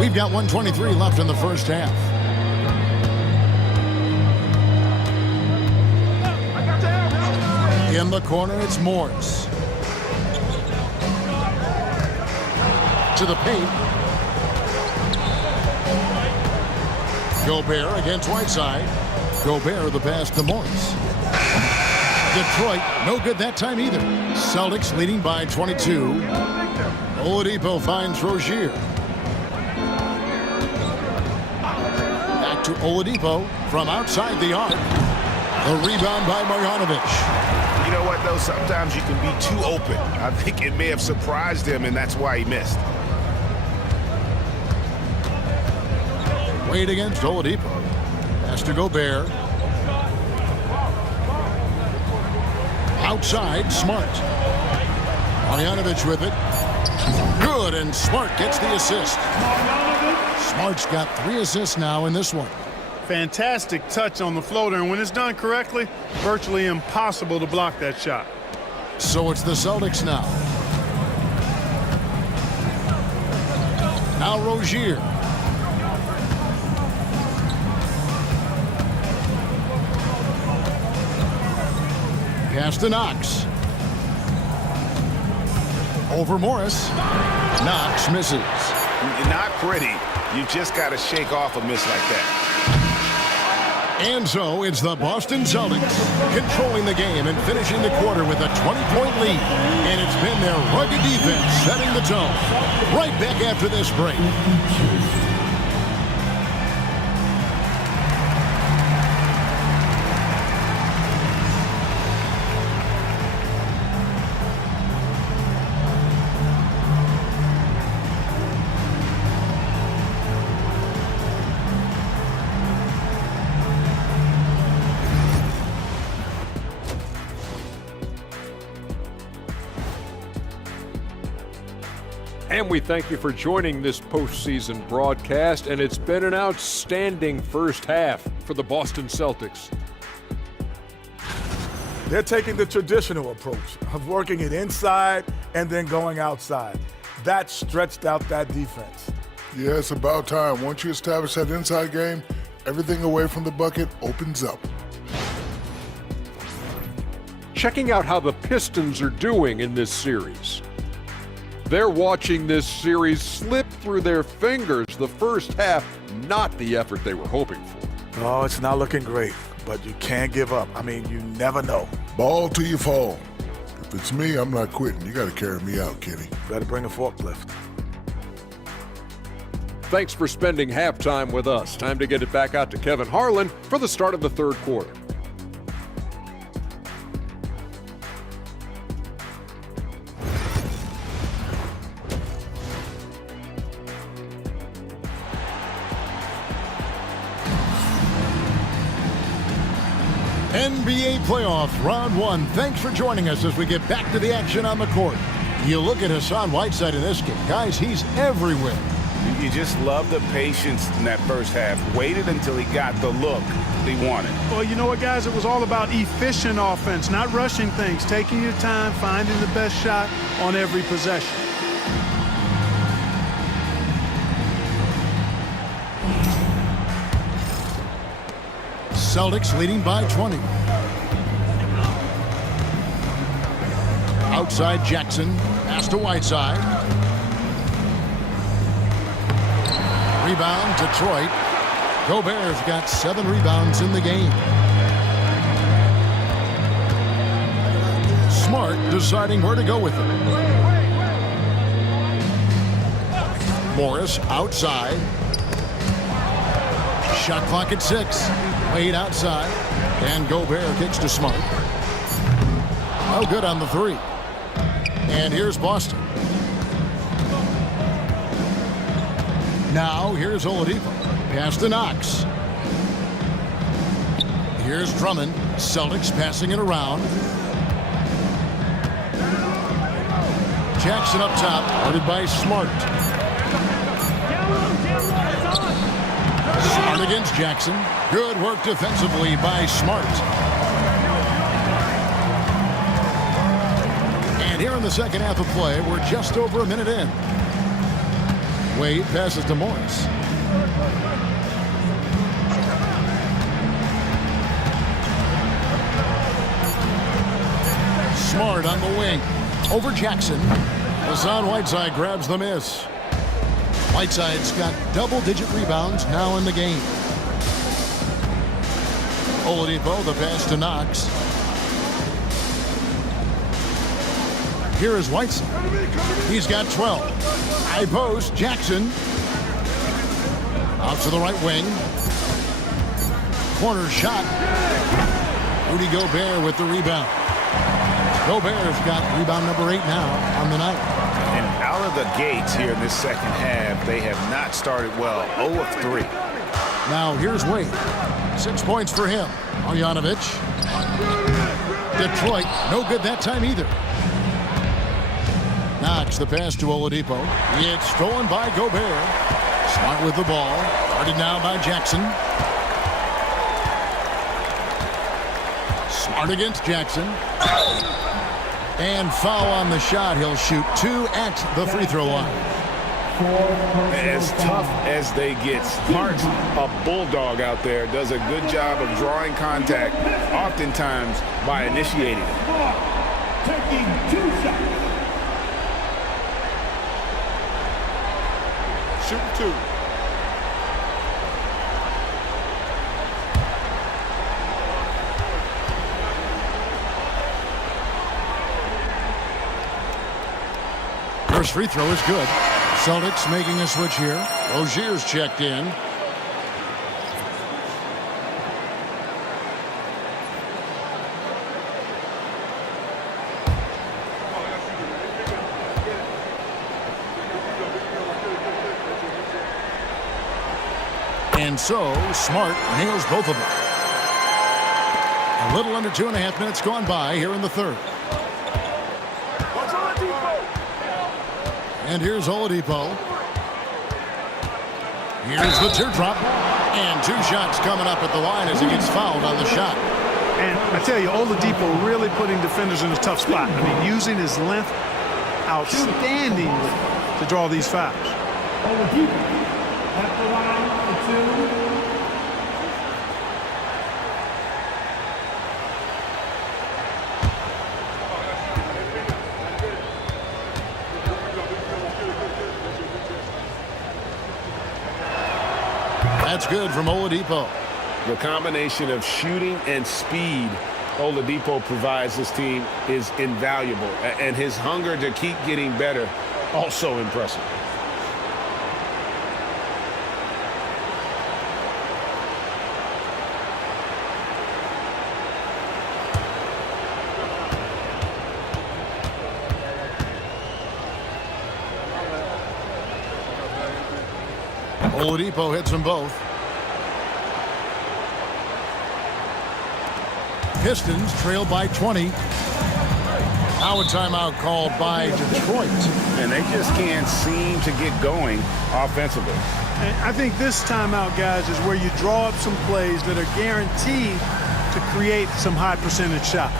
We've got 1:23 left in the first half. In the corner, it's Morris. To the paint. Gobert against Whiteside. Gobert the pass to Morris. Detroit, no good that time either. Celtics leading by 22. Oladipo finds Rozier. Back to Oladipo from outside the arc. The rebound by Marjanovic. You know what, though? Sometimes you can be too open. I think it may have surprised him, and that's why he missed. Wade against Oladipo. Pass to Gobert. Outside, Smart. Marjanovic with it. Good, and Smart gets the assist. Smart's got 3 assists now in this one. Fantastic touch on the floater, and when it's done correctly, virtually impossible to block that shot. So it's the Celtics now. Now Rozier. Pass to Knox. Over Morris. Knox misses. Not pretty. You just got to shake off a miss like that. And so it's the Boston Celtics controlling the game and finishing the quarter with a 20-point lead. And it's been their rugged defense setting the tone. Right back after this break. And we thank you for joining this postseason broadcast, and it's been an outstanding first half for the Boston Celtics. They're taking the traditional approach of working it inside and then going outside. That stretched out that defense. Yeah, it's about time. Once you establish that inside game, everything away from the bucket opens up. Checking out how the Pistons are doing in this series. They're watching this series slip through their fingers. The first half, not the effort they were hoping for. Oh, it's not looking great, but you can't give up. I mean, you never know. Ball till you fall. If it's me, I'm not quitting. You got to carry me out, Kenny. Better bring a forklift. Thanks for spending halftime with us. Time to get it back out to Kevin Harlan for the start of the third quarter. NBA playoff round one. Thanks for joining us as we get back to the action on the court. You look at Hassan Whiteside in this game. Guys, he's everywhere. You just love the patience in that first half. Waited until he got the look he wanted. Well, you know what, guys? It was all about efficient offense, not rushing things, taking your time, finding the best shot on every possession. Celtics leading by 20. Outside Jackson. Pass to Whiteside. Rebound, Detroit. Gobert's got 7 rebounds in the game. Smart deciding where to go with it. Morris outside. Shot clock at 6. Wade outside. And Gobert kicks to Smart. No good on the 3. And here's Boston. Now here's Oladipo. Pass to Knox. Here's Drummond. Celtics passing it around. Jackson up top, guarded by Smart. Smart against Jackson. Good work defensively by Smart. And here in the second half of play, we're just over a minute in. Wade passes to Morris. Smart on the wing. Over Jackson. Hassan Whiteside grabs the miss. Whiteside's got double-digit rebounds now in the game. Oladipo, the pass to Knox. Here is Whiteside. He's got 12. High post, Jackson. Out to the right wing. Corner shot. Rudy Gobert with the rebound. Gobert's got rebound number 8 now on the night. And out of the gates here in this second half, they have not started well. 0 of 3. Now here's Wade. 6 points for him. Marjanovic. Detroit, no good that time either. Knox the pass to Oladipo. It's stolen by Gobert. Smart with the ball. Guarded now by Jackson. Smart against Jackson. And foul on the shot. He'll shoot 2 at the free throw line. As tough as they get, Smart's a bulldog out there, does a good job of drawing contact, oftentimes by initiating it. Taking 2 shots. Shooting 2. First free throw is good. Celtics making a switch here. Rozier's checked in. And so, Smart nails both of them. A little under 2.5 minutes gone by here in the third. And here's Oladipo. Here's the teardrop. And 2 shots coming up at the line as he gets fouled on the shot. And I tell you, Oladipo really putting defenders in a tough spot. I mean, using his length outstandingly to draw these fouls. Oladipo at the line for 2. That's good from Oladipo. The combination of shooting and speed Oladipo provides this team is invaluable. And his hunger to keep getting better, also impressive. Oladipo hits them both. Pistons trail by 20. Now a timeout called by Detroit. And they just can't seem to get going offensively. And I think this timeout, guys, is where you draw up some plays that are guaranteed to create some high percentage shots.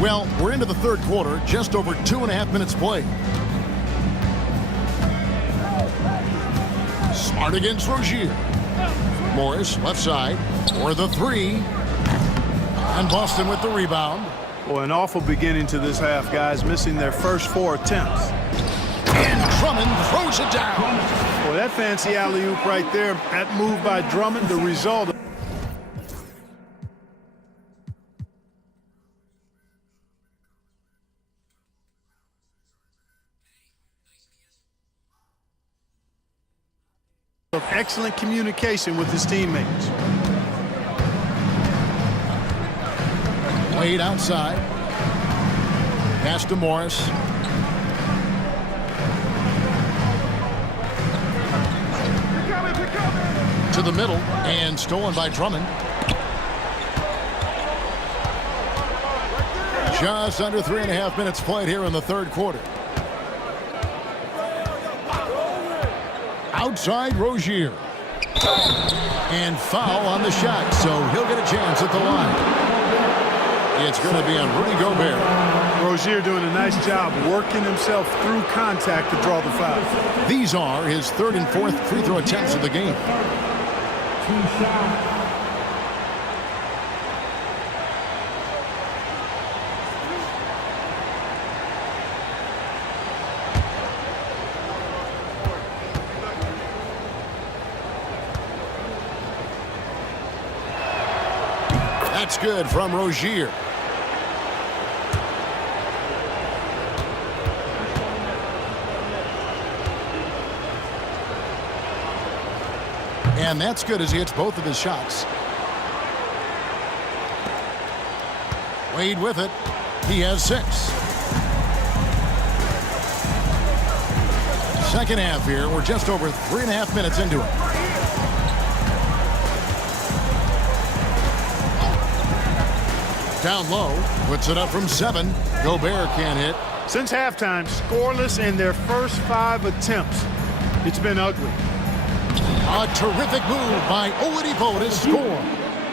Well, we're into the third quarter, just over 2.5 minutes played. Smart against Rozier. Morris, left side, for the three. And Boston with the rebound. Well, an awful beginning to this half, guys, missing their first 4 attempts. And Drummond throws it down. Boy, that fancy alley-oop right there, that move by Drummond, the result of excellent communication with his teammates. Wade outside. Pass to Morris. To the middle and stolen by Drummond. Just under 3.5 minutes played here in the third quarter. Outside Rozier. And foul on the shot, so he'll get a chance at the line. It's going to be on Rudy Gobert. Rozier doing a nice job working himself through contact to draw the foul. These are his third and fourth free throw attempts of the game. 2 shots. That's good from Rozier. And that's good as he hits both of his shots. Wade with it. He has 6. Second half here. We're just over 3.5 minutes into it. Down low. Puts it up from 7. Gobert can't hit. Since halftime, scoreless in their first 5 attempts. It's been ugly. A terrific move by Oladipo to score.